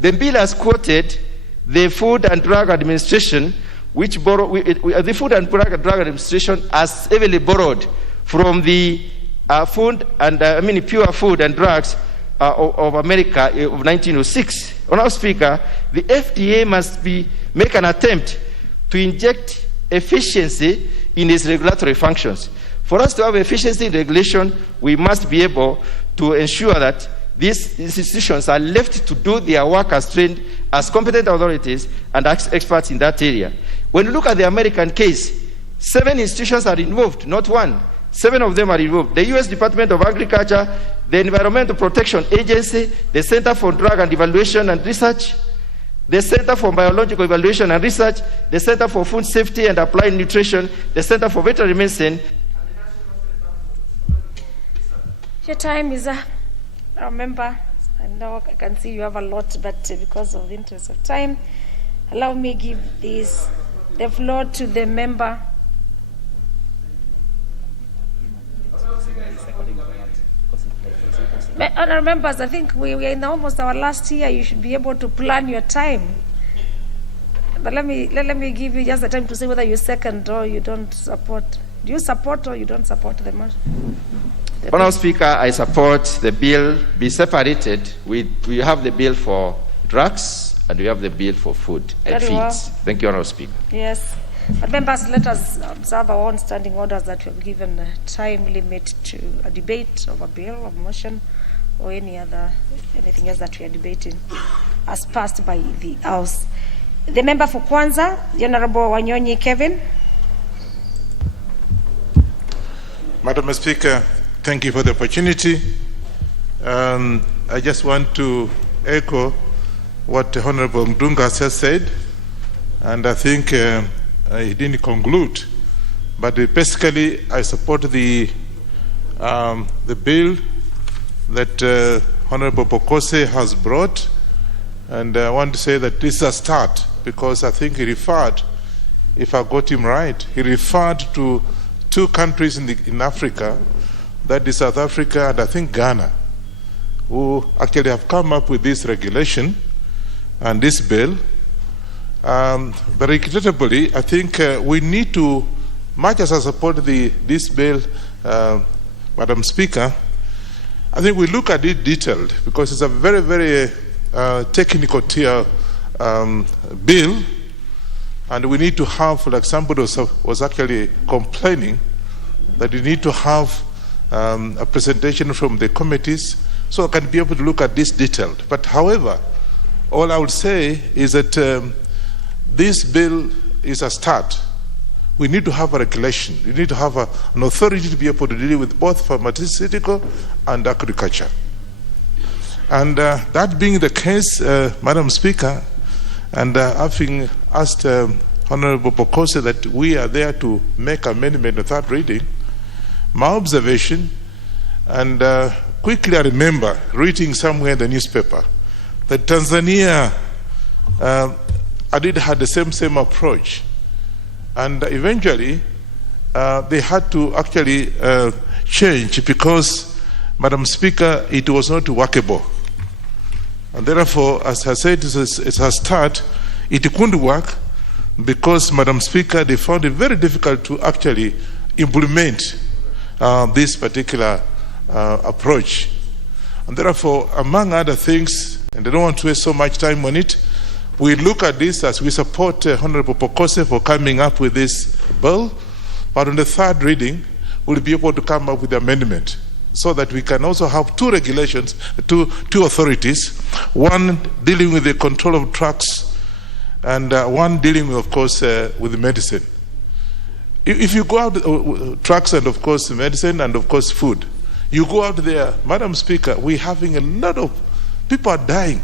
The bill has quoted the Food and Drug Administration, the Food and Drug Administration has heavily borrowed from the Pure Food and Drugs of America of 1906. Honorable Speaker, the FDA must make an attempt to inject efficiency in its regulatory functions. For us to have efficiency in regulation, we must be able to ensure that these institutions are left to do their work as trained as competent authorities and as experts in that area. When you look at the American case, 7 institutions are involved, not 1. 7 of them are involved. The U.S. Department of Agriculture, the Environmental Protection Agency, the Center for Drug and Evaluation and Research, the Center for Biological Evaluation and Research, the Center for Food Safety and Applied Nutrition, the Center for Veterinary Medicine. Your time is up. Remember, I know I can see you have a lot, but because of the interest of time, allow me to give the floor to the member. Honourable members, I think we are in almost our last year. You should be able to plan your time. But let me give you just the time to say whether you second or you don't support. Do you support or you don't support the motion? Honourable Speaker, I support the bill be separated. We have the bill for drugs and we have the bill for food and feeds. Well. Thank you, Honourable Speaker. Yes. But members, let us observe our own standing orders that we have given a time limit to a debate of a bill, of motion, or anything else that we are debating as passed by the House. The member for Kwanza, the Honourable Wanyonyi Kevin. Madam Speaker, thank you for the opportunity. I just want to echo what Honorable Mdunga has said, and I think he didn't conclude. But basically, I support the bill that Honorable Bokose has brought, and I want to say that this is a start, because I think he referred, if I got him right, he referred to 2 countries in Africa, that is South Africa and I think Ghana, who actually have come up with this regulation and this bill. But regrettably, I think we need to, much as I support this bill, Madam Speaker, I think we look at it detailed, because it's a very, very technical tier bill, and we need to have, like somebody was actually complaining, that we need to have a presentation from the committees so I can be able to look at this detailed. But however, all I would say is that this bill is a start. We need to have a regulation. We need to have an authority to be able to deal with both pharmaceutical and agriculture. And that being the case, Madam Speaker, and having asked Honorable Bokose that we are there to make amendment in the 3rd reading, my observation, and quickly I remember reading somewhere in the newspaper that Tanzania had the same approach, and eventually they had to actually change, because, Madam Speaker, it was not workable. And therefore, as I said, it's a start. It couldn't work because, Madam Speaker, they found it very difficult to actually implement this particular approach. And therefore, among other things, and I don't want to waste so much time on it, we look at this as we support Honorable Bokose for coming up with this bill, but on the 3rd reading, we'll be able to come up with the amendment, so that we can also have 2 regulations, two authorities, one dealing with the control of drugs and one dealing, of course, with the medicine. If you go out, drugs and, of course, medicine and, of course, food, you go out there, Madam Speaker, we're having a lot of People are dying.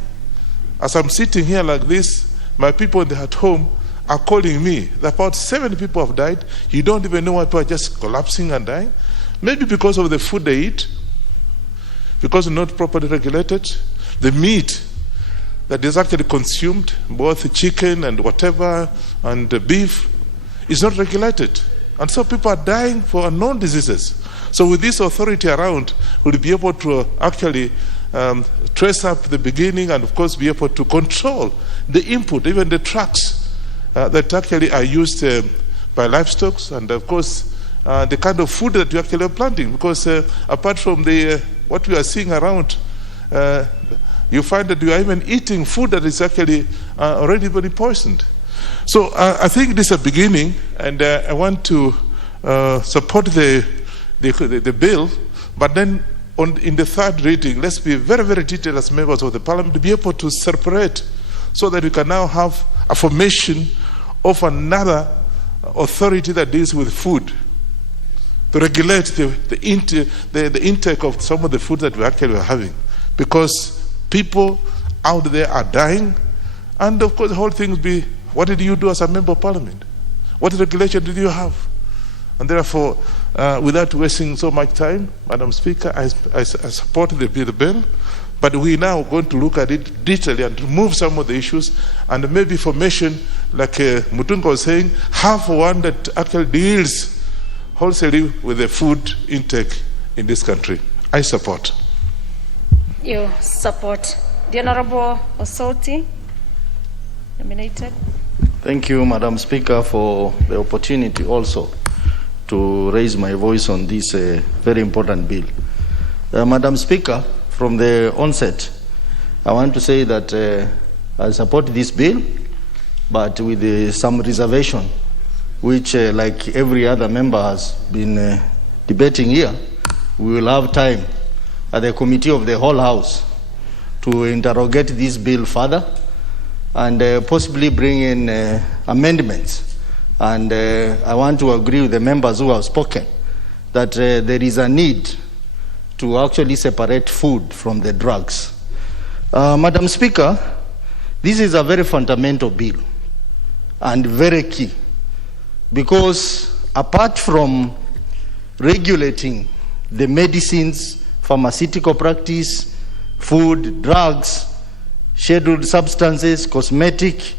As I'm sitting here like this, my people at home are calling me. About 7 people have died. You don't even know why people are just collapsing and dying. Maybe because of the food they eat, because it's not properly regulated. The meat that is actually consumed, both chicken and whatever, and beef, is not regulated. And so people are dying for unknown diseases. So with this authority around, we'll be able to actually trace up the beginning and, of course, be able to control the input, even the trucks that actually are used by livestock, and, of course, the kind of food that we actually are planting. Because apart from what we are seeing around, you find that you are even eating food that is actually already very poisoned. So I think this is a beginning, and I want to support the bill, but then in the third reading, let's be very, very detailed as members of the parliament to be able to separate so that we can now have a formation of another authority that deals with food to regulate the intake of some of the food that we actually are having. Because people out there are dying, and of course the whole thing will be, what did you do as a member of parliament? What regulation did you have? And therefore, without wasting so much time, Madam Speaker, I support the bill, but we now going to look at it detailedly and remove some of the issues, and maybe formation, like Mutunga was saying, have one that actually deals wholesale with the food intake in this country. I support. You support. The Honorable Osoti, nominated. Thank you, Madam Speaker, for the opportunity also to raise my voice on this very important bill. Madam Speaker, from the onset, I want to say that I support this bill, but with some reservation, which, like every other member has been debating here, we will have time at the committee of the whole House to interrogate this bill further and possibly bring in amendments. And I want to agree with the members who have spoken that there is a need to actually separate food from the drugs. Madam Speaker, this is a very fundamental bill and very key, because apart from regulating the medicines, pharmaceutical practice, food, drugs, scheduled substances, cosmetic,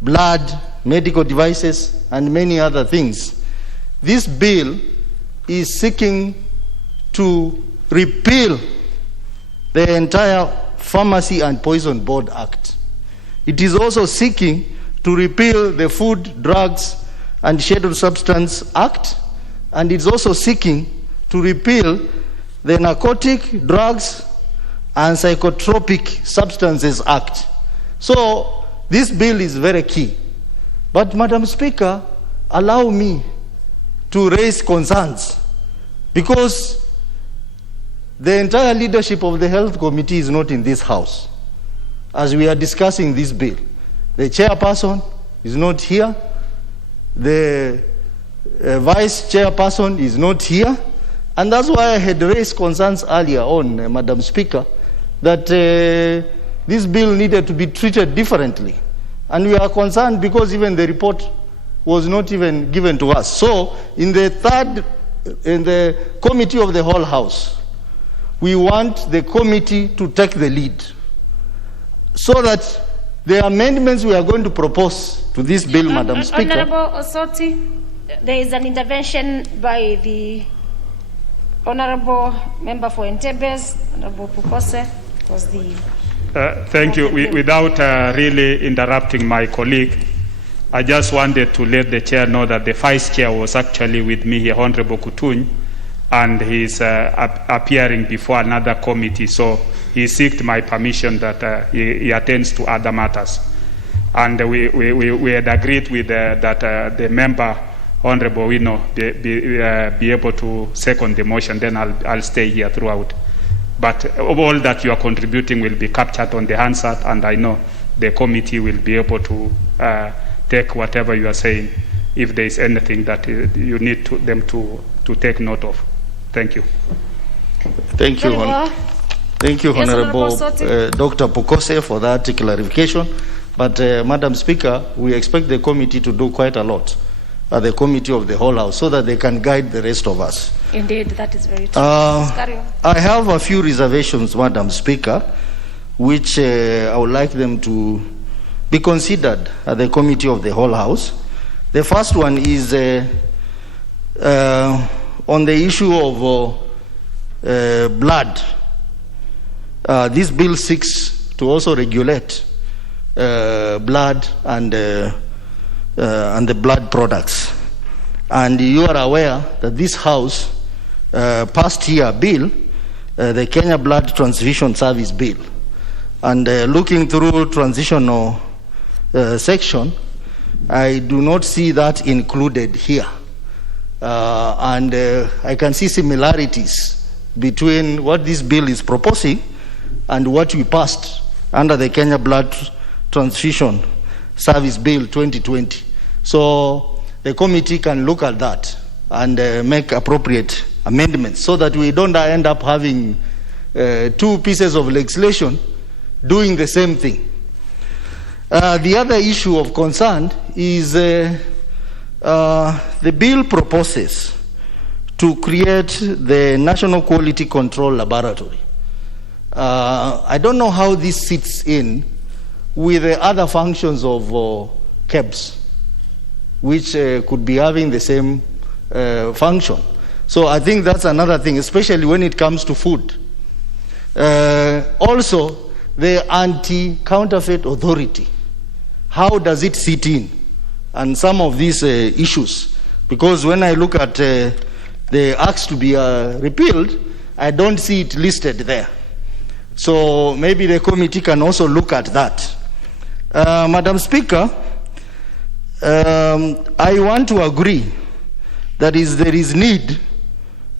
blood, medical devices, and many other things, this bill is seeking to repeal the entire Pharmacy and Poison Board Act. It is also seeking to repeal the Food, Drugs, and Scheduled Substance Act, and it's also seeking to repeal the Narcotic, Drugs, and Psychotropic Substances Act. So this bill is very key. But Madam Speaker, allow me to raise concerns, because the entire leadership of the Health Committee is not in this House as we are discussing this bill. The chairperson is not here. The vice chairperson is not here. And that's why I had raised concerns earlier on, Madam Speaker, that this bill needed to be treated differently. And we are concerned because even the report was not even given to us. So in the committee of the whole House, we want the committee to take the lead so that the amendments we are going to propose to this bill, Madam Speaker. Honorable Osoti, there is an intervention by the Honorable Member for Entebes, Honorable Pukose, was the... Thank you. Without really interrupting my colleague, I just wanted to let the chair know that the vice chair was actually with me here, Honorable Kutuny, and he's appearing before another committee, so he sought my permission that he attends to other matters. And we had agreed with that the member, Honorable Wino, be able to second the motion, then I'll stay here throughout. But all that you are contributing will be captured on the Hansard, and I know the committee will be able to take whatever you are saying if there is anything that you need them to take note of. Thank you. Thank you. Thank you, Yes, Honorable Honorable Dr. Pukose, for that clarification. But, Madam Speaker, we expect the committee to do quite a lot, the committee of the whole House, so that they can guide the rest of us. Indeed, that is very true. Carry on. I have a few reservations, Madam Speaker, which I would like them to be considered at the committee of the whole House. The first one is on the issue of blood. This bill seeks to also regulate blood and the blood products. And you are aware that this House passed here a bill, the Kenya Blood Transfusion Service Bill. And looking through transitional section, I do not see that included here. And I can see similarities between what this bill is proposing and what we passed under the Kenya Blood Transfusion Service Bill 2020. So the committee can look at that and make appropriate amendments so that we don't end up having two pieces of legislation doing the same thing. The other issue of concern is the bill proposes to create the National Quality Control Laboratory. I don't know how this sits in with the other functions of KEBS, which could be having the same function. So I think that's another thing, especially when it comes to food. Also, the Anti-Counterfeit Authority, how does it sit in? And some of these issues, because when I look at the acts to be repealed, I don't see it listed there. So maybe the committee can also look at that. Madam Speaker, I want to agree that there is need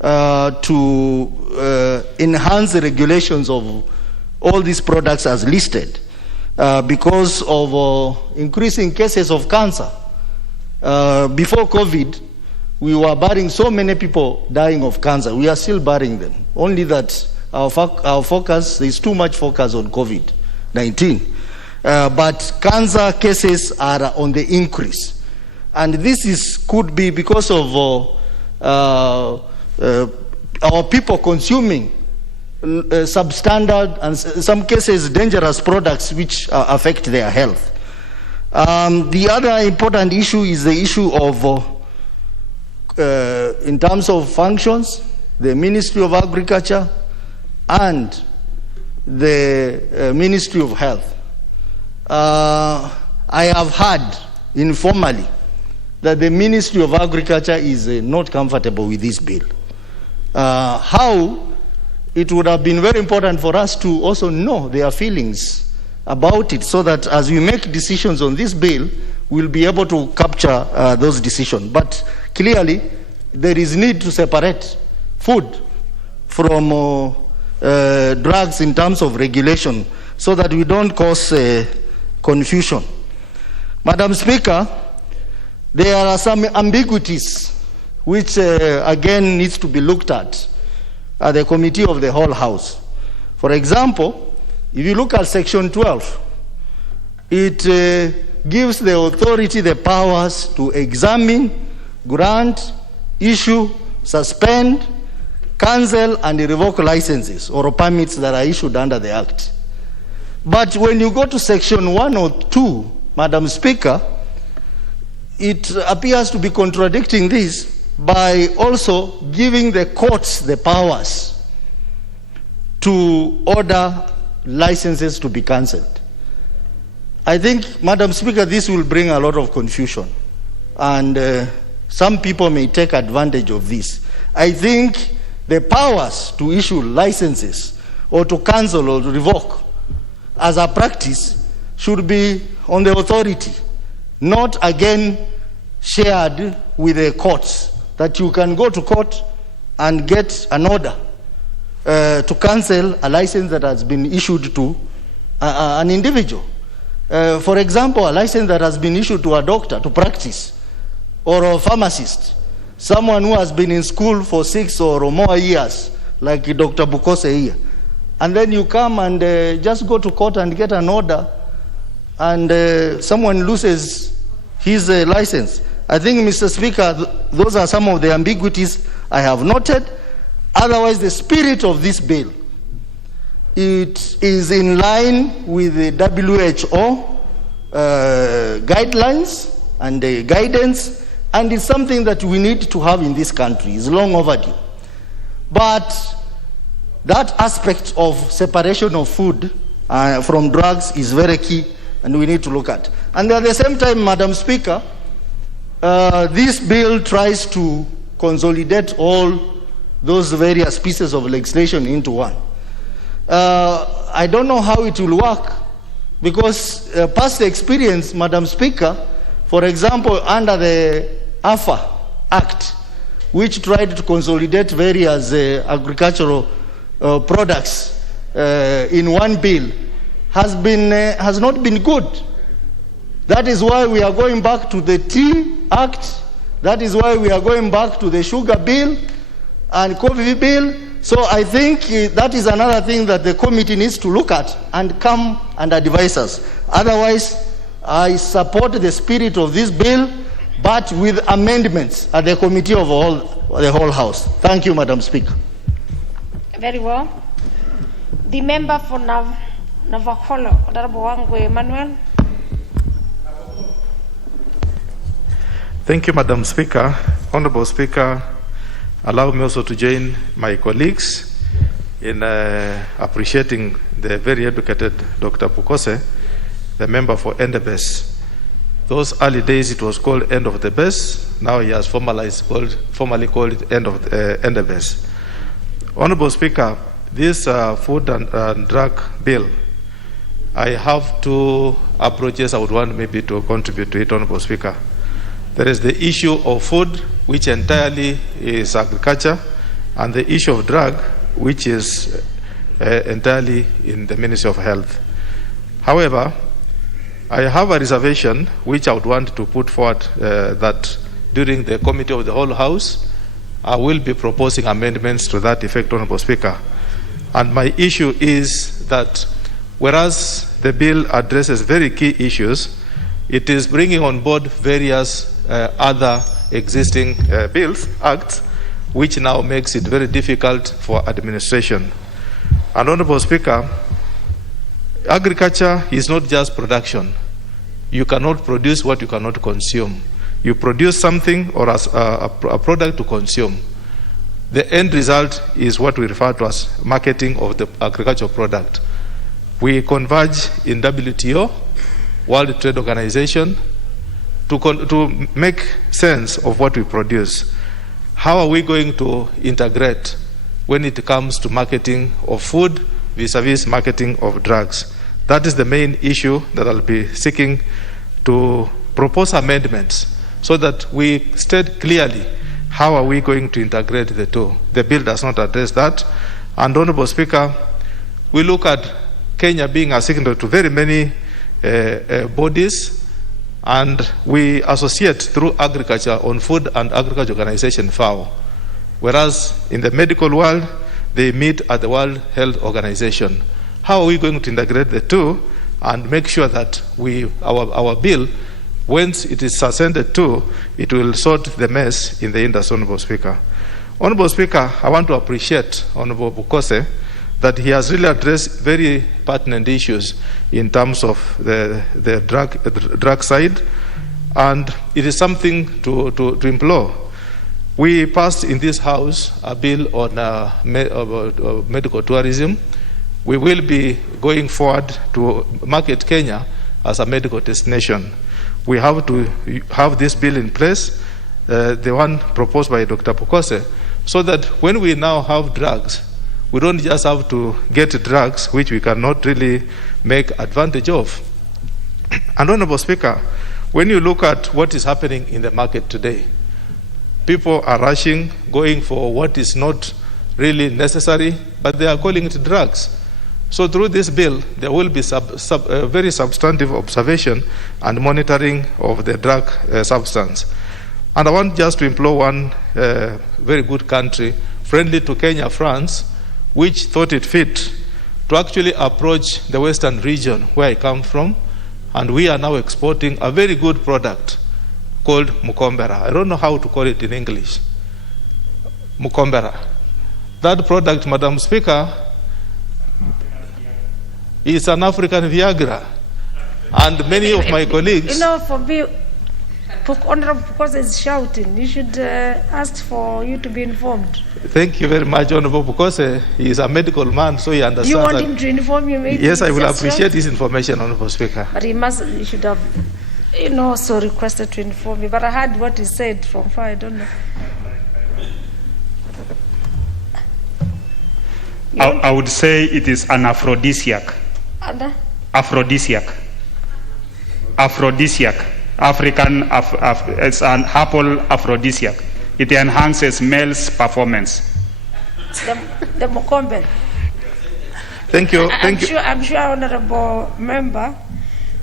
to enhance the regulations of all these products as listed because of increasing cases of cancer. Before COVID, we were burying so many people dying of cancer. We are still burying them. Only that our focus, there's too much focus on COVID-19. But cancer cases are on the increase. And this could be because of our people consuming substandard and in some cases dangerous products which affect their health. The other important issue is the issue of, in terms of functions, the Ministry of Agriculture and the Ministry of Health. I have heard informally that the Ministry of Agriculture is not comfortable with this bill. How it would have been very important for us to also know their feelings about it so that as we make decisions on this bill, we'll be able to capture those decisions. But clearly, there is need to separate food from drugs in terms of regulation so that we don't cause confusion. Madam Speaker, there are some ambiguities which again needs to be looked at the committee of the whole House. For example, if you look at section 12, it gives the authority the powers to examine, grant, issue, suspend, cancel and revoke licenses or permits that are issued under the Act. But when you go to section 102, Madam Speaker, it appears to be contradicting this by also giving the courts the powers to order licenses to be cancelled. I think, Madam Speaker, this will bring a lot of confusion and some people may take advantage of this. I think the powers to issue licenses or to cancel or to revoke as a practice should be on the authority, not again shared with the courts, that you can go to court and get an order to cancel a license that has been issued to an individual. For example, a license that has been issued to a doctor to practice or a pharmacist, someone who has been in school for 6 or more years, like Dr. Bukose here, and then you come and just go to court and get an order, and someone loses his license. I think, Mr. Speaker, those are some of the ambiguities I have noted. Otherwise, the spirit of this bill, it is in line with the WHO guidelines and the guidance, and it's something that we need to have in this country. It's long overdue. But that aspect of separation of food from drugs is very key, and we need to look at. And at the same time, Madam Speaker, this bill tries to consolidate all those various pieces of legislation into one. I don't know how it will work, because past experience, Madam Speaker, for example, under the AFA Act, which tried to consolidate various agricultural products in one bill, has not been good. That is why we are going back to the Tea Act. That is why we are going back to the Sugar Bill and Coffee Bill. So I think that is another thing that the committee needs to look at and come and advise us. Otherwise, I support the spirit of this bill, but with amendments at the committee of the whole House. Thank you, Madam Speaker. Very well. The member for Navakholo, Honorable Wangwe Emmanuel. Thank you, Madam Speaker. Honorable Speaker, allow me also to join my colleagues in appreciating the very educated Dr. Pukose, the member for Endebess. Those early days it was called End of the Best. Now he has formally called it End of the Endebess. Honorable Speaker, this food and drug bill, I have two approaches I would want maybe to contribute to it, Honorable Speaker. There is the issue of food, which entirely is agriculture, and the issue of drug, which is entirely in the Ministry of Health. However, I have a reservation which I would want to put forward that during the Committee of the Whole House, I will be proposing amendments to that effect, Honorable Speaker. And my issue is that whereas the bill addresses very key issues, it is bringing on board various other existing bills, acts, which now makes it very difficult for administration. And Honorable Speaker, agriculture is not just production. You cannot produce what you cannot consume. You produce something or as a product to consume. The end result is what we refer to as marketing of the agricultural product. We converge in WTO, World Trade Organization, to make sense of what we produce. How are we going to integrate when it comes to marketing of food vis-a-vis marketing of drugs? That is the main issue that I'll be seeking to propose amendments so that we state clearly how are we going to integrate the two. The bill does not address that. And Honorable Speaker, we look at Kenya being a signatory to very many bodies, and we associate through agriculture on Food and Agriculture Organization, FAO. Whereas in the medical world, they meet at the World Health Organization. How are we going to integrate the two and make sure that our bill, once it is ascended to, it will sort the mess in the industry, Honorable Speaker. Honorable Speaker, I want to appreciate Honorable Bukose that he has really addressed very pertinent issues in terms of the drug side, and it is something to implore. We passed in this House a bill on medical tourism. We will be going forward to market Kenya as a medical destination. We have to have this bill in place, the one proposed by Dr. Pukose, so that when we now have drugs, we don't just have to get drugs which we cannot really make advantage of. And Honorable Speaker, when you look at what is happening in the market today, people are rushing, going for what is not really necessary, but they are calling it drugs. So through this bill, there will be very substantive observation and monitoring of the drug substance. And I want just to implore one very good country, friendly to Kenya, France, which thought it fit to actually approach the western region where I come from, and we are now exporting a very good product called mukombera. I don't know how to call it in English. Mukombera. That product, Madam Speaker, is an African Viagra. And many of my colleagues... You know, for me, Honorable Pukose is shouting. You should ask for you to be informed. Thank you very much, Honorable Pukose. He is a medical man, so he understands. You want him to inform you? Maybe yes, I will appreciate this information, Honorable Speaker. But he should have, also requested to inform me. But I heard what he said from far. I don't know. I would say it is an aphrodisiac. Aphrodisiac. African, it's an herbal aphrodisiac. It enhances male's performance. The Mukombe. Thank you. I'm sure Honorable Member,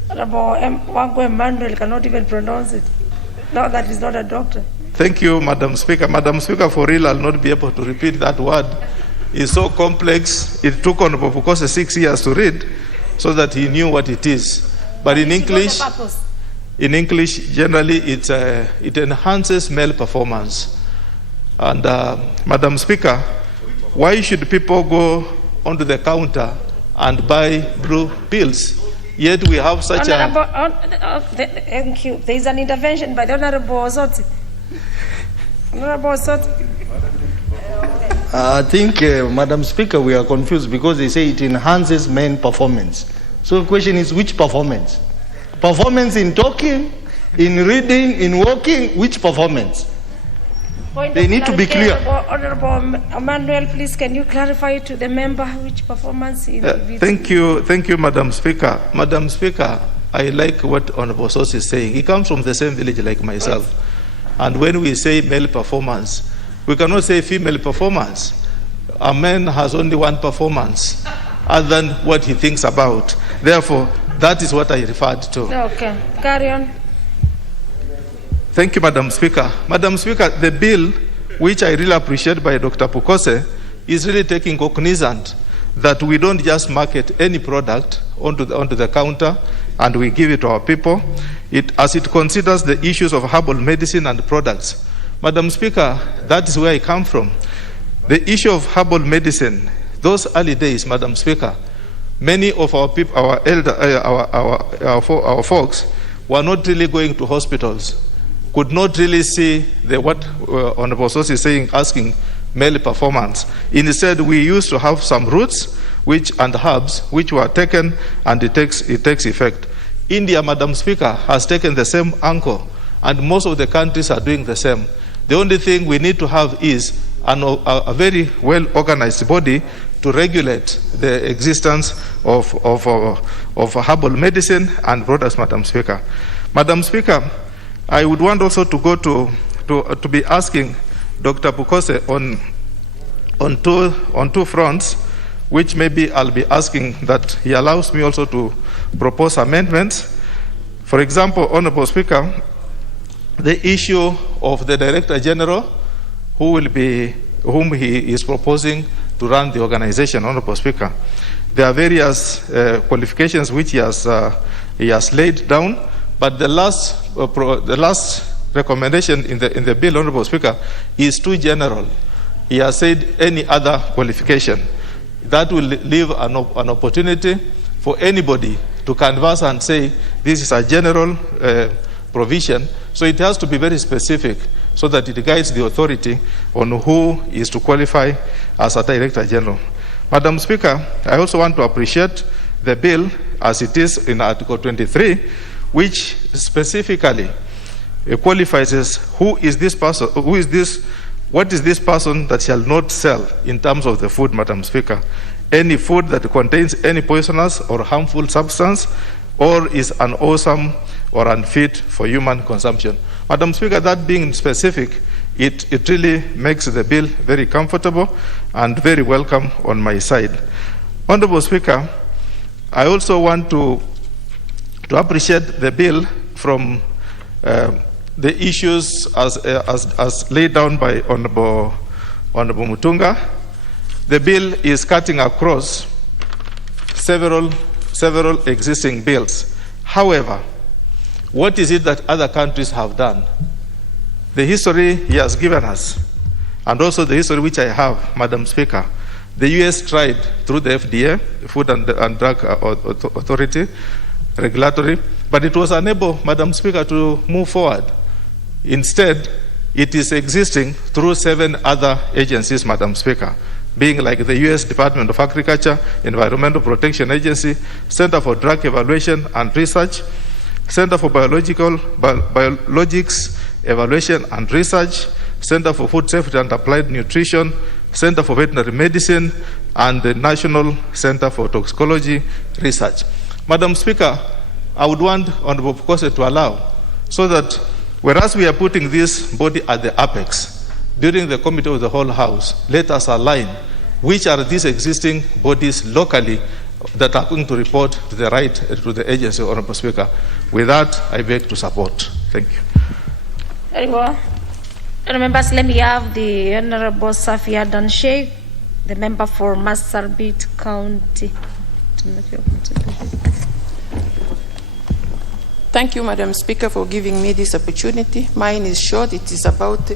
Honorable Wango Emmanuel cannot even pronounce it. No, that is not a doctor. Thank you, Madam Speaker. Madam Speaker, for real, I'll not be able to repeat that word. It's so complex. It took Honorable Pukose 6 years to read so that he knew what it is. But in English, generally, it enhances male performance. And Madam Speaker, why should people go onto the counter and buy blue pills? Yet we have such thank you. There is an intervention by the Honorable Osoti. Honorable Osoti. I think, Madam Speaker, we are confused because they say it enhances men performance. So the question is, which performance? Performance in talking, in reading, in walking, which performance? They need to be clear. Honorable Emmanuel, please, can you clarify to the member which performance? Thank you, Madam Speaker. Madam Speaker, I like what Honorable Sos is saying. He comes from the same village like myself. And when we say male performance, we cannot say female performance. A man has only one performance other than what he thinks about. Therefore, that is what I referred to. Okay, carry on. Thank you, Madam Speaker. Madam Speaker, the bill, which I really appreciate by Dr. Pukose, is really taking cognizant that we don't just market any product onto the counter and we give it to our people, as it considers the issues of herbal medicine and products. Madam Speaker, that is where I come from. The issue of herbal medicine, those early days, Madam Speaker, many of our people, our folks, were not really going to hospitals, could not really see what Honorable Sos is saying, asking male performance. Instead, we used to have some roots and herbs which were taken, and it takes effect. India, Madam Speaker, has taken the same angle, and most of the countries are doing the same. The only thing we need to have is a very well-organized body to regulate the existence of herbal medicine and products, Madam Speaker. Madam Speaker, I would want also to go to be asking Dr. Pukose on two fronts, which maybe I'll be asking that he allows me also to propose amendments. For example, Honorable Speaker, the issue of the Director General, whom he is proposing to run the organization, Honorable Speaker. There are various qualifications which he has laid down, but the last recommendation in the bill, Honorable Speaker, is too general. He has said any other qualification. That will leave an opportunity for anybody to canvass and say this is a general provision. So it has to be very specific so that it guides the authority on who is to qualify as a Director General. Madam Speaker, I also want to appreciate the bill as it is in Article 23, which specifically qualifies as what is this person that shall not sell in terms of the food, Madam Speaker. Any food that contains any poisonous or harmful substance or is unwholesome or unfit for human consumption. Madam Speaker, that being specific, it really makes the bill very comfortable and very welcome on my side. Honorable Speaker, I also want to appreciate the bill from the issues as laid down by Honorable Mutunga. The bill is cutting across several existing bills. However, what is it that other countries have done? The history he has given us, and also the history which I have, Madam Speaker. The US tried through the FDA, Food and Drug Authority, regulatory, but it was unable, Madam Speaker, to move forward. Instead, it is existing through 7 other agencies, Madam Speaker, being like the US Department of Agriculture, Environmental Protection Agency, Center for Drug Evaluation and Research, Center for Biologics Evaluation and Research, Center for Food Safety and Applied Nutrition, Center for Veterinary Medicine, and the National Center for Toxicology Research. Madam Speaker, I would want Honorable Pukose to allow, so that whereas we are putting this body at the apex, during the Committee of the Whole House, let us align which are these existing bodies locally that are going to report to the right to the agency, Honorable Speaker. With that, I beg to support. Thank you. Very well. Members, let me have the Honorable Safia Danshe, the member for Marsabit County. Thank you, Madam Speaker, for giving me this opportunity. Mine is short. It is about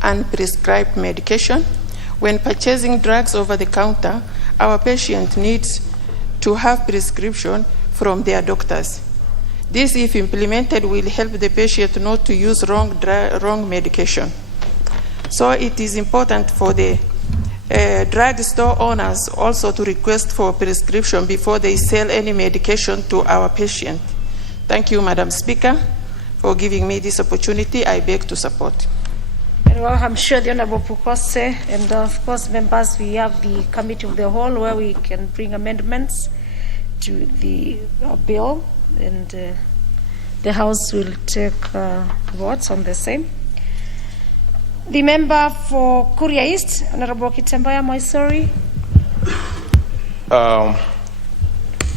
unprescribed medication. When purchasing drugs over the counter, our patient needs to have prescription from their doctors. This, if implemented, will help the patient not to use wrong medication. So it is important for the drug store owners also to request for prescription before they sell any medication to our patient. Thank you, Madam Speaker, for giving me this opportunity. I beg to support. Very well, I'm sure the Honorable Pukose and of course members, we have the Committee of the Whole where we can bring amendments to the bill, and the House will take votes on the same. The member for Kuria East, Honorable Kitembaya Moisori.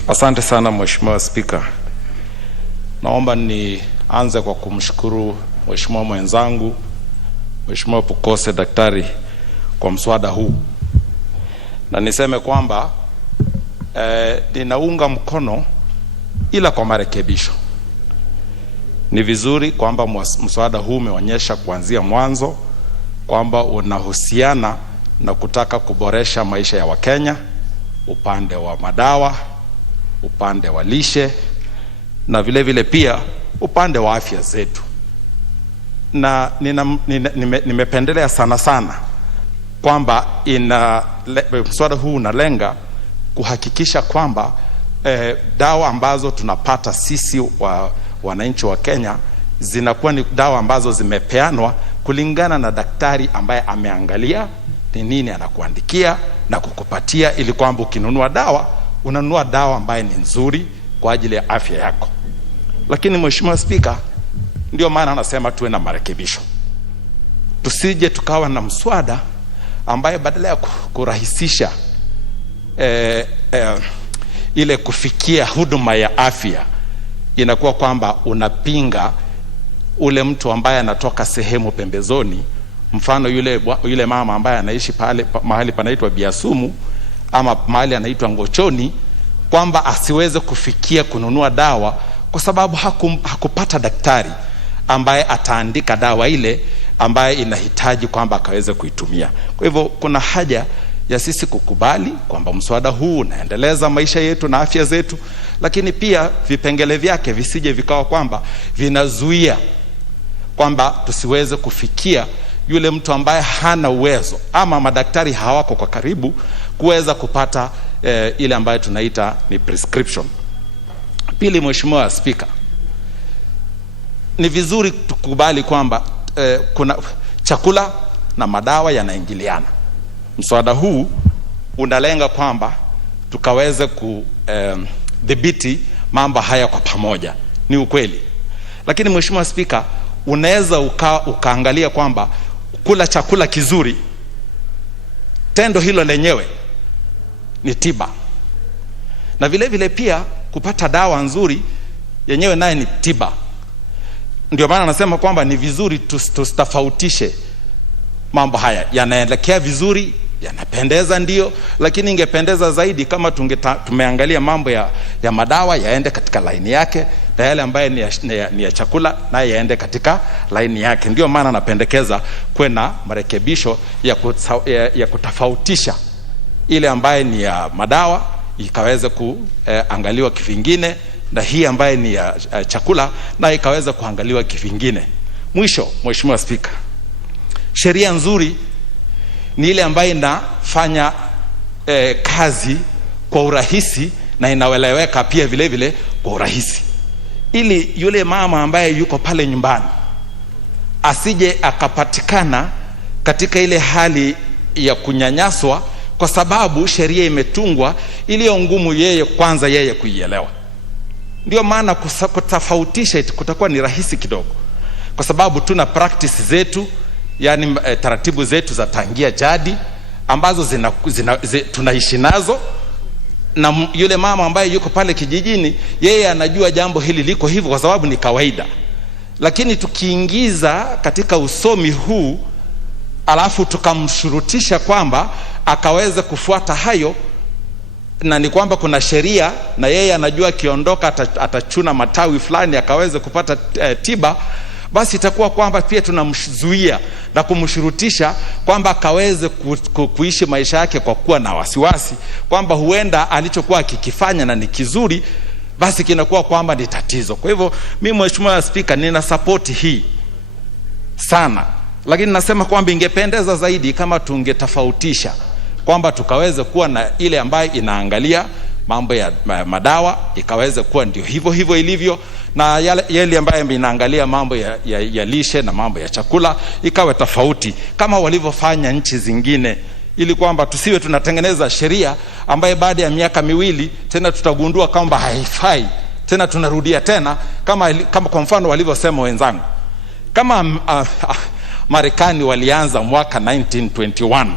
Asante sana Mheshimiwa Spika. Naomba nianze kwa kumshukuru Mheshimiwa mwenzangu Mheshimiwa Pukose Daktari kwa mswada huu, na niseme kwamba ninaunga mkono ila kwa marekebisho. Ni vizuri kwamba mswada huu umeonyesha kuanzia mwanzo kwamba unahusiana na kutaka kuboresha maisha ya Wakenya, upande wa madawa, upande wa lishe, na vile vile pia upande wa afya zetu. Na nimependelea sana kwamba mswada huu unalenga kuhakikisha kwamba dawa ambazo tunapata sisi wananchi wa Kenya zinakuwa ni dawa ambazo zimepeanwa kulingana na daktari ambaye ameangalia ni nini anakuandikia na kukupatia, ili kwamba ukinunua dawa unanunua dawa ambaye ni nzuri kwa ajili ya afya yako. Lakini Mheshimiwa Spika, ndio maana anasema tuwe na marekebisho. Tusije tukawa na mswada ambaye badala ya kurahisisha ile kufikia huduma ya afya, inakuwa kwamba unapinga ule mtu ambaye anatoka sehemu pembezoni, mfano yule mama ambaye anaishi mahali panaitwa Biasumu ama mahali anaitwa Ngochoni, kwamba asiweze kufikia kununua dawa kwa sababu hakupata daktari ambaye ataandika dawa ile ambaye inahitaji kwamba akaweze kuitumia. Kwa hivyo kuna haja ya sisi kukubali kwamba mswada huu unaendeleza maisha yetu na afya zetu, lakini pia vipengele vyake visije vikawa kwamba vinazuia kwamba tusiweze kufikia yule mtu ambaye hana uwezo ama madaktari hawako kwa karibu kuweza kupata ile ambayo tunaita ni prescription. Pili, Mheshimiwa Spika, ni vizuri tukubali kwamba kuna chakula na madawa yanaingiliana. Mswada huu unalenga kwamba tukaweze kudhibiti mambo haya kwa pamoja. Ni ukweli. Lakini Mheshimiwa Spika, unaweza ukaangalia kwamba kula chakula kizuri, tendo hilo lenyewe ni tiba. Na vile vile pia kupata dawa nzuri yenyewe naye ni tiba. Ndio maana nasema kwamba ni vizuri tustafautishe mambo haya. Yanaelekea vizuri yanapendeza ndio, lakini ingependeza zaidi kama tumeangalia mambo ya madawa yaende katika laini yake, na yale ambayo ni ya chakula na yaende katika laini yake. Ndio maana napendekeza kuwe na marekebisho ya kutofautisha ile ambayo ni ya madawa ikaweza kuangaliwa kivingine, na hii ambayo ni ya chakula na ikaweza kuangaliwa kivingine. Mwisho, Mheshimiwa Spika, sheria nzuri ni ile ambayo inafanya kazi kwa urahisi na inaeleweka pia vile vile kwa urahisi, ili yule mama ambaye yuko pale nyumbani asije akapatikana katika ile hali ya kunyanyaswa kwa sababu sheria imetungwa iliyo ngumu yeye kuielewa. Ndio maana kutofautisha kutakuwa ni rahisi kidogo, kwa sababu tuna practice zetu, yani taratibu zetu za tangia jadi ambazo tunaishi nazo, na yule mama ambaye yuko pale kijijini yeye anajua jambo hili liko hivyo kwa sababu ni kawaida. Lakini tukiingiza katika usomi huu alafu tukamshurutisha kwamba akaweze kufuata hayo, na ni kwamba kuna sheria na yeye anajua akiondoka atachuna matawi fulani akaweze kupata tiba, basi itakuwa kwamba pia tunamzuia na kumshurutisha kwamba akaweze kuishi maisha yake kwa kuwa na wasiwasi kwamba huenda alichokuwa akikifanya na ni kizuri, basi kinakuwa kwamba ni tatizo. Kwa hivyo mimi Mheshimiwa Spika, nina support hii sana, lakini nasema kwamba ingependeza zaidi kama tungetofautisha kwamba tukaweze kuwa na ile ambayo inaangalia mambo ya madawa ikaweze kuwa ndio hivyo ilivyo, na yale ambayo inaangalia mambo ya lishe na mambo ya chakula ikawe tofauti kama walivyofanya nchi zingine, ili kwamba tusiwe tunatengeneza sheria ambayo baada ya miaka miwili tena tutagundua kwamba haifai tena, tunarudia tena kama kwa mfano walivyosema wenzangu. Kama Marekani walianza mwaka 1921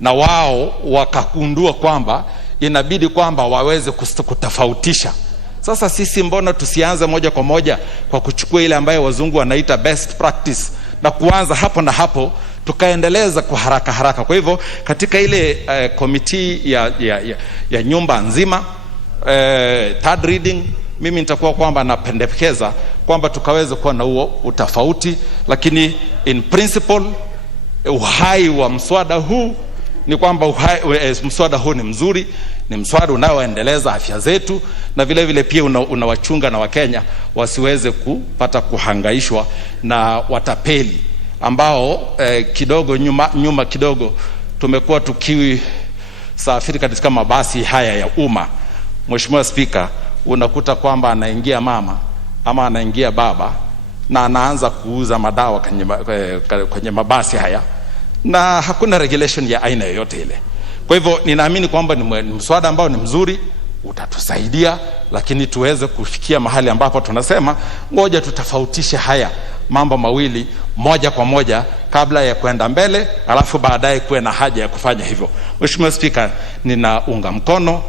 na wao wakagundua kwamba inabidi kwamba waweze kutofautisha. Sasa sisi mbona tusianze moja kwa moja kwa kuchukua ile ambayo wazungu wanaita best practice na kuanza hapo na hapo tukaendeleza kwa haraka. Kwa hivyo katika ile committee ya nyumba nzima third reading, mimi nitakuwa kwamba napendekeza kwamba tukaweze kuwa na huo utofauti, lakini in principle uhai wa mswada huu ni kwamba mswada huu ni mzuri, ni mswada unaoendeleza afya zetu, na vile vile pia unawachunga na Wakenya wasiweze kupata kuhangaishwa na watapeli ambao kidogo nyuma kidogo tumekuwa tukisafiri katika mabasi haya ya umma. Mheshimiwa Spika, unakuta kwamba anaingia mama ama anaingia baba na anaanza kuuza madawa kwenye mabasi haya na hakuna regulation ya aina yoyote ile. Kwa hivyo ninaamini kwamba ni mswada ambao ni mzuri, utatusaidia, lakini tuweze kufikia mahali ambapo tunasema ngoja tutofautishe haya mambo mawili moja kwa moja kabla ya kwenda mbele, alafu baadaye kuwe na haja ya kufanya hivyo. Mheshimiwa Spika, ninaunga mkono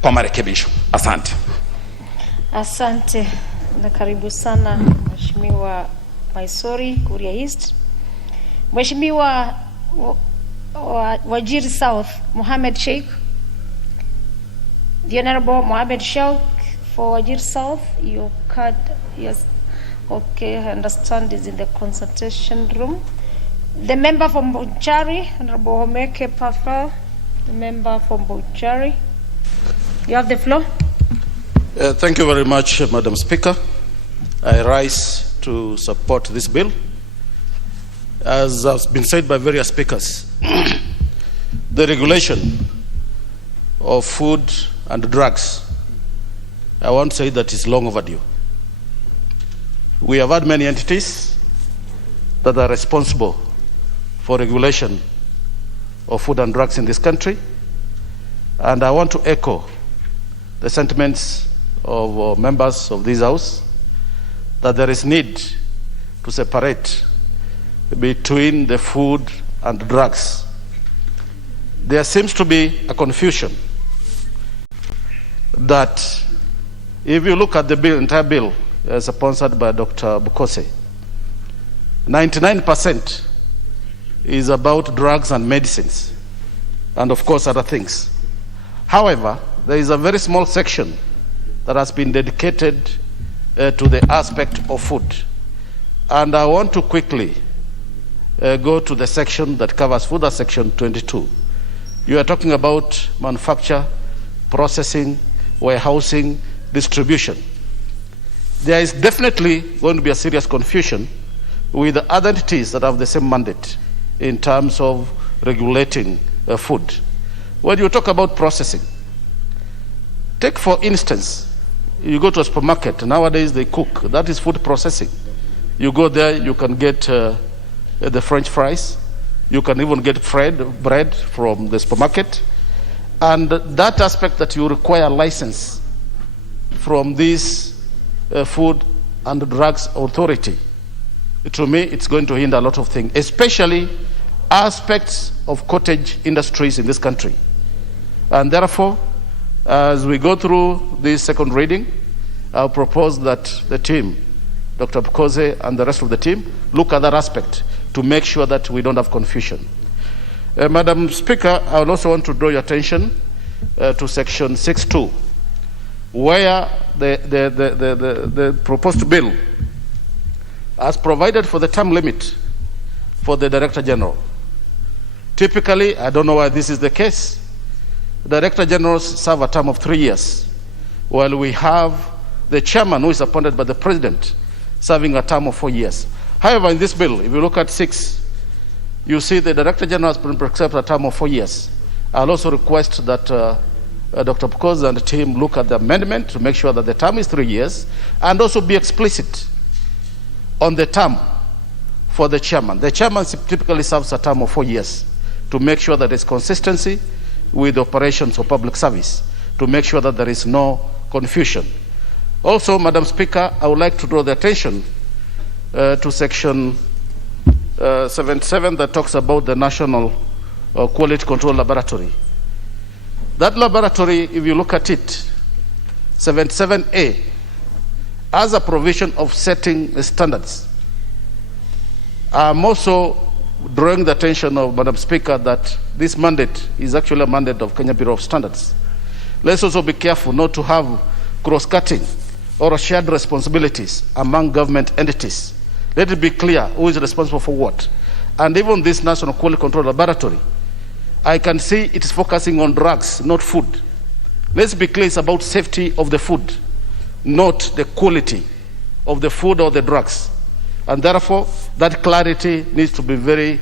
kwa marekebisho. Asante. Asante na karibu sana Mheshimiwa Maisori, Kuria East. Mheshimiwa Wajir South, Mohamed Sheikh. The Honorable Mohamed Sheikh for Wajir South, your card, yes, okay, I understand is in the consultation room. The member from Bonchari, Honorable Homeke Pafel, the member from Bonchari. You have the floor. Thank you very much, Madam Speaker. I rise to support this bill. As has been said by various speakers, the regulation of food and drugs, I want to say that is long overdue. We have had many entities that are responsible for regulation of food and drugs in this country, and I want to echo the sentiments of members of this House that there is need to separate between the food and drugs. There seems to be a confusion that if you look at the bill, entire bill sponsored by Dr. Bukose, 99% is about drugs and medicines. and of course other things. However, there is a very small section that has been dedicated to the aspect of food. And I want to quickly go to the section that covers food, that's section 22. You are talking about manufacture, processing, warehousing, distribution. There is definitely going to be a serious confusion with the other entities that have the same mandate in terms of regulating food. When you talk about processing, take for instance, you go to a supermarket, nowadays they cook, that is food processing. You go there, you can get the French fries, you can even get bread from the supermarket, and that aspect that you require a license from this Food and Drugs Authority, to me it's going to hinder a lot of things, especially aspects of cottage industries in this country. And therefore, as we go through this second reading, I'll propose that the team, Dr. Bukose and the rest of the team, look at that aspect to make sure that we don't have confusion. Madam Speaker, I would also want to draw your attention to section 6.2, where the proposed bill has provided for the term limit for the Director General. Typically, I don't know why this is the case, Director Generals serve a term of 3 years, while we have the chairman who is appointed by the President serving a term of 4 years. However, in this bill, if you look at 6, you see the Director General has been prescribed a term of 4 years. I'll also request that Dr. Bukose and the team look at the amendment to make sure that the term is 3 years, and also be explicit on the term for the chairman. The chairman typically serves a term of 4 years to make sure that there's consistency with operations of public service, to make sure that there is no confusion. Also, Madam Speaker, I would like to draw the attention to section 77 that talks about the National Quality Control Laboratory. That laboratory, if you look at it, 77A, has a provision of setting the standards. I'm also drawing the attention of Madam Speaker that this mandate is actually a mandate of Kenya Bureau of Standards. Let's also be careful not to have cross-cutting or shared responsibilities among government entities. Let it be clear who is responsible for what. And even this National Quality Control Laboratory, I can see it is focusing on drugs, not food. Let's be clear, it's about safety of the food, not the quality of the food or the drugs. And therefore, that clarity needs to be very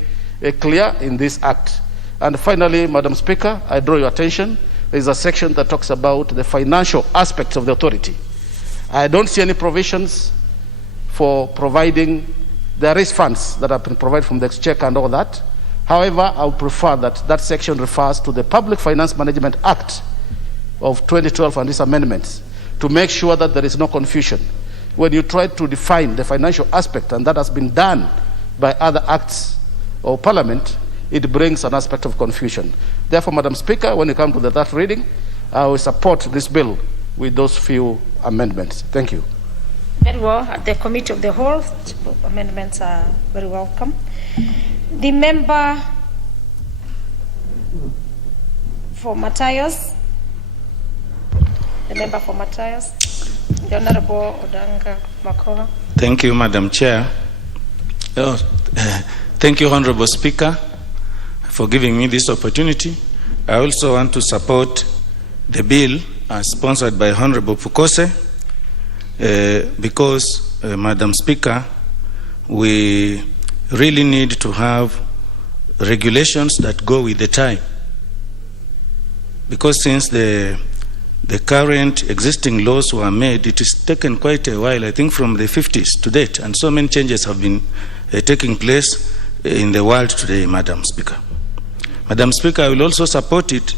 clear in this act. And finally, Madam Speaker, I draw your attention. There is a section that talks about the financial aspects of the authority. I don't see any provisions for providing, there is funds that have been provided from the Exchequer and all that. However, I would prefer that that section refers to the Public Finance Management Act of 2012 and its amendments to make sure that there is no confusion. When you try to define the financial aspect, and that has been done by other acts of Parliament, it brings an aspect of confusion. Therefore, Madam Speaker, when you come to the third reading, I will support this bill with those few amendments. Thank you. Very well. At the Committee of the Whole, amendments are very welcome. The member for Matthias. The member for Matthias. The Honorable Odanga Makoha. Thank you, Madam Chair. Thank you, Honorable Speaker, for giving me this opportunity. I also want to support the bill sponsored by Honorable Bukose because, Madam Speaker, we really need to have regulations that go with the time. Because since the current existing laws were made, it has taken quite a while, I think from the 50s to date, and so many changes have been taking place in the world today, Madam Speaker. Madam Speaker, I will also support it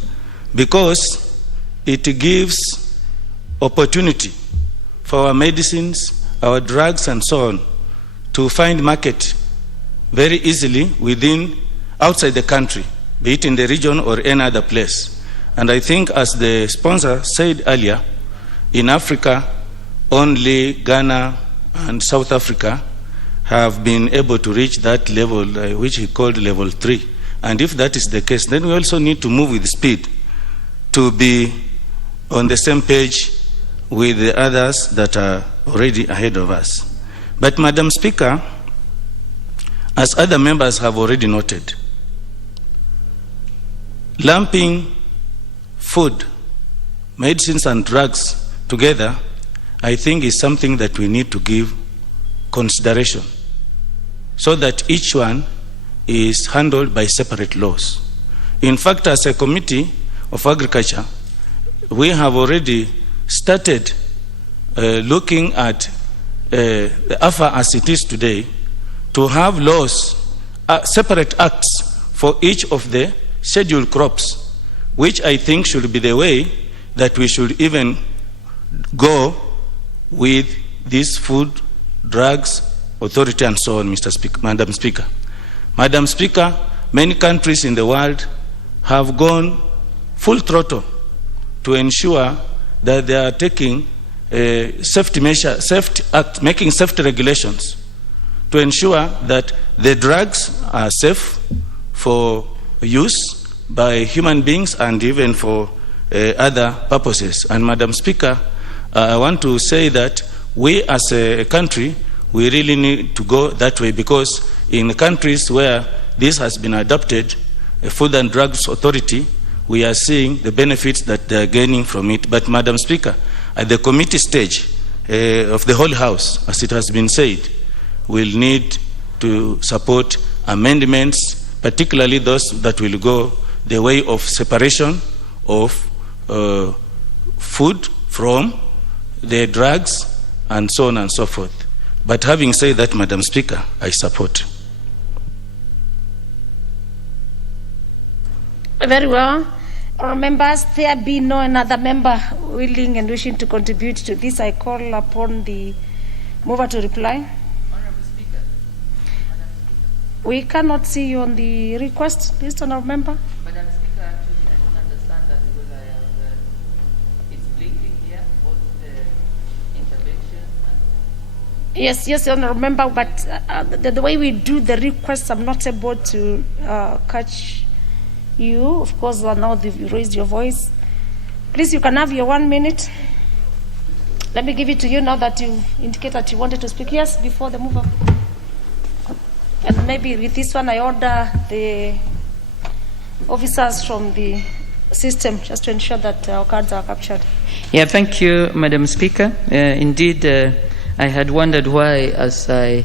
because it gives opportunity for our medicines, our drugs, and so on to find market very easily outside the country, be it in the region or any other place. And I think, as the sponsor said earlier, in Africa, only Ghana and South Africa have been able to reach that level, which he called level 3. And if that is the case, then we also need to move with speed to be on the same page with the others that are already ahead of us. But, Madam Speaker, as other members have already noted, lumping food, medicines and drugs together, I think is something that we need to give consideration so that each one is handled by separate laws. In fact, as a Committee of Agriculture, we have already started looking at the AFA as it is today to have laws, separate acts for each of the scheduled crops, which I think should be the way that we should even go with this Food, Drugs Authority and so on, Madam Speaker. Madam Speaker, many countries in the world have gone full throttle to ensure that they are taking safety measures, making safety regulations to ensure that the drugs are safe for use by human beings and even for other purposes. And Madam Speaker, I want to say that we as a country, we really need to go that way, because in countries where this has been adopted, a Food and Drugs Authority, we are seeing the benefits that they are gaining from it. But Madam Speaker, at the committee stage of the whole House, as it has been said, we'll need to support amendments, particularly those that will go the way of separation of food from the drugs and so on and so forth. But having said that, Madam Speaker, I support. Very well. Members, there be no another member willing and wishing to contribute to this. I call upon the mover to reply. We cannot see you on the request list, Honourable Member. Madam Speaker, actually, I don't understand that because I have, it's blinking here, both the intervention and... Yes, Honourable Member, but the way we do the requests, I'm not able to catch you. Of course, now you've raised your voice. Please, you can have your 1 minute. Let me give it to you now that you indicate that you wanted to speak. Yes, before the mover. And maybe with this one, I order the officers from the system just to ensure that our cards are captured. Yeah, thank you, Madam Speaker. Indeed, I had wondered why, as I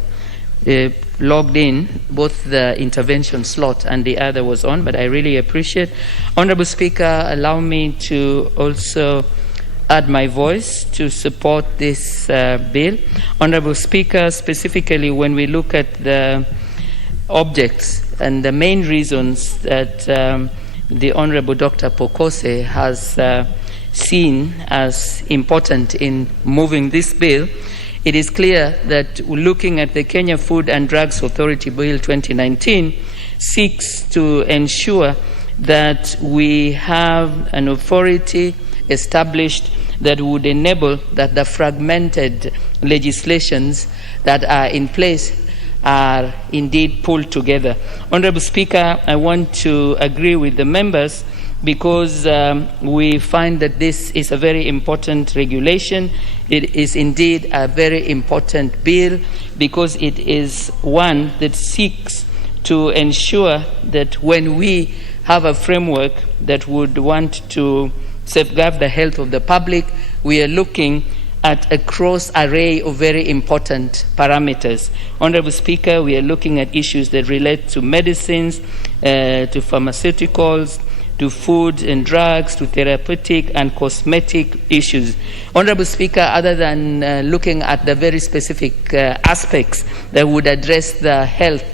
logged in, both the intervention slot and the other was on, but I really appreciate. Honorable Speaker, allow me to also add my voice to support this bill. Honorable Speaker, specifically when we look at the objects and the main reasons that the Honorable Dr. Pokose has seen as important in moving this bill, it is clear that looking at the Kenya Food and Drugs Authority Bill 2019 seeks to ensure that we have an authority established that would enable that the fragmented legislations that are in place are indeed pulled together. Honorable Speaker, I want to agree with the members because we find that this is a very important regulation. It is indeed a very important bill because it is one that seeks to ensure that when we have a framework that would want to safeguard the health of the public, we are looking at a cross array of very important parameters. Honorable Speaker, we are looking at issues that relate to medicines, to pharmaceuticals, to food and drugs, to therapeutic and cosmetic issues. Honorable Speaker, other than looking at the very specific aspects that would address the health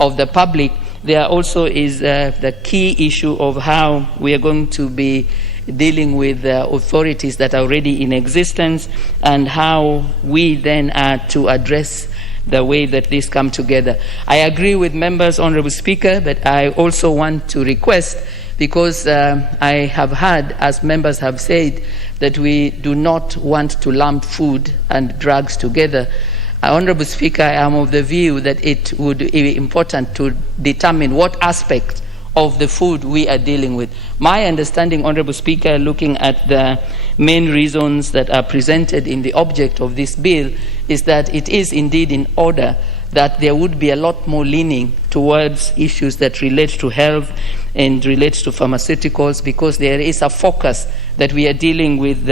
of the public, there also is the key issue of how we are going to be dealing with authorities that are already in existence and how we then are to address the way that these come together. I agree with members, Honorable Speaker, but I also want to request, because I have heard, as members have said, that we do not want to lump food and drugs together. Honorable Speaker, I am of the view that it would be important to determine what aspect of the food we are dealing with. My understanding, Honorable Speaker, looking at the main reasons that are presented in the object of this bill, is that it is indeed in order that there would be a lot more leaning towards issues that relate to health and relate to pharmaceuticals, because there is a focus that we are dealing with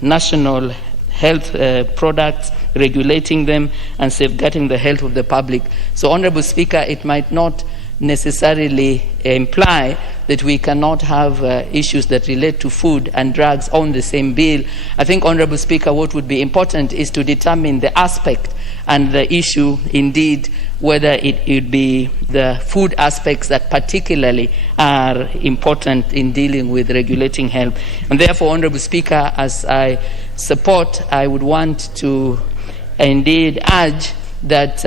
national health products, regulating them and safeguarding the health of the public. So, Honorable Speaker, it might not necessarily imply that we cannot have issues that relate to food and drugs on the same bill. I think, Honorable Speaker, what would be important is to determine the aspect and the issue, indeed, whether it would be the food aspects that particularly are important in dealing with regulating health. And therefore, Honorable Speaker, as I support, I would want to indeed urge that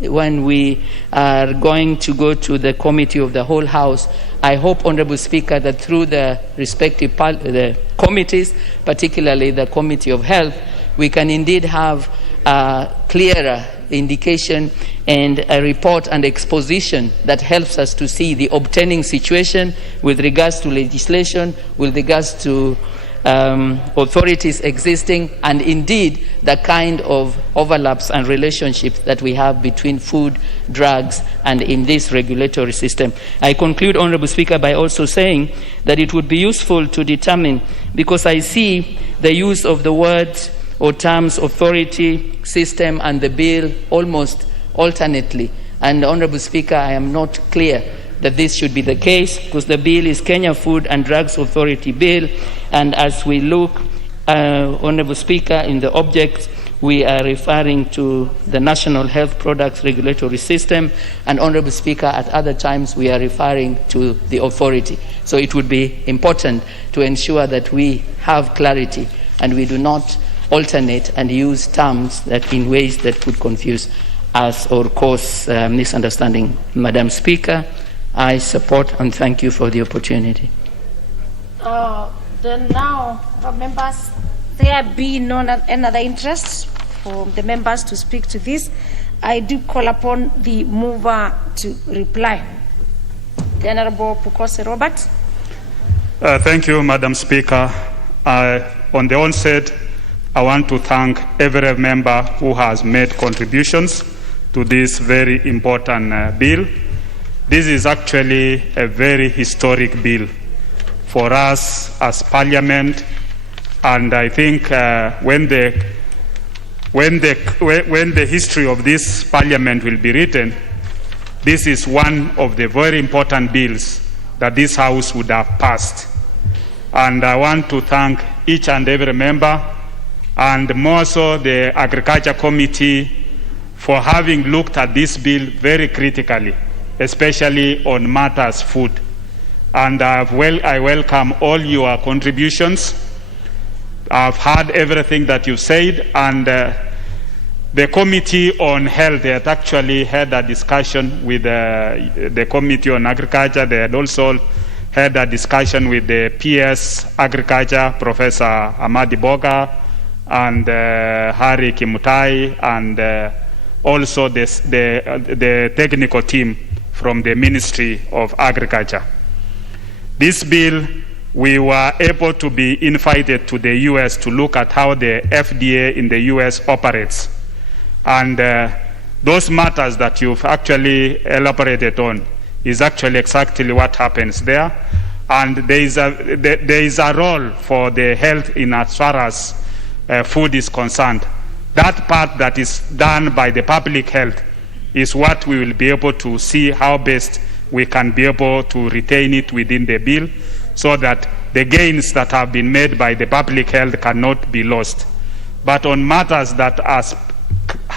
when we are going to go to the Committee of the Whole House, I hope, Honorable Speaker, that through the respective the committees, particularly the Committee of Health, we can indeed have a clearer indication and a report and exposition that helps us to see the obtaining situation with regards to legislation, with regards to authorities existing, and indeed the kind of overlaps and relationships that we have between food, drugs, and in this regulatory system. I conclude, Honorable Speaker, by also saying that it would be useful to determine, because I see the use of the words or terms authority, system, and the bill almost alternately. And, Honorable Speaker, I am not clear that this should be the case, because the bill is Kenya Food and Drugs Authority Bill, and as we look, Honorable Speaker, in the object, we are referring to the National Health Products Regulatory System, and, Honorable Speaker, at other times we are referring to the authority. So it would be important to ensure that we have clarity and we do not alternate and use terms that in ways that could confuse us or cause misunderstanding. Madam Speaker, I support and thank you for the opportunity. Then now, members, there be no another interest for the members to speak to this. I do call upon the mover to reply. The Honorable Pukose Robert. Thank you, Madam Speaker. On the onset, I want to thank every member who has made contributions to this very important bill. This is actually a very historic bill for us as Parliament, and I think when the history of this Parliament will be written, this is one of the very important bills that this House would have passed. And I want to thank each and every member, and more so the Agriculture Committee, for having looked at this bill very critically, especially on matters food. And I welcome all your contributions. I've heard everything that you said, and the Committee on Health had actually had a discussion with the Committee on Agriculture. They had also had a discussion with the PS Agriculture, Professor Amadi Boga, and Hari Kimutai, and also the technical team from the Ministry of Agriculture. This bill, we were able to be invited to the US to look at how the FDA in the US operates. And those matters that you've actually elaborated on is actually exactly what happens there. And there is a role for the health in as far as food is concerned. That part that is done by the public health is what we will be able to see how best we can be able to retain it within the bill, so that the gains that have been made by the public health cannot be lost. But on matters that are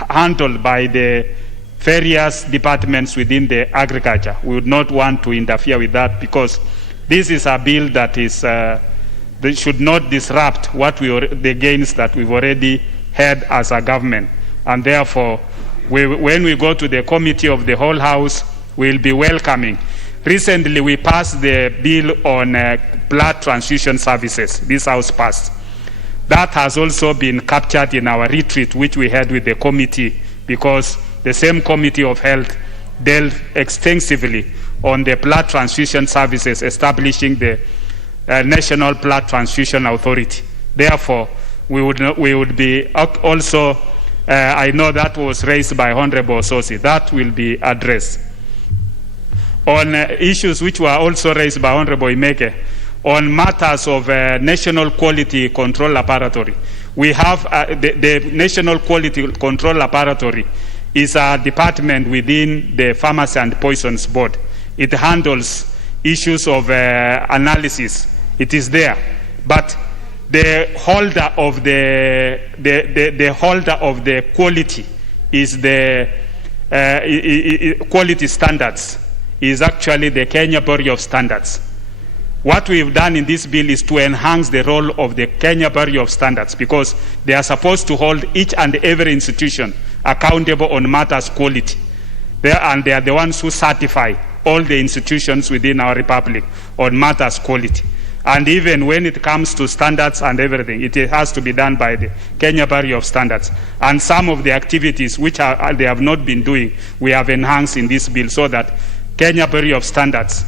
handled by the various departments within the agriculture, we would not want to interfere with that, because this is a bill that is that should not disrupt the gains that we've already had as a government. And therefore, when we go to the Committee of the Whole House, we'll be welcoming. Recently, we passed the bill on blood transfusion services. This House passed. That has also been captured in our retreat, which we had with the committee, because the same Committee of Health dealt extensively on the blood transfusion services, establishing the National Blood Transfusion Authority. Therefore, we would be also, I know that was raised by Honorable Ososi, that will be addressed. On issues which were also raised by Honorable Imeke, on matters of National Quality Control Laboratory, we have the National Quality Control Laboratory is a department within the Pharmacy and Poisons Board. It handles issues of analysis. It is there, but the holder of the holder of the quality is the quality standards is actually the Kenya Bureau of Standards. What we've done in this bill is to enhance the role of the Kenya Bureau of Standards, because they are supposed to hold each and every institution accountable on matters quality. And they are the ones who certify all the institutions within our republic on matters quality. And even when it comes to standards and everything, it has to be done by the Kenya Bureau of Standards. And some of the activities which they have not been doing, we have enhanced in this bill so that Kenya Bureau of Standards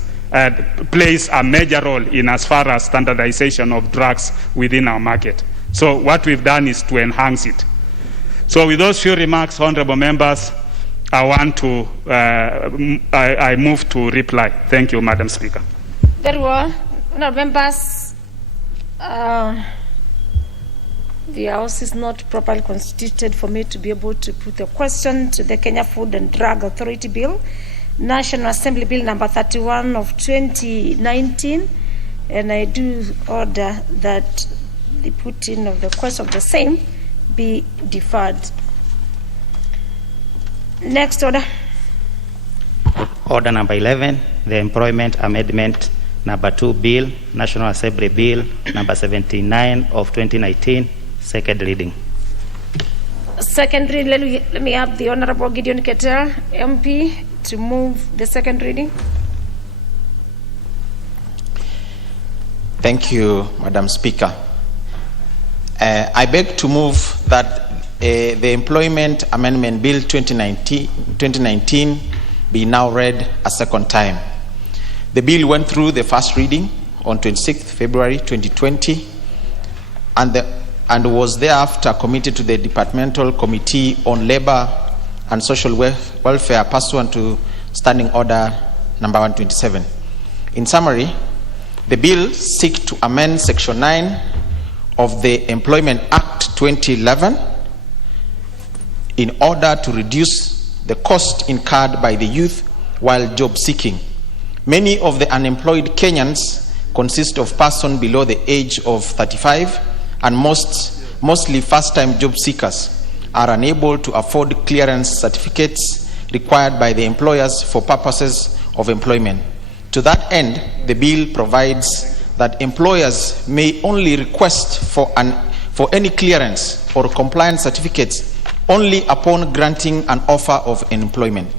plays a major role in as far as standardization of drugs within our market. So what we've done is to enhance it. So with those few remarks, honorable members, I want to, I move to reply. Thank you, Madam Speaker. Very well. Honorable members, the House is not properly constituted for me to be able to put a question to the Kenya Food and Drug Authority Bill, National Assembly Bill number 31 of 2019, and I do order that the putting of the question of the same be deferred. Next order. Order number 11, the Employment Amendment number 2 Bill, National Assembly Bill number 79 of 2019, second reading. Second reading, let me have the Honorable Gideon Keter, MP, to move the second reading. Thank you, Madam Speaker. I beg to move that the Employment Amendment Bill 2019 be now read a second time. The bill went through the first reading on 26th February 2020 and was thereafter committed to the Departmental Committee on Labor and Social Welfare pursuant to Standing Order number 127. In summary, the bill seeks to amend Section 9 of the Employment Act 2011 in order to reduce the cost incurred by the youth while job seeking. Many of the unemployed Kenyans consist of persons below the age of 35, and mostly first-time job seekers are unable to afford clearance certificates required by the employers for purposes of employment. To that end, the bill provides that employers may only request for any clearance or compliance certificates only upon granting an offer of employment.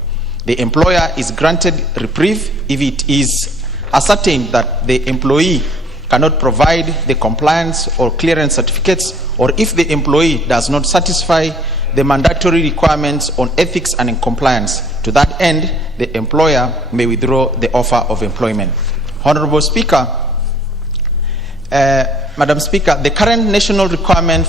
The employer is granted reprieve if it is ascertained that the employee cannot provide the compliance or clearance certificates, or if the employee does not satisfy the mandatory requirements on ethics and compliance. To that end, the employer may withdraw the offer of employment. Honorable Speaker, Madam Speaker, the current national requirement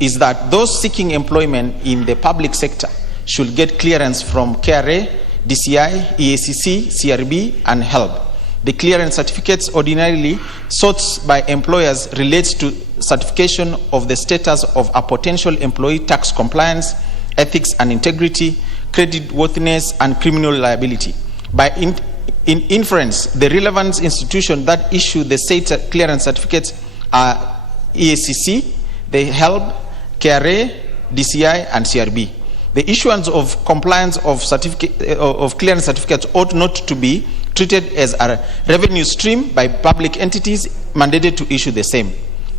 is that those seeking employment in the public sector should get clearance from KRA, DCI, EACC, CRB, and HELB. The clearance certificates ordinarily sought by employers relates to certification of the status of a potential employee, tax compliance, ethics and integrity, creditworthiness, and criminal liability. By in inference, the relevant institution that issue the said clearance certificates are EACC, the HELB, KRA, DCI, and CRB. The issuance of compliance of clearance certificates ought not to be treated as a revenue stream by public entities mandated to issue the same.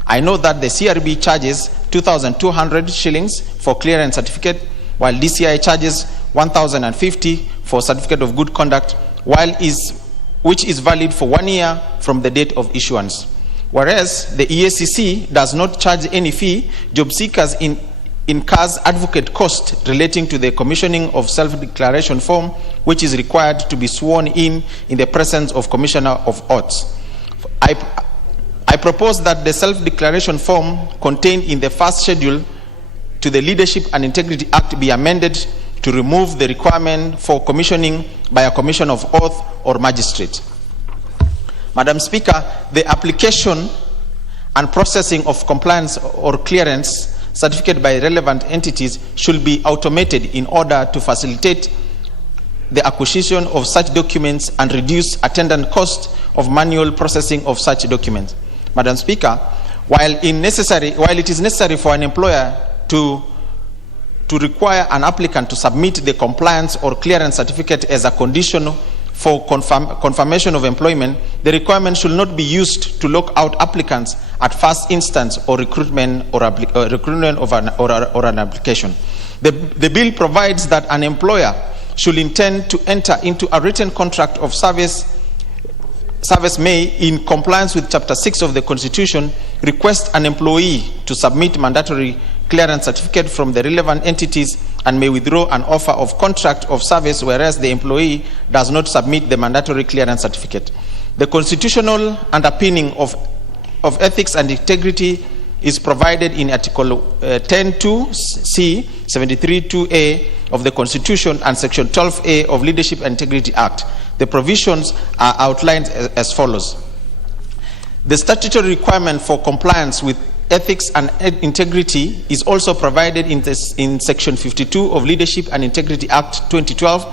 I know that the CRB charges 2,200 shillings for clearance certificate, while DCI charges 1,050 for certificate of good conduct, which is valid for 1 year from the date of issuance. Whereas the EACC does not charge any fee, job seekers incurs advocate cost relating to the commissioning of self-declaration form, which is required to be sworn in the presence of Commissioner of Oaths. I propose that the self-declaration form contained in the first schedule to the Leadership and Integrity Act be amended to remove the requirement for commissioning by a Commissioner of Oath or magistrate. Madam Speaker, the application and processing of compliance or clearance certificate by relevant entities should be automated in order to facilitate the acquisition of such documents and reduce attendant cost of manual processing of such documents. Madam Speaker, while it is necessary for an employer to require an applicant to submit the compliance or clearance certificate as a condition for confirmation of employment, the requirement should not be used to lock out applicants at first instance or recruitment of an application. The bill provides that an employer should intend to enter into a written contract of service may, in compliance with Chapter 6 of the Constitution, request an employee to submit mandatory clearance certificate from the relevant entities and may withdraw an offer of contract of service whereas the employee does not submit the mandatory clearance certificate. The constitutional underpinning of ethics and integrity is provided in Article 10(2)(c), 73(2)(a) of the Constitution and Section 12(a) of Leadership and Integrity Act. The provisions are outlined as follows. The statutory requirement for compliance with ethics and integrity is also provided in Section 52 of Leadership and Integrity Act 2012,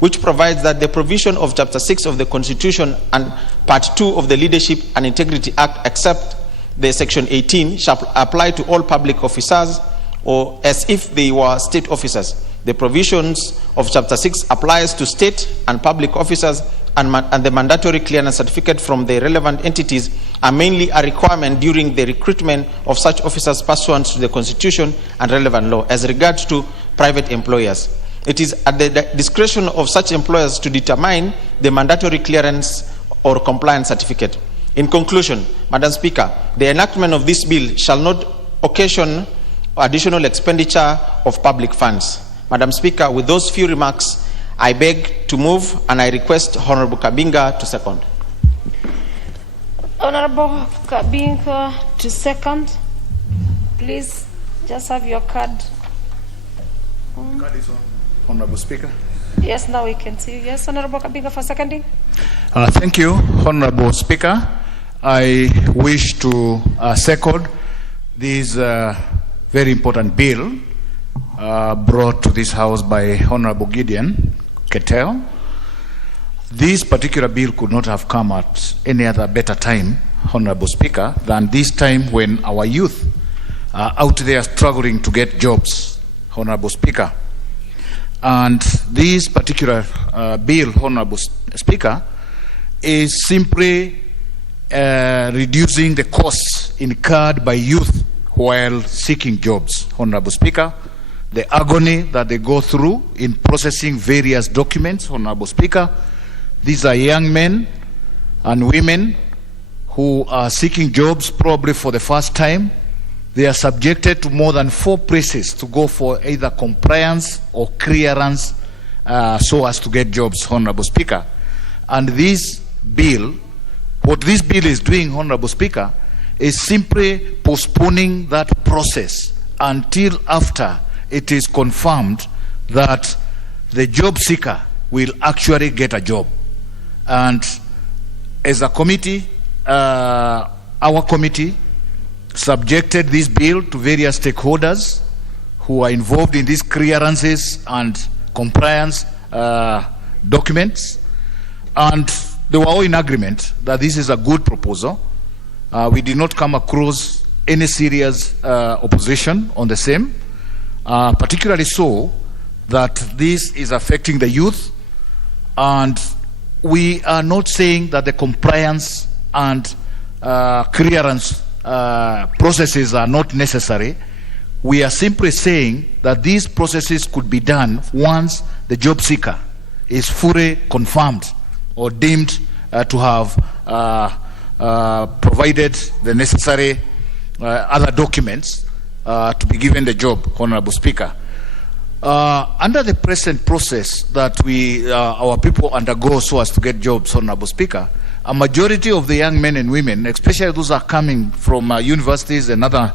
which provides that the provision of Chapter 6 of the Constitution and Part 2 of the Leadership and Integrity Act, except the Section 18, shall apply to all public officers or as if they were state officers. The provisions of Chapter 6 applies to state and public officers, and the mandatory clearance certificate from the relevant entities are mainly a requirement during the recruitment of such officers pursuant to the Constitution and relevant law. As regards to private employers, it is at the discretion of such employers to determine the mandatory clearance or compliance certificate. In conclusion, Madam Speaker, the enactment of this bill shall not occasion additional expenditure of public funds. Madam Speaker, with those few remarks, I beg to move and I request Honorable Kabinga to second. Honorable Kabinga to second. Please just have your card. Card is on, Honorable Speaker. Yes, now we can see you. Yes, Honorable Kabinga for seconding. Thank you, Honorable Speaker. I wish to second this very important bill brought to this House by Honorable Gideon Ketel. This particular bill could not have come at any other better time, Honorable Speaker, than this time when our youth are out there struggling to get jobs, Honorable Speaker. And this particular bill, Honorable Speaker, is simply reducing the costs incurred by youth while seeking jobs, Honorable Speaker. The agony that they go through in processing various documents, Honorable Speaker. These are young men and women who are seeking jobs probably for the first time. They are subjected to more than 4 places to go for either compliance or clearance so as to get jobs, Honorable Speaker. And this bill, what this bill is doing, Honorable Speaker, is simply postponing that process until after it is confirmed that the job seeker will actually get a job. And as a committee, our committee subjected this bill to various stakeholders who are involved in these clearances and compliance documents, and they were all in agreement that this is a good proposal. We did not come across any serious opposition on the same, particularly so that this is affecting the youth, and we are not saying that the compliance and clearance processes are not necessary. We are simply saying that these processes could be done once the job seeker is fully confirmed or deemed to have provided the necessary other documents to be given the job, Honorable Speaker. Under the present process that our people undergo so as to get jobs, Honorable Speaker, a majority of the young men and women, especially those are coming from universities and other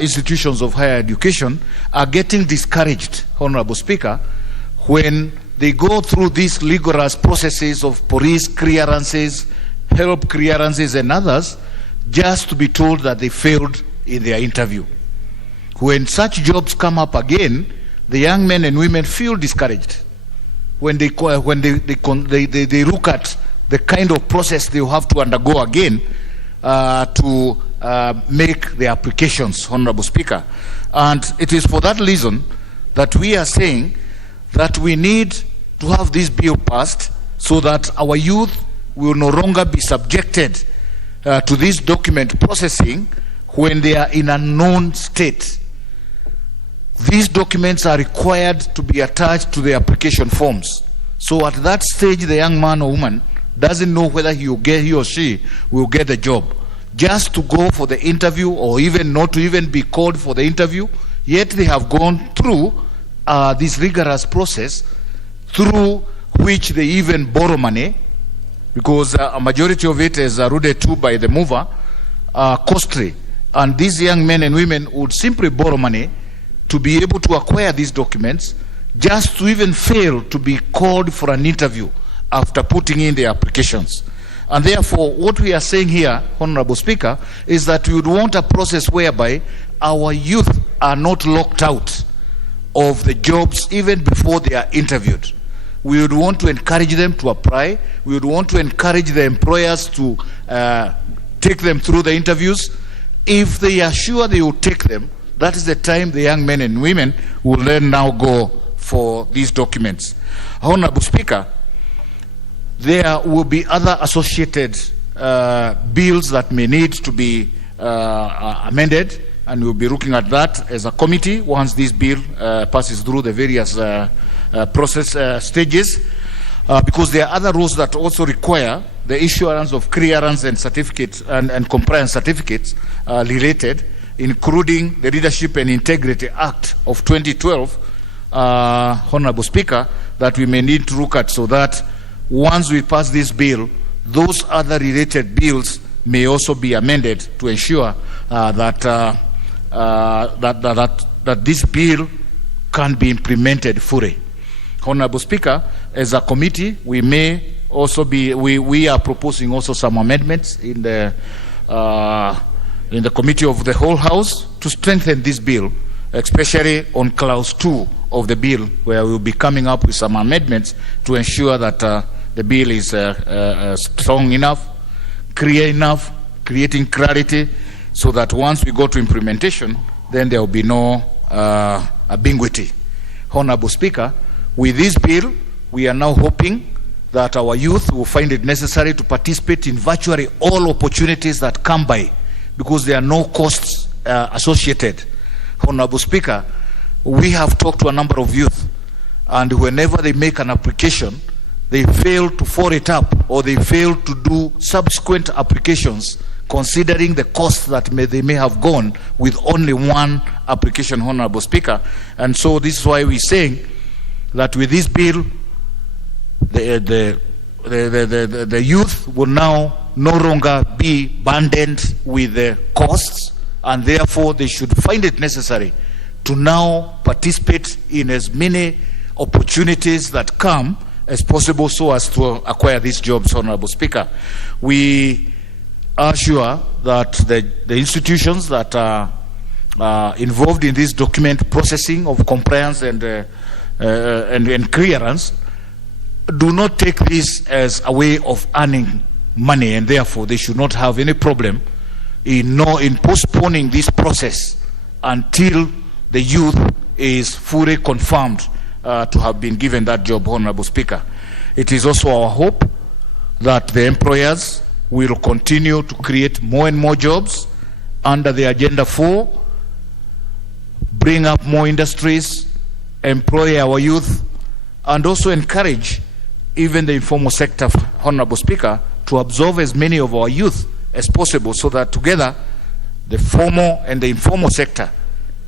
institutions of higher education, are getting discouraged, Honorable Speaker, when they go through these rigorous processes of police clearances, help clearances and others, just to be told that they failed in their interview. When such jobs come up again, the young men and women feel discouraged when they look at the kind of process they have to undergo again to make the applications, Honorable Speaker. And it is for that reason that we are saying that we need to have this bill passed so that our youth will no longer be subjected to this document processing when they are in a known state. These documents are required to be attached to the application forms. So at that stage, the young man or woman doesn't know whether he or she will get the job. Just to go for the interview, or even not to even be called for the interview, yet they have gone through this rigorous process through which they even borrow money, because a majority of it is alluded to by the mover, costly. And these young men and women would simply borrow money to be able to acquire these documents, just to even fail to be called for an interview after putting in their applications. And therefore, what we are saying here, Honorable Speaker, is that we would want a process whereby our youth are not locked out of the jobs even before they are interviewed. We would want to encourage them to apply. We would want to encourage the employers to take them through the interviews. If they are sure they will take them, that is the time the young men and women will then now go for these documents. Honorable Speaker, there will be other associated bills that may need to be amended, and we'll be looking at that as a committee once this bill passes through the various process stages, because there are other rules that also require the issuance of clearance and certificates and compliance certificates related, including the Leadership and Integrity Act of 2012, Honorable Speaker, that we may need to look at, so that once we pass this bill, those other related bills may also be amended to ensure that this bill can be implemented fully. Honorable Speaker, as a committee, we may also be, we are proposing also some amendments in the Committee of the Whole House to strengthen this bill, especially on Clause 2 of the bill, where we'll be coming up with some amendments to ensure that the bill is strong enough, clear enough, creating clarity, so that once we go to implementation, then there will be no ambiguity. Honorable Speaker, with this bill, we are now hoping that our youth will find it necessary to participate in virtually all opportunities that come by, because there are no costs associated. Honorable Speaker, we have talked to a number of youth, and whenever they make an application, they fail to follow it up, or they fail to do subsequent applications, considering the cost that they may have gone with only one application, Honorable Speaker. And so this is why we're saying that with this bill, the youth will now no longer be burdened with the costs, and therefore they should find it necessary to now participate in as many opportunities that come as possible, so as to acquire these jobs, Honorable Speaker. We are sure that the institutions that are involved in this document processing of compliance and clearance do not take this as a way of earning money, and therefore they should not have any problem in postponing this process until the youth is fully confirmed to have been given that job, Honorable Speaker. It is also our hope that the employers will continue to create more and more jobs under the Agenda 4, bring up more industries, employ our youth, and also encourage even the informal sector, Honorable Speaker, to absorb as many of our youth as possible, so that together the formal and the informal sector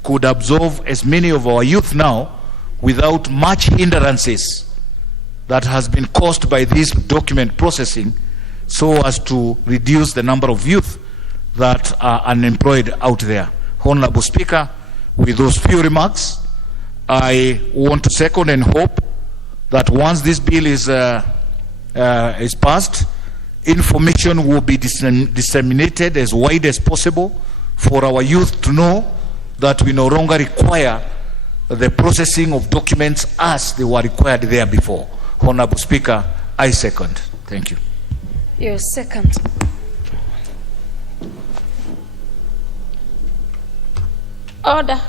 could absorb as many of our youth now without much hindrances that has been caused by this document processing, so as to reduce the number of youth that are unemployed out there. Honorable Speaker, with those few remarks, I want to second and hope that once this bill is passed, information will be disseminated as wide as possible for our youth to know that we no longer require the processing of documents as they were required there before. Honorable Speaker, I second. Thank you. Your second. Order.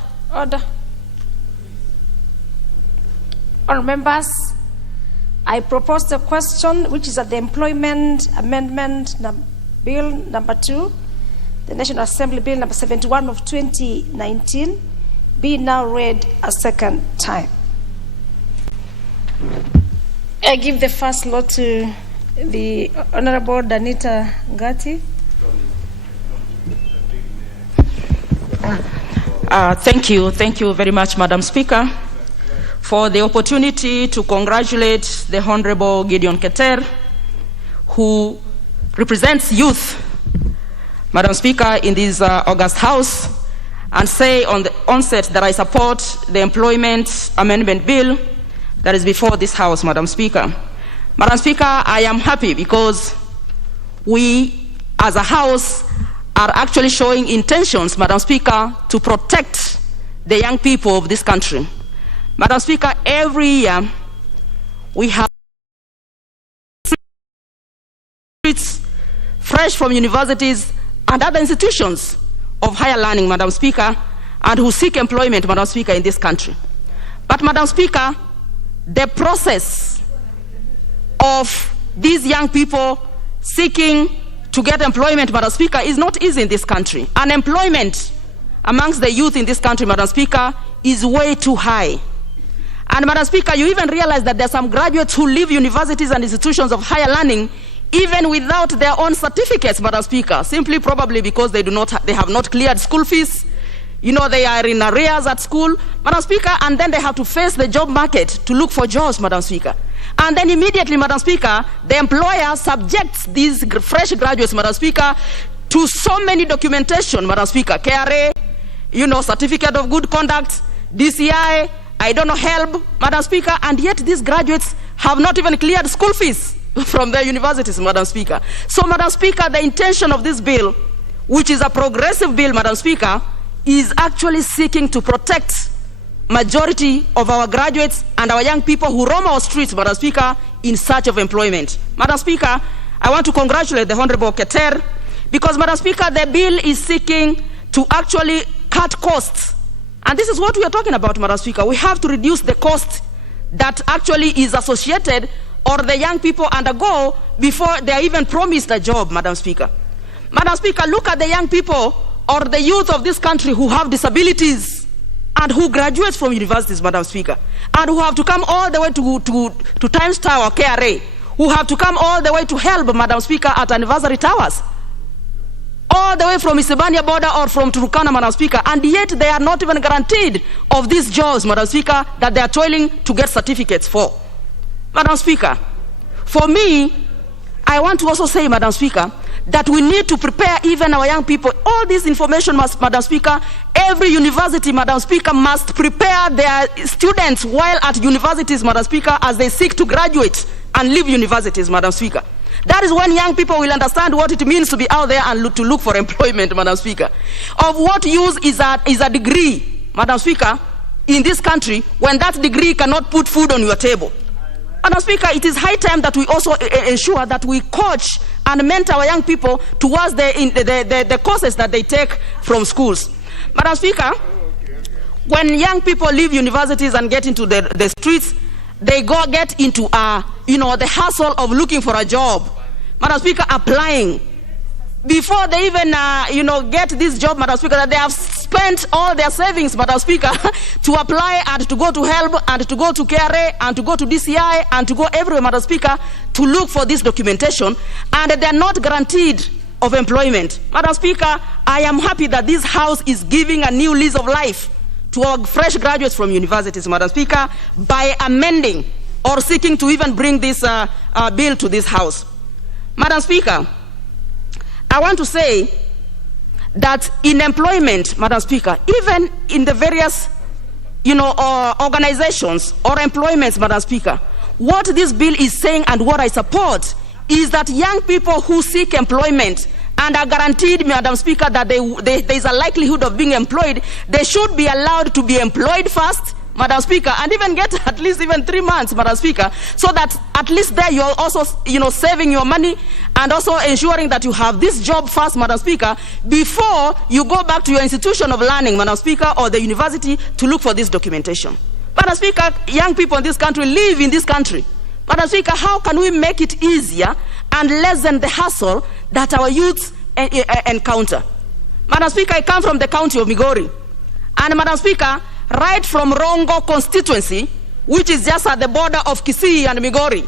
All members, I propose the question, which is that the Employment Amendment Bill number 2, the National Assembly Bill number 71 of 2019, be now read a second time. I give the first law to the Honorable Danita Ngati. Thank you very much, Madam Speaker, for the opportunity to congratulate the Honorable Gideon Keter, who represents youth, Madam Speaker, in this August House, and say on the onset that I support the Employment Amendment Bill that is before this House, Madam Speaker. Madam Speaker, I am happy because we, as a House, are actually showing intentions, Madam Speaker, to protect the young people of this country. Madam Speaker, every year we have streets fresh from universities and other institutions of higher learning, Madam Speaker, and who seek employment, Madam Speaker, in this country. But, Madam Speaker, the process of these young people seeking to get employment, Madam Speaker, is not easy in this country. Unemployment amongst the youth in this country, Madam Speaker, is way too high. And, Madam Speaker, you even realize that there are some graduates who leave universities and institutions of higher learning even without their own certificates, Madam Speaker, simply probably because they have not cleared school fees. You know, they are in arrears at school, Madam Speaker, and then they have to face the job market to look for jobs, Madam Speaker. And then immediately, Madam Speaker, the employer subjects these fresh graduates, Madam Speaker, to so many documentation, Madam Speaker, KRA, you know, certificate of good conduct, DCI, I don't know, HELB, Madam Speaker, and yet these graduates have not even cleared school fees from their universities, Madam Speaker. So, Madam Speaker, the intention of this bill, which is a progressive bill, Madam Speaker, is actually seeking to protect majority of our graduates and our young people who roam our streets, Madam Speaker, in search of employment. Madam Speaker, I want to congratulate the Honorable Keter because, Madam Speaker, the bill is seeking to actually cut costs. And this is what we are talking about, Madam Speaker. We have to reduce the cost that actually is associated or the young people undergo before they are even promised a job, Madam Speaker. Madam Speaker, look at the young people or the youth of this country who have disabilities and who graduate from universities, Madam Speaker, and who have to come all the way to Times Tower, KRA, who have to come all the way to HELB, Madam Speaker, at Anniversary Towers, all the way from Isebania border or from Turkana, Madam Speaker, and yet they are not even guaranteed of these jobs, Madam Speaker, that they are toiling to get certificates for. Madam Speaker, for me, I want to also say, Madam Speaker, that we need to prepare even our young people. All this information must, Madam Speaker, every university, Madam Speaker, must prepare their students while at universities, Madam Speaker, as they seek to graduate and leave universities, Madam Speaker. That is when young people will understand what it means to be out there and to look for employment, Madam Speaker. Of what use is a degree, Madam Speaker, in this country when that degree cannot put food on your table? Madam Speaker, it is high time that we also ensure that we coach and mentor our young people towards the courses that they take from schools. Madam Speaker, when young people leave universities and get into the streets, they get into the hustle of looking for a job. Madam Speaker, applying. Before they even get this job, Madam Speaker, that they have spent all their savings, Madam Speaker, to apply and to go to HELB and to go to KRA and to go to DCI and to go everywhere, Madam Speaker, to look for this documentation, and they are not guaranteed of employment. Madam Speaker, I am happy that this House is giving a new lease of life to our fresh graduates from universities, Madam Speaker, by amending or seeking to even bring this bill to this House. Madam Speaker, I want to say that in employment, Madam Speaker, even in the various organizations or employments, Madam Speaker, what this bill is saying and what I support is that young people who seek employment and are guaranteed, Madam Speaker, that there is a likelihood of being employed, they should be allowed to be employed first, Madam Speaker, and even get at least even 3 months, Madam Speaker, so that at least there you're also, saving your money and also ensuring that you have this job first, Madam Speaker, before you go back to your institution of learning, Madam Speaker, or the university to look for this documentation. Madam Speaker, young people in this country live in this country. Madam Speaker, how can we make it easier and lessen the hassle that our youths encounter? Madam Speaker, I come from the county of Migori. And Madam Speaker, right from Rongo constituency, which is just at the border of Kisii and Migori,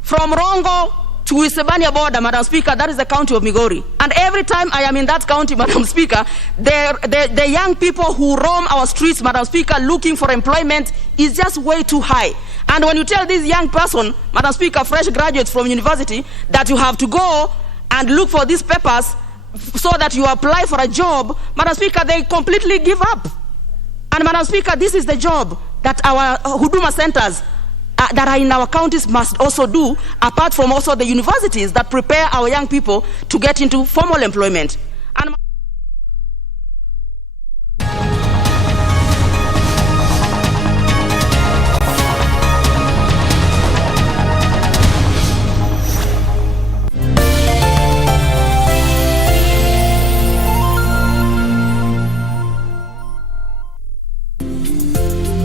from Rongo to Isebania border, Madam Speaker, that is the county of Migori. And every time I am in that county, Madam Speaker, the young people who roam our streets, Madam Speaker, looking for employment is just way too high. And when you tell this young person, Madam Speaker, fresh graduates from university, that you have to go and look for these papers so that you apply for a job, Madam Speaker, they completely give up. And Madam Speaker, this is the job that our Huduma centers that are in our counties must also do, apart from also the universities that prepare our young people to get into formal employment. And